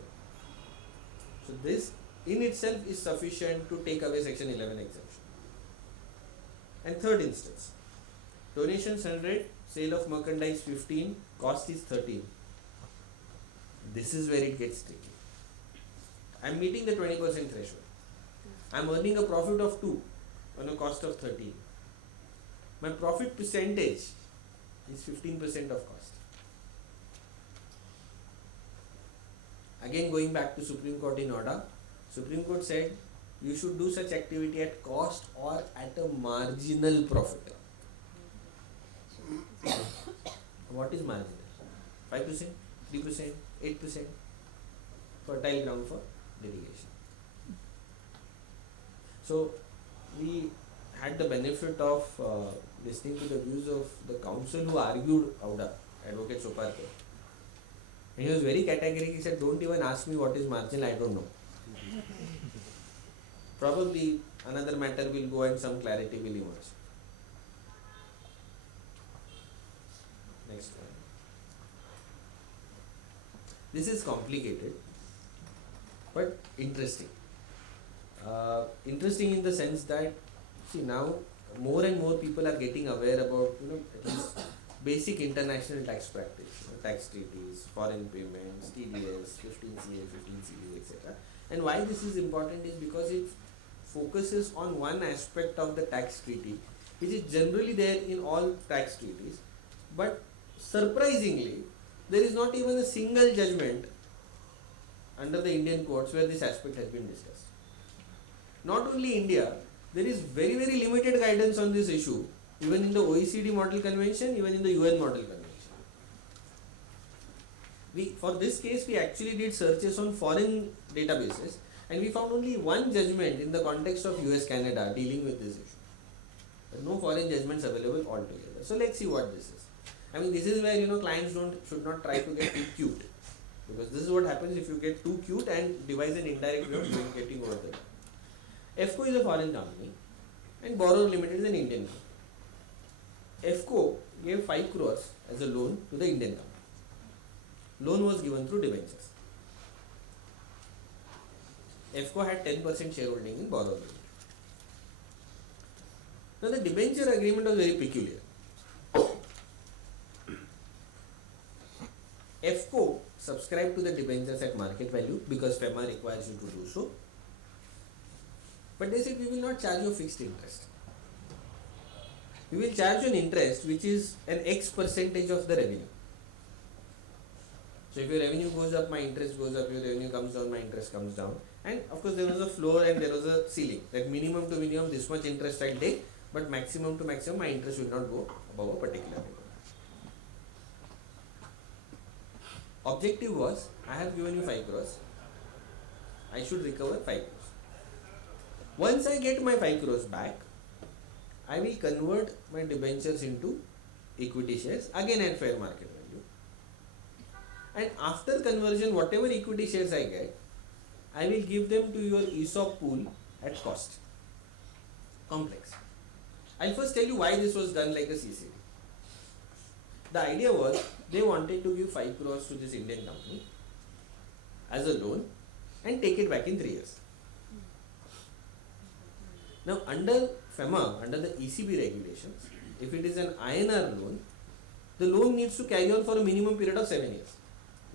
So, this in itself is sufficient to take away Section 11 exemption. And third instance, donations 100, sale of merchandise 15, cost is 13. This is where it gets tricky. I am meeting the 20% threshold. I am earning a profit of 2 on a cost of 13. My profit percentage is 15% of cost. Again, going back to Supreme Court in order, Supreme Court said you should do such activity at cost or at a marginal profit. What is marginal? 5%, 3%, 8%? Fertile ground for litigation. So, we had the benefit of listening to the views of the counsel who argued Auda, Advocate Soparkar. And he was very categorical. He said, don't even ask me what is marginal, I don't know. Probably another matter will go and some clarity will emerge. Next one. This is complicated, but interesting. Interesting in the sense that, see, now more and more people are getting aware about, at least basic international tax practice, tax treaties, foreign payments, TDS, 15CA, 15CA, etc. And why this is important is because it focuses on one aspect of the tax treaty, which is generally there in all tax treaties, but surprisingly, there is not even a single judgment under the Indian courts where this aspect has been discussed. Not only India, there is very, very limited guidance on this issue, even in the OECD Model Convention, even in the UN Model Convention. For this case, we actually did searches on foreign databases, and we found only one judgment in the context of US-Canada dealing with this issue. There are no foreign judgments available altogether. So let's see what this is. I mean, this is where clients should not try to get too cute, because this is what happens if you get too cute and devise an indirect way of getting over the line. EFCO is a foreign company and Borrower Limited is an Indian company. EFCO gave 5 crores as a loan to the Indian company. Loan was given through debentures. EFCO had 10% shareholding in Borrower Limited. Now the debenture agreement was very peculiar. EFCO subscribed to the debentures at market value because FEMA requires you to do so. But they said, we will not charge you a fixed interest. We will charge you an interest which is an X percentage of the revenue. So if your revenue goes up, my interest goes up. If your revenue comes down, my interest comes down. And of course there was a floor and there was a ceiling. That minimum to minimum this much interest I'll take, but maximum to maximum my interest will not go above a particular level. Objective was, I have given you 5 crores. I should recover 5 crores. Once I get my 5 crores back, I will convert my debentures into equity shares again at fair market value. And after conversion, whatever equity shares I get, I will give them to your ESOP pool at cost. Complex. I'll first tell you why this was done like a CCD. The idea was, they wanted to give 5 crores to this Indian company as a loan and take it back in 3 years. Now under FEMA, under the ECB regulations, if it is an INR loan, the loan needs to carry on for a minimum period of 7 years.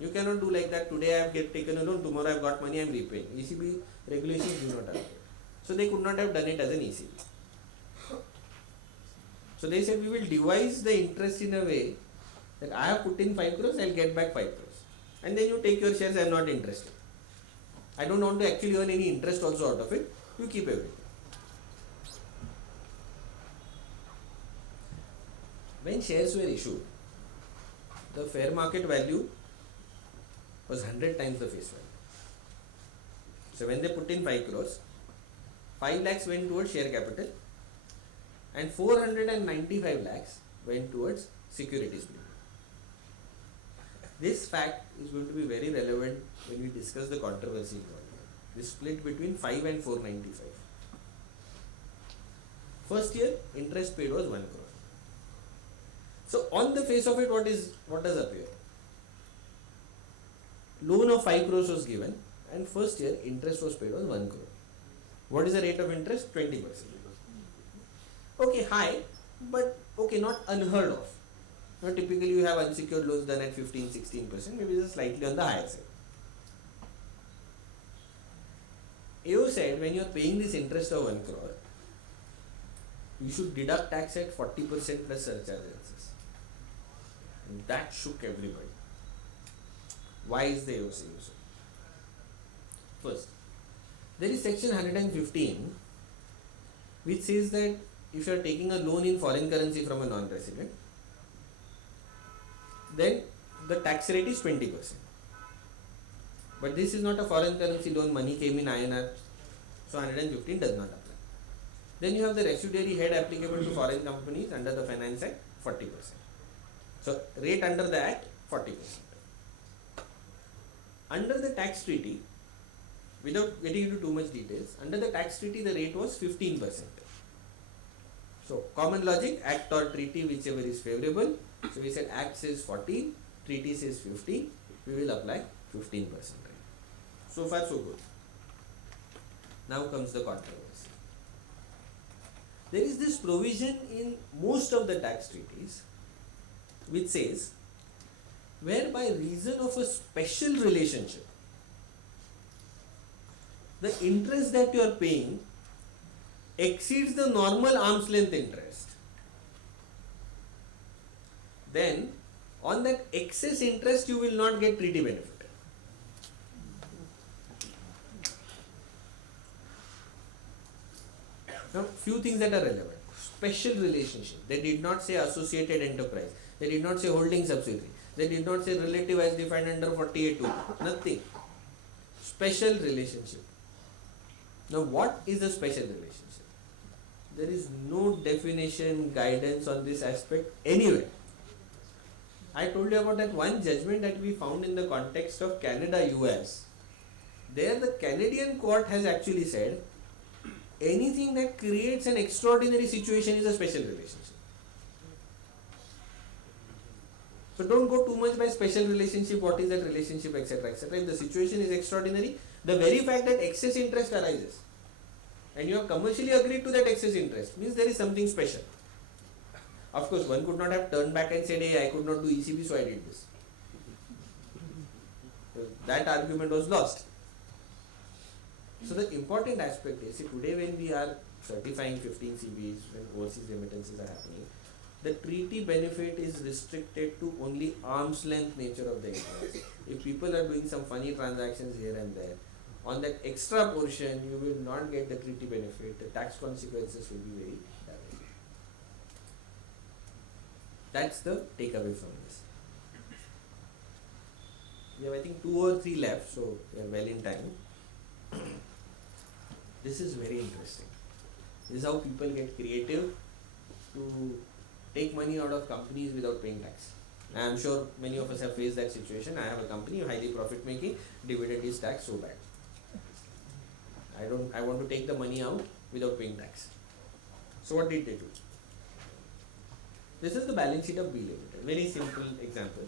You cannot do like that, today I have taken a loan, tomorrow I have got money, I am repaying. ECB regulations do not allow it. So they could not have done it as an ECB. So they said, we will devise the interest in a way that I have put in 5 crores, I will get back 5 crores. And then you take your shares, I am not interested. I don't want to actually earn any interest also out of it, you keep everything. When shares were issued, the fair market value was 100 times the face value. So when they put in 5 crores, 5 lakhs went towards share capital and 495 lakhs went towards securities bill. This fact is going to be very relevant when we discuss the controversy involved. This split between 5 and 495. First year, interest paid was 1 crore. So on the face of it, what does appear? Loan of 5 crores was given and first year interest was paid was 1 crore. What is the rate of interest? 20%. Okay, high, but okay, not unheard of. Now typically you have unsecured loans done at 15-16%, maybe this is slightly on the higher side. AO said when you are paying this interest of 1 crore, you should deduct tax at 40% plus surcharges. And that shook everybody. Why is the AO saying so? First, there is section 115 which says that if you are taking a loan in foreign currency from a non-resident, then the tax rate is 20%. But this is not a foreign currency loan, money came in INR, so 115 does not apply. Then you have the residuary head applicable to foreign companies under the Finance Act, 40%. So rate under the Act, 40%. Under the tax treaty, without getting into too much details, under the tax treaty the rate was 15%. So common logic, Act or treaty, whichever is favorable. So we said Act says 14, treaty says 15, we will apply 15% rate. So far so good. Now comes the controversy. There is this provision in most of the tax treaties which says, where by reason of a special relationship, the interest that you are paying exceeds the normal arm's length interest, then on that excess interest you will not get treaty benefit. Now, few things that are relevant. Special relationship. They did not say associated enterprise. They did not say holding subsidiary. They did not say relative as defined under 48(2). Nothing. Special relationship. Now, what is a special relationship? There is no definition, guidance on this aspect anywhere. I told you about that one judgment that we found in the context of Canada-US. There the Canadian court has actually said, anything that creates an extraordinary situation is a special relationship. So don't go too much by special relationship, what is that relationship, etc., etc. If the situation is extraordinary, the very fact that excess interest arises and you have commercially agreed to that excess interest means there is something special. Of course, one could not have turned back and said, hey, I could not do ECB, so I did this. So that argument was lost. So the important aspect is, see, today when we are certifying 15 CBs, when overseas remittances are happening, the treaty benefit is restricted to only arm's length nature of the interest. If people are doing some funny transactions here and there, on that extra portion you will not get the treaty benefit, the tax consequences will be very damaging. That's the takeaway from this. We have I think 2 or 3 left, so we are well in time. This is very interesting. This is how people get creative to take money out of companies without paying tax. I am sure many of us have faced that situation. I have a company, highly profit making, dividend is taxed so bad. I want to take the money out without paying tax. So what did they do? This is the balance sheet of B Limited. Very simple example.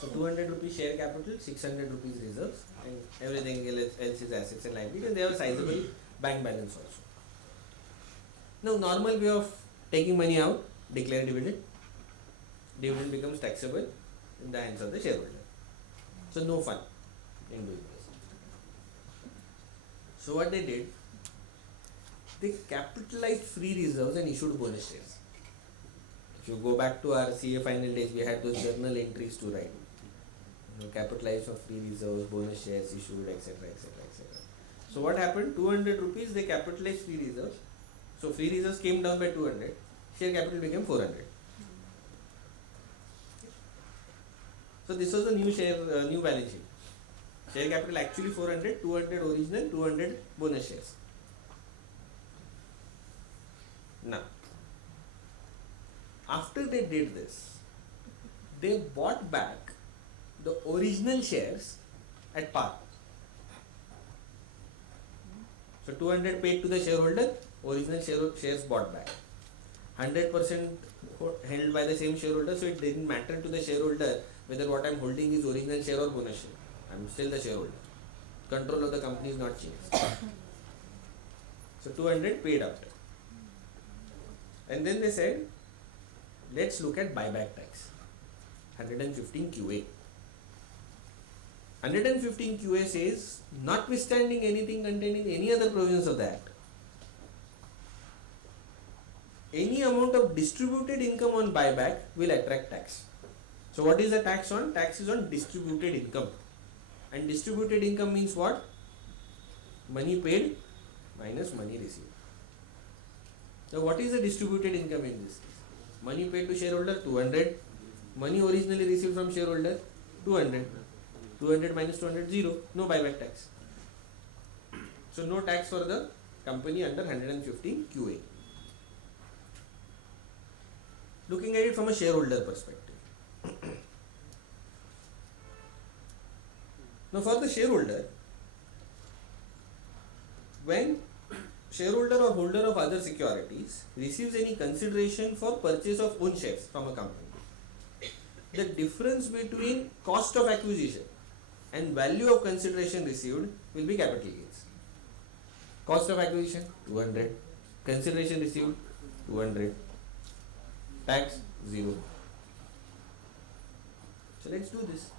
So 200 rupees share capital, 600 rupees reserves, and everything else is assets and liabilities, and they have a sizable bank balance also. Now, normal way of taking money out, declare dividend. Dividend becomes taxable in the hands of the shareholder. So no fun in doing this. So what they did, they capitalized free reserves and issued bonus shares. If you go back to our CA final days, we had those journal entries to write. Capitalized of free reserves, bonus shares issued, etc., etc., etc. So what happened? 200 rupees they capitalized free reserves. So free reserves came down by 200. Share capital became 400. So this was the new new balance sheet. Share capital actually 400, 200 original, 200 bonus shares. Now, after they did this, they bought back the original shares at par. So 200 paid to the shareholder, original shares bought back. 100% held by the same shareholder, so it didn't matter to the shareholder whether what I am holding is original share or bonus share. I am still the shareholder. Control of the company is not changed. So 200 paid after. And then they said, let's look at buyback tax. 115 QA. 115 QA says, notwithstanding anything contained in any other provisions of the Act, any amount of distributed income on buyback will attract tax. So what is the tax on? Tax is on distributed income. And distributed income means what? Money paid minus money received. So what is the distributed income in this case? Money paid to shareholder 200, money originally received from shareholder 200. 200 minus 200, 0, no buyback tax. So no tax for the company under 115 QA. Looking at it from a shareholder perspective. Now for the shareholder, when shareholder or holder of other securities receives any consideration for purchase of own shares from a company, the difference between cost of acquisition and value of consideration received will be capital gains. Cost of acquisition 200, consideration received 200, tax 0. So let's do this.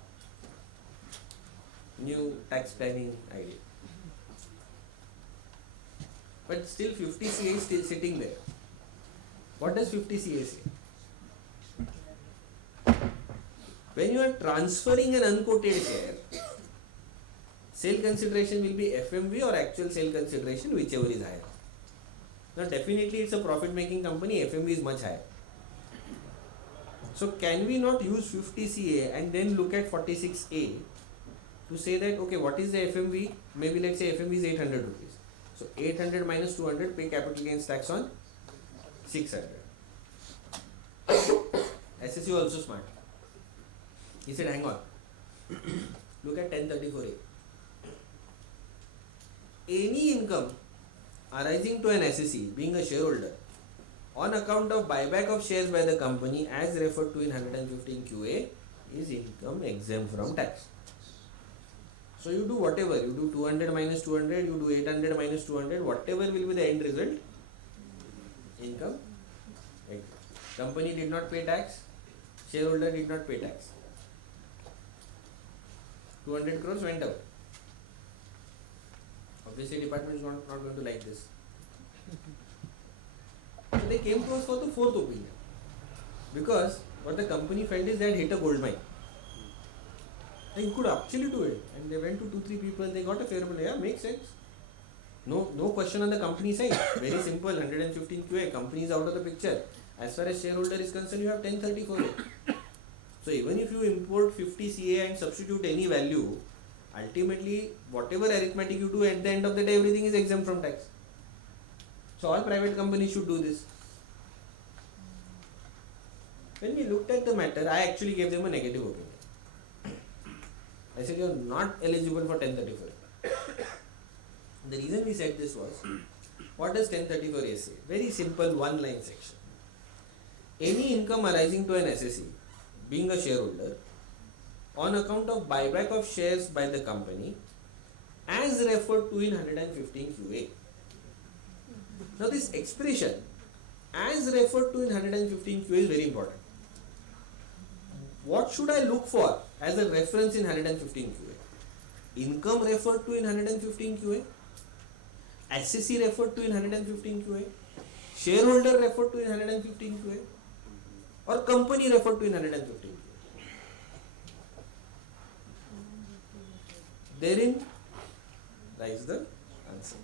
New tax planning idea. But still 50 CA is still sitting there. What does 50 CA say? When you are transferring an unquoted share, sale consideration will be FMV or actual sale consideration, whichever is higher. Now definitely it's a profit making company, FMV is much higher. So can we not use 50 CA and then look at 46A to say that, okay, what is the FMV? Maybe let's say FMV is 800 rupees. So 800 minus 200, pay capital gains tax on 600. SSU also smart. He said, hang on. Look at 1034A. Any income arising to an SSE, being a shareholder, on account of buyback of shares by the company as referred to in 115 QA is income exempt from tax. So you do whatever, you do 200 minus 200, you do 800 minus 200, whatever will be the end result, income exempt. Company did not pay tax, shareholder did not pay tax. 200 crores went out. Obviously department is not going to like this. So they came to us for the fourth opinion. Because what the company felt is they had hit a gold mine. They could actually do it. And they went to 2-3 people, they got a favorable, yeah, makes sense. No question on the company side. Very simple, 115 QA, company is out of the picture. As far as shareholder is concerned, you have 1034A. So even if you import 50 CA and substitute any value, ultimately whatever arithmetic you do, at the end of the day everything is exempt from tax. So all private companies should do this. When we looked at the matter, I actually gave them a negative opinion. I said, you are not eligible for 1034. The reason we said this was, what does 1034A say? Very simple one-line section. Any income arising to an SSE, being a shareholder, on account of buyback of shares by the company, as referred to in 115 QA. Now this expression, as referred to in 115 QA is very important. What should I look for as a reference in 115 QA? Income referred to in 115 QA, SSE referred to in 115 QA, shareholder referred to in 115 QA, or company referred to in 115 QA. Therein lies the answer.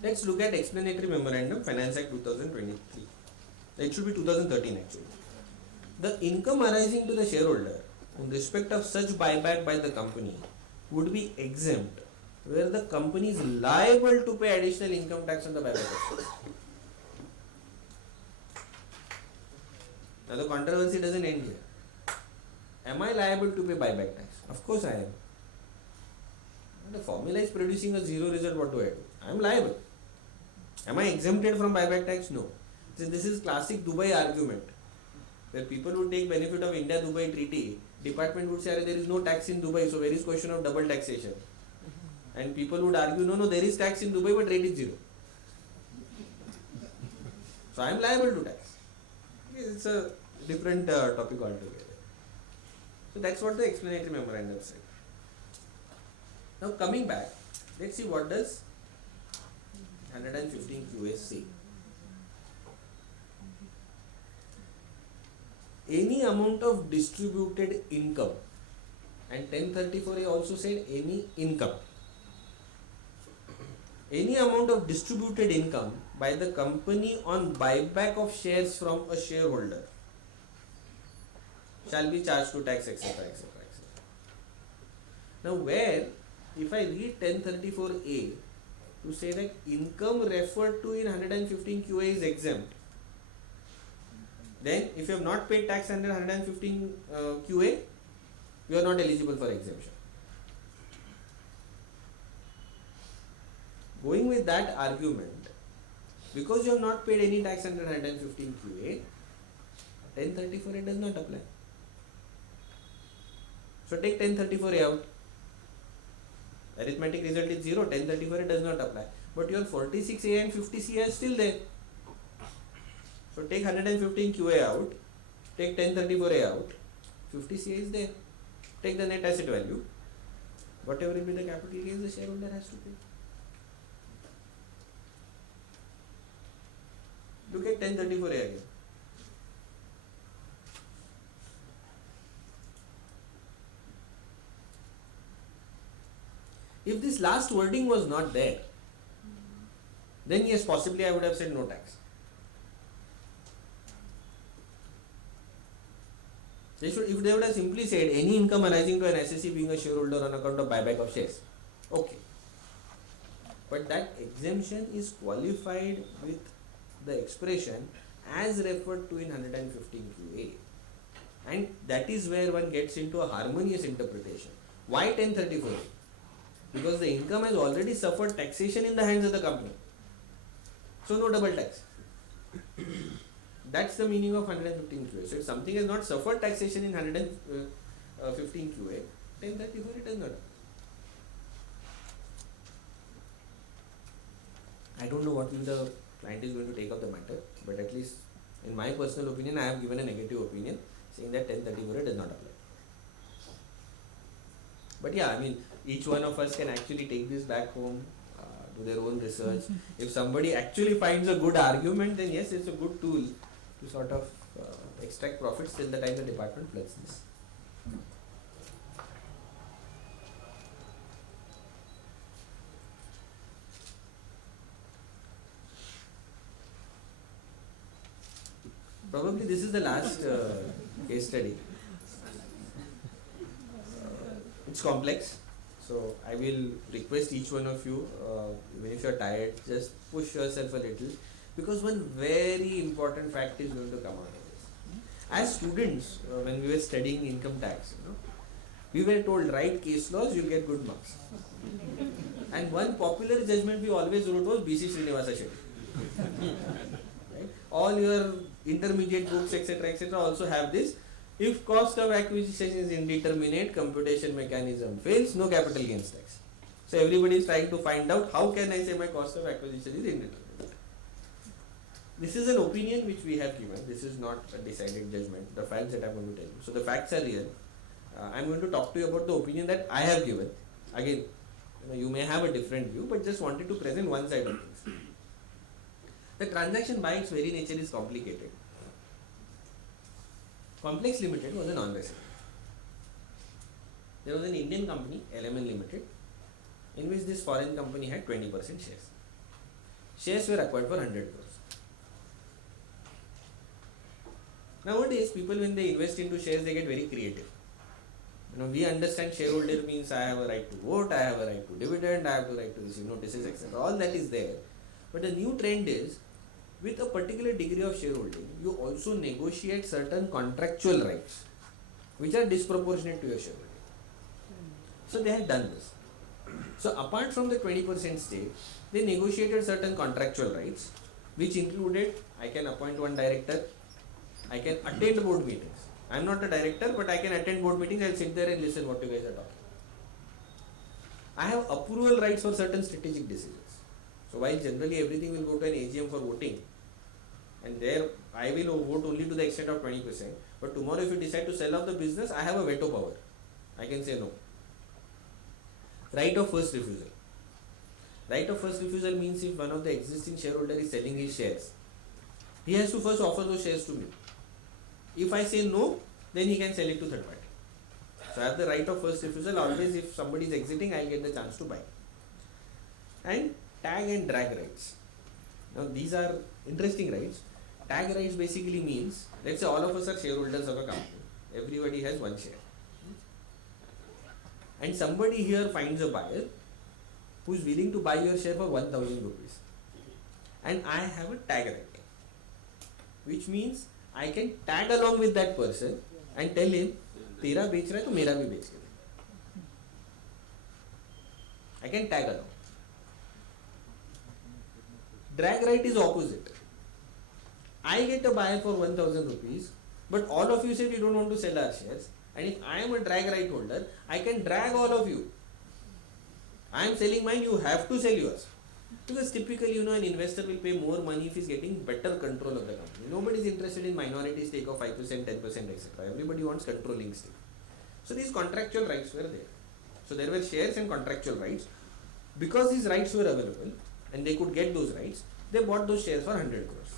Let's look at explanatory memorandum, Finance Act 2023. It should be 2013 actually. The income arising to the shareholder in respect of such buyback by the company would be exempt where the company is liable to pay additional income tax on the buyback of shares. Now the controversy doesn't end here. Am I liable to pay buyback tax? Of course I am. The formula is producing a zero result, what do? I am liable. Am I exempted from buyback tax? No. So this is classic Dubai argument, where people would take benefit of India-Dubai treaty. Department would say there is no tax in Dubai, so where is question of double taxation? And people would argue, no, there is tax in Dubai, but rate is zero. So I am liable to tax. It's a different topic altogether. So that's what the explanatory memorandum said. Now coming back, let's see what does 115 QA say. Any amount of distributed income, and 1034A also said any income. Any amount of distributed income by the company on buyback of shares from a shareholder shall be charged to tax, etc., etc., etc. Now, where if I read 1034A to say that income referred to in 115 QA is exempt, then if you have not paid tax under 115 QA, you are not eligible for exemption. Going with that argument, because you have not paid any tax under 115 QA, 1034A does not apply. So take 1034A out. Arithmetic result is 0, 1034A does not apply. But your 46A and 50C are still there. So take 115 QA out, take 1034A out, 50CA is there. Take the net asset value. Whatever will be the capital gains, the shareholder has to pay. Look at 1034A again. If this last wording was not there, then yes, possibly I would have said no tax. They should, if they would have simply said any income arising to an assessee being a shareholder on account of buyback of shares, okay. But that exemption is qualified with the expression as referred to in 115 QA. And that is where one gets into a harmonious interpretation. Why 1034? Because the income has already suffered taxation in the hands of the company. So no double tax. That's the meaning of 115 QA. So if something has not suffered taxation in 115 QA, 1034 it does not. I don't know what will the client is going to take of the matter, but at least in my personal opinion, I have given a negative opinion saying that 1034 does not apply. But yeah, I mean, each one of us can actually take this back home, do their own research. If somebody actually finds a good argument, then yes, it's a good tool to sort of extract profits till the time the department floods this. Probably this is the last case study. It's complex, so I will request each one of you, even if you are tired, just push yourself a little, because one very important fact is going to come out of this. As students, when we were studying income tax, we were told write case laws, you'll get good marks. And one popular judgment we always wrote was BC Srinivasa Shetty. Right? All your intermediate books, etc., also have this. If cost of acquisition is indeterminate, computation mechanism fails, no capital gains tax. So everybody is trying to find out how can I say my cost of acquisition is indeterminate. This is an opinion which we have given. This is not a decided judgment. The facts that I am going to tell you. So the facts are real. I am going to talk to you about the opinion that I have given. Again, you may have a different view, but just wanted to present one side of things. The transaction by its very nature is complicated. Complex Limited was a non-resident. There was an Indian company, LMN Limited, in which this foreign company had 20% shares. Shares were acquired for 100 crores. Nowadays, people when they invest into shares, they get very creative. We understand shareholder means I have a right to vote, I have a right to dividend, I have a right to receive notices, etc. All that is there. But the new trend is, with a particular degree of shareholding, you also negotiate certain contractual rights, which are disproportionate to your shareholding. So they had done this. So apart from the 20% stake, they negotiated certain contractual rights, which included, I can appoint one director, I can attend board meetings. I am not a director, but I can attend board meetings, I will sit there and listen what you guys are talking. I have approval rights for certain strategic decisions. So while generally everything will go to an AGM for voting, and there I will vote only to the extent of 20%, but tomorrow if you decide to sell off the business, I have a veto power. I can say no. Right of first refusal. Right of first refusal means if one of the existing shareholder is selling his shares, he has to first offer those shares to me. If I say no, then he can sell it to third party. So I have the right of first refusal. Always if somebody is exiting, I will get the chance to buy. And tag and drag rights. Now these are interesting rights. Tag rights basically means, let's say all of us are shareholders of a company. Everybody has one share. And somebody here finds a buyer who is willing to buy your share for 1000 rupees. And I have a tag right. Which means I can tag along with that person and tell him, तेरा बेच रहा है तो मेरा भी बेच के दे. I can tag along. Drag right is opposite. I get a buyer for 1000 rupees, but all of you said you don't want to sell our shares. And if I am a drag right holder, I can drag all of you. I am selling mine, you have to sell yours. Because typically, an investor will pay more money if he is getting better control of the company. Nobody is interested in minority stake of 5%, 10%, etc. Everybody wants controlling stake. So these contractual rights were there. So there were shares and contractual rights. Because these rights were available and they could get those rights, they bought those shares for 100 crores.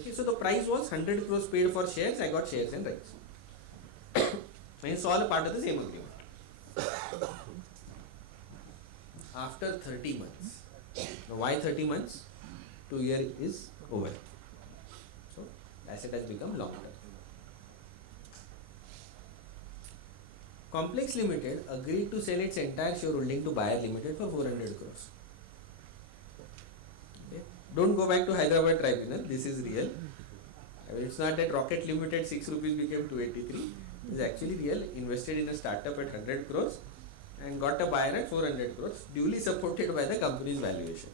Okay, so the price was 100 crores paid for shares, I got shares and rights. And it's all a part of the same agreement. After 30 months. Now why 30 months? 2 years is over. So asset has become long term. Complex Limited agreed to sell its entire shareholding to Buyer Limited for 400 crores. Okay. Don't go back to Hyderabad Tribunal, this is real. I mean, it's not that Rocket Limited 6 rupees became 283. It's actually real. Invested in a startup at 100 crores and got a buyer at 400 crores, duly supported by the company's valuation.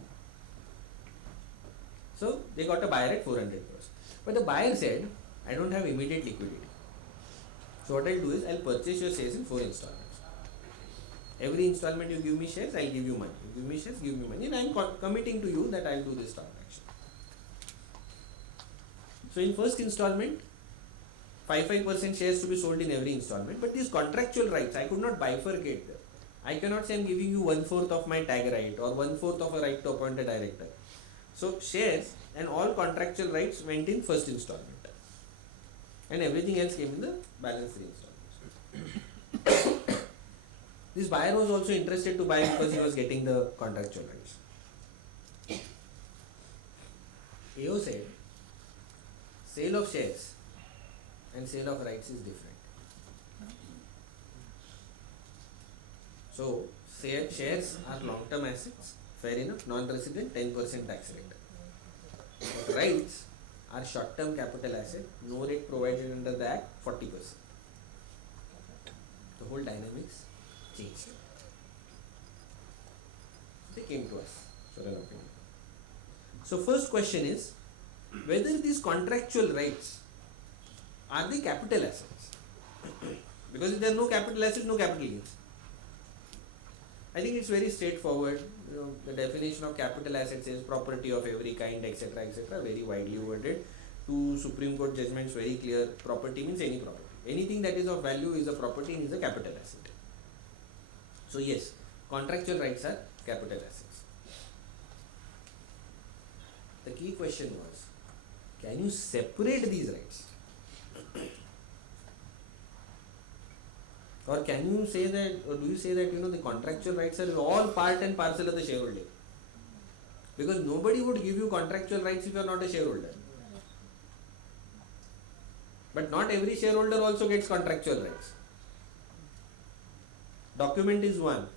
So they got a buyer at 400 crores. But the buyer said, I don't have immediate liquidity. So what I'll do is I'll purchase your shares in 4 installments. Every installment you give me shares, I'll give you money. You give me shares, give me money. And I'm committing to you that I'll do this transaction. So in first installment, 5% shares to be sold in every installment. But these contractual rights, I could not bifurcate them. I cannot say I'm giving you 1/4 of my tag right or 1/4 of a right to appoint a director. So shares and all contractual rights went in first installment. And everything else came in the balance 3 installments. This buyer was also interested to buy because he was getting the contractual rights. AO said, sale of shares and sale of rights is different. So, shares are long-term assets, fair enough, non-resident 10% tax rate. But rights are short-term capital asset, no rate provided under the Act, 40%. The whole dynamics changed. They came to us for an opinion. So first question is, whether these contractual rights, are they capital assets? Because if there are no capital assets, no capital gains. I think it's very straightforward. The definition of capital assets is property of every kind, etc., etc., very widely worded. 2 Supreme Court judgments very clear. Property means any property. Anything that is of value is a property and is a capital asset. So yes, contractual rights are capital assets. The key question was, can you separate these rights? Or can you say that, or do you say that, the contractual rights are all part and parcel of the shareholding? Because nobody would give you contractual rights if you are not a shareholder. But not every shareholder also gets contractual rights. Document is one,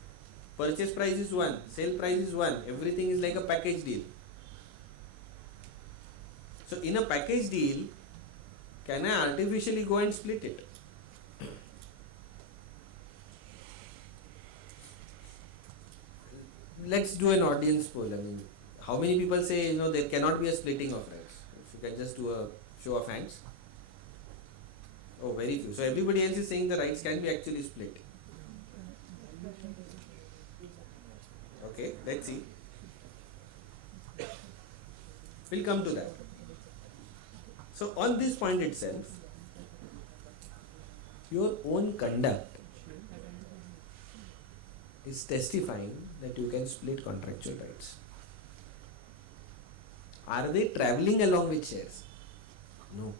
purchase price is one, sale price is one, everything is like a package deal. So in a package deal, can I artificially go and split it? Let's do an audience poll. I mean, how many people say, there cannot be a splitting of rights? If you can just do a show of hands. Oh, very few. So everybody else is saying the rights can be actually split. Okay, let's see. We'll come to that. So on this point itself, your own conduct is testifying that you can split contractual rights. Are they traveling along with shares? No.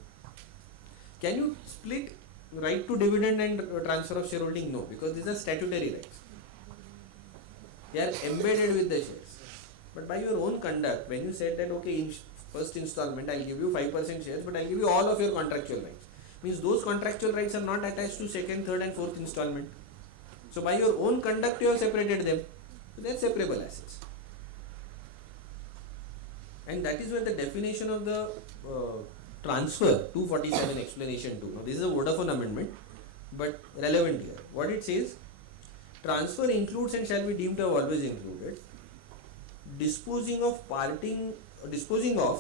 Can you split right to dividend and transfer of shareholding? No, because these are statutory rights. They are embedded with the shares. But by your own conduct, when you said that, okay, in first installment I'll give you 5% shares, but I'll give you all of your contractual rights. Means those contractual rights are not attached to second, third and fourth installment. So by your own conduct you have separated them. So they are separable assets. And that is where the definition of the transfer 247 explanation 2. Now this is a Vodafone amendment, but relevant here. What it says, transfer includes and shall be deemed to have always included disposing of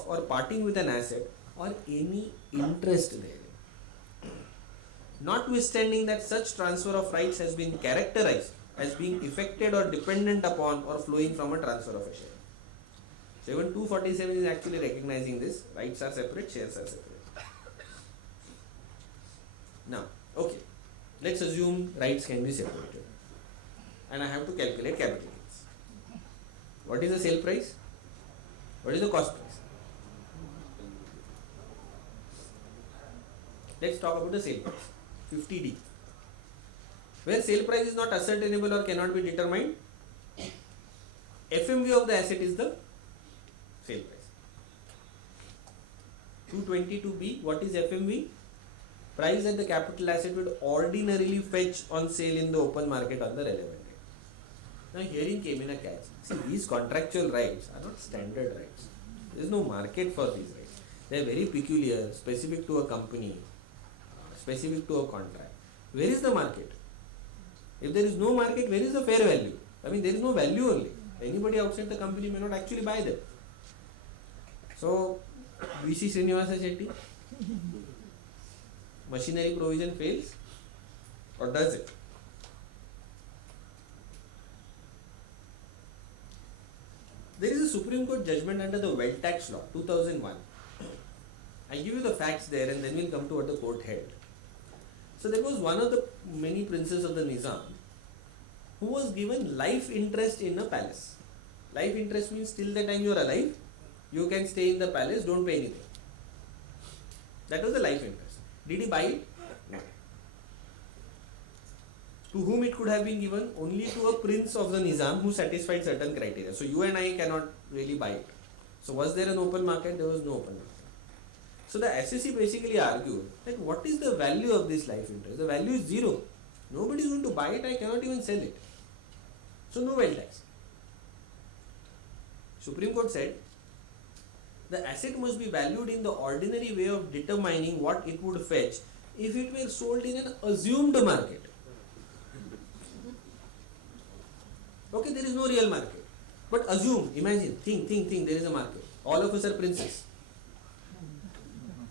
or parting with an asset or any interest therein. Notwithstanding that such transfer of rights has been characterized as being effected or dependent upon or flowing from a transfer of a share. So even 247 is actually recognizing this. Rights are separate, shares are separate. Now, okay, let's assume rights can be separated. And I have to calculate capital gains. What is the sale price? What is the cost price? Let's talk about the sale price. 50D. Where sale price is not ascertainable or cannot be determined, FMV of the asset is the sale price. 222B, what is FMV? Price that the capital asset would ordinarily fetch on sale in the open market on the relevant date. Now herein came in a catch. See, these contractual rights are not standard rights. There is no market for these rights. They are very peculiar, specific to a company, specific to a contract. Where is the market? If there is no market, where is the fair value? I mean, there is no value only. Anybody outside the company may not actually buy them. So, VC Srinivasa Shetty, machinery provision fails, or does it? There is a Supreme Court judgment under the Wealth Tax Law 2001. I give you the facts there and then we'll come to what the court held. So there was one of the many princes of the Nizam who was given life interest in a palace. Life interest means till the time you are alive, you can stay in the palace, don't pay anything. That was the life interest. Did he buy it? No. To whom it could have been given? Only to a prince of the Nizam who satisfied certain criteria. So you and I cannot really buy it. So was there an open market? There was no open market. So the SSC basically argued that what is the value of this life interest? The value is zero. Nobody is going to buy it, I cannot even sell it. So no wealth tax. Supreme Court said the asset must be valued in the ordinary way of determining what it would fetch if it were sold in an assumed market. Okay, there is no real market. But assume, imagine, think, there is a market. All of us are princes.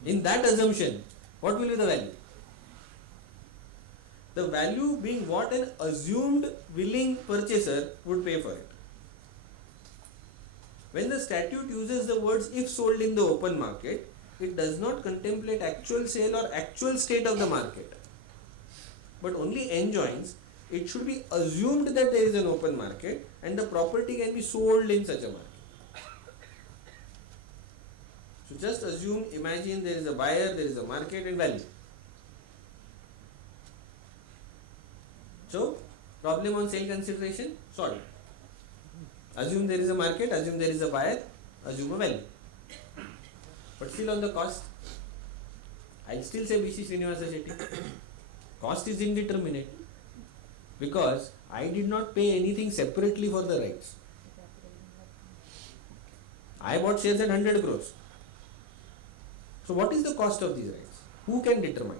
In that assumption, what will be the value? The value being what an assumed willing purchaser would pay for it. When the statute uses the words if sold in the open market, it does not contemplate actual sale or actual state of the market, but only enjoins it should be assumed that there is an open market and the property can be sold in such a market. So just assume, imagine there is a buyer, there is a market and value. So, problem on sale consideration solved. Assume there is a market, assume there is a buyer, assume a value. But still on the cost, I still say BC Srinivasa Shetty. Cost is indeterminate because I did not pay anything separately for the rights. I bought shares at 100 crores. So what is the cost of these rights? Who can determine?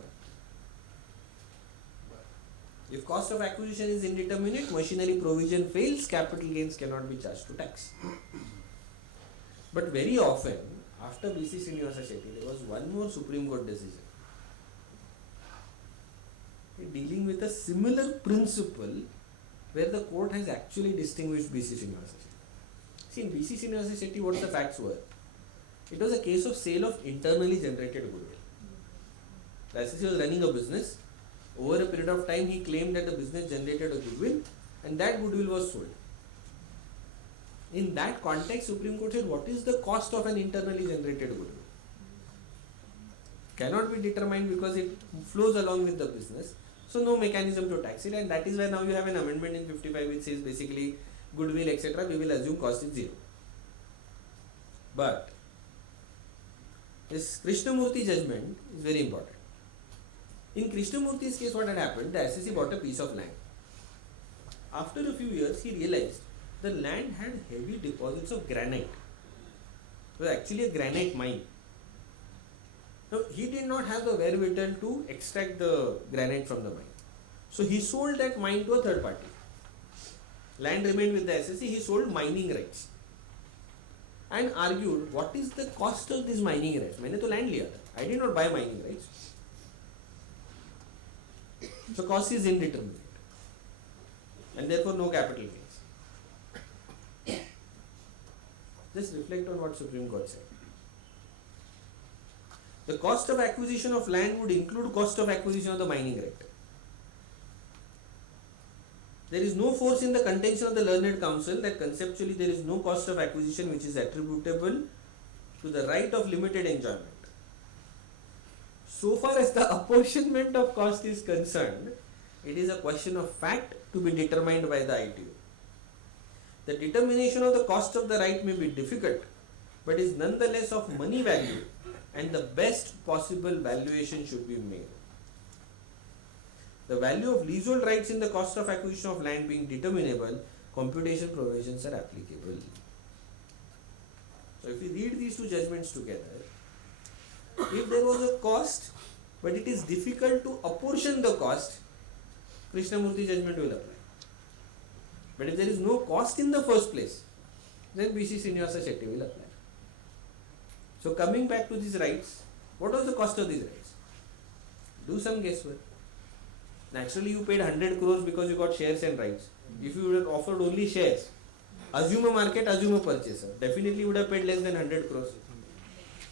If cost of acquisition is indeterminate, machinery provision fails, capital gains cannot be charged to tax. But very often, after BC Srinivasa Shetty, there was one more Supreme Court decision dealing with a similar principle where the court has actually distinguished BC Srinivasa Shetty. See, in BC Srinivasa Shetty, what the facts were? It was a case of sale of internally generated goodwill. The SSC was running a business. Over a period of time, he claimed that the business generated a goodwill and that goodwill was sold. In that context, Supreme Court said, what is the cost of an internally generated goodwill? Cannot be determined because it flows along with the business. So no mechanism to tax it, and that is why now you have an amendment in 55 which says basically goodwill etc. we will assume cost is zero. But This Krishnamurti judgment is very important. In Krishnamurti's case, what had happened, the assessee bought a piece of land. After a few years, he realized the land had heavy deposits of granite. It was actually a granite mine. Now, he did not have the wherewithal to extract the granite from the mine. So, he sold that mine to a third party. Land remained with the assessee, he sold mining rights. And argued, what is the cost of this mining rights? मैंने तो land लिया था. I did not buy mining rights. So cost is indeterminate. And therefore no capital gains. Just reflect on what Supreme Court said. The cost of acquisition of land would include cost of acquisition of the mining right. There is no force in the contention of the learned counsel that conceptually there is no cost of acquisition which is attributable to the right of limited enjoyment. So far as the apportionment of cost is concerned, it is a question of fact to be determined by the ITU. The determination of the cost of the right may be difficult, but is nonetheless of money value, and the best possible valuation should be made. The value of leasehold rights in the cost of acquisition of land being determinable, computation provisions are applicable. So if we read these two judgments together, if there was a cost, but it is difficult to apportion the cost, Krishnamurti judgment will apply. But if there is no cost in the first place, then BC Srinivasa Shetty will apply. So coming back to these rights, what was the cost of these rights? Do some guesswork. Naturally you paid 100 crores because you got shares and rights. If you would have offered only shares, assume a market, assume a purchaser, definitely would have paid less than 100 crores.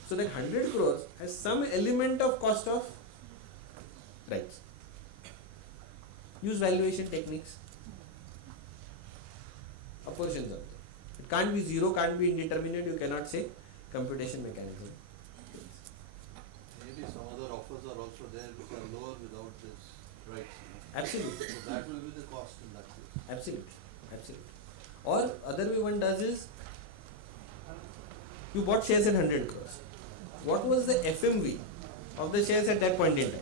So that 100 crores has some element of cost of rights. Use valuation techniques. Apportion something. It can't be zero, can't be indeterminate, you cannot say computation mechanism. Maybe some other offers are also there which are lower without this rights. Absolutely. So that will be the cost in that case. Absolutely. Absolutely. Or other way one does is, you bought shares at 100 crores. What was the FMV of the shares at that point in time?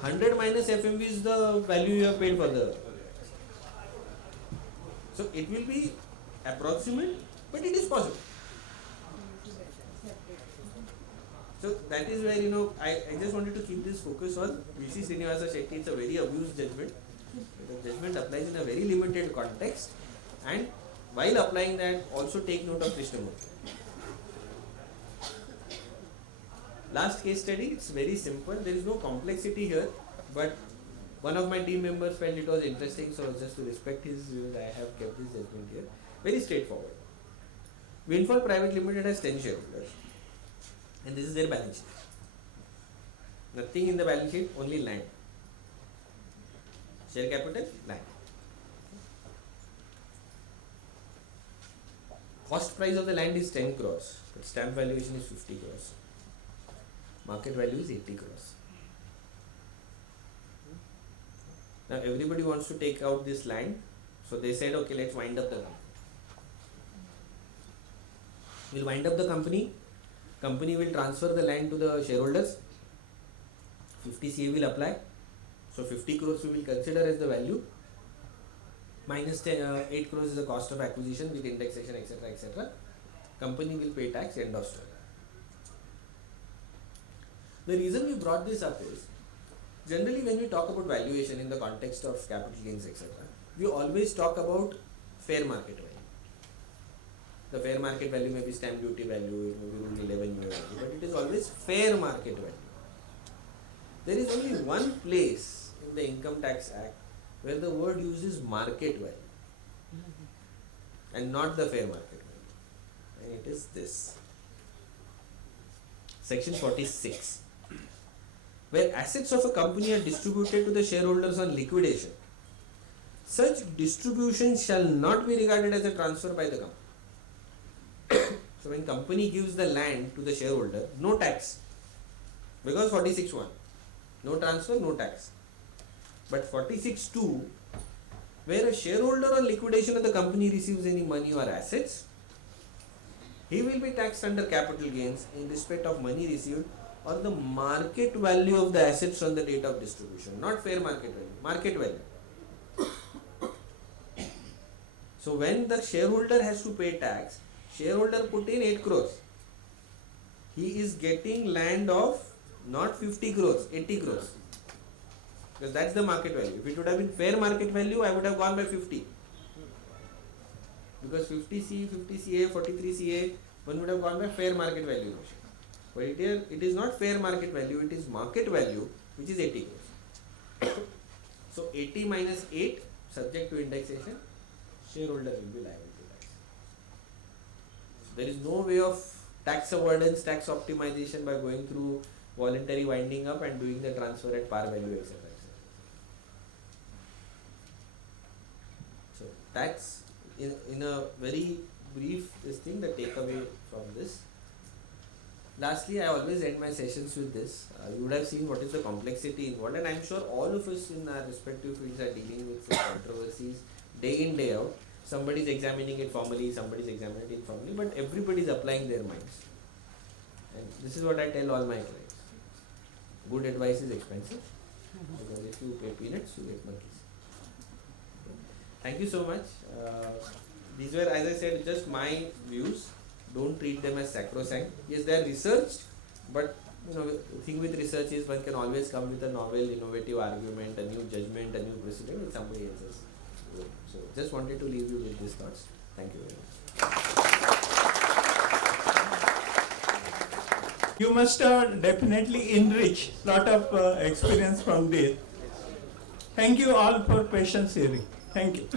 100 minus FMV is the value you have paid for the. So it will be approximate, but it is possible. So that is where, I just wanted to keep this focus on BC Srinivasa Shetty. It's a very abused judgment. The judgment applies in a very limited context, and while applying that, also take note of Krishnamurti. Last case study, it's very simple. There is no complexity here, but one of my team members felt it was interesting, so just to respect his views, I have kept this judgment here. Very straightforward. Windfall Private Limited has 10 shareholders, and this is their balance sheet. Nothing in the balance sheet, only land. Share capital, land. Cost price of the land is 10 crores, but stamp valuation is 50 crores. Market value is 80 crores. Now everybody wants to take out this land, so they said, okay, let's wind up the company. We'll wind up the company. Company will transfer the land to the shareholders. 50 CA will apply. So 50 crores we will consider as the value. Minus 8 crores is the cost of acquisition with indexation, etc., etc. Company will pay tax, end of story. The reason we brought this up is, generally when we talk about valuation in the context of capital gains, etc., we always talk about fair market value. The fair market value may be stamp duty value, it may be Rule 11 value, but it is always fair market value. There is only one place in the Income Tax Act where the word uses market value and not the fair market value, and it is this. Section 46. Where assets of a company are distributed to the shareholders on liquidation, such distribution shall not be regarded as a transfer by the company. So when company gives the land to the shareholder, no tax, because 46(1), no transfer, no tax. But 46(2), where a shareholder on liquidation of the company receives any money or assets, he will be taxed under capital gains in respect of money received or the market value of the assets on the date of distribution, not fair market value, market value. So when the shareholder has to pay tax, shareholder put in 8 crores. He is getting land of not 50 crores, 80 crores. Because that's the market value. If it would have been fair market value, I would have gone by 50. Because 50C, 50CA, 43CA, one would have gone by fair market value. But it is not fair market value, it is market value, which is 80 crores. So 80 minus 8, subject to indexation, shareholder will be liable to tax. There is no way of tax avoidance, tax optimization by going through voluntary winding up and doing the transfer at par value, etc. So tax, in a very brief thing, the takeaway from this. Lastly, I always end my sessions with this. You would have seen what is the complexity involved, and I am sure all of us in our respective fields are dealing with such controversies day in, day out. Somebody is examining it formally, somebody is examining it informally, but everybody is applying their minds. And this is what I tell all my clients. Good advice is expensive, because if you pay peanuts, you get monkeys. Thank you so much. These were, as I said, just my views. Don't treat them as sacrosanct. Yes, they are researched, but the thing with research is one can always come with a novel, innovative argument, a new judgment, a new precedent with somebody else's. So, just wanted to leave you with these thoughts. Thank you very much. You must definitely enrich lot of experience from this. Thank you all for patience hearing. Thank you.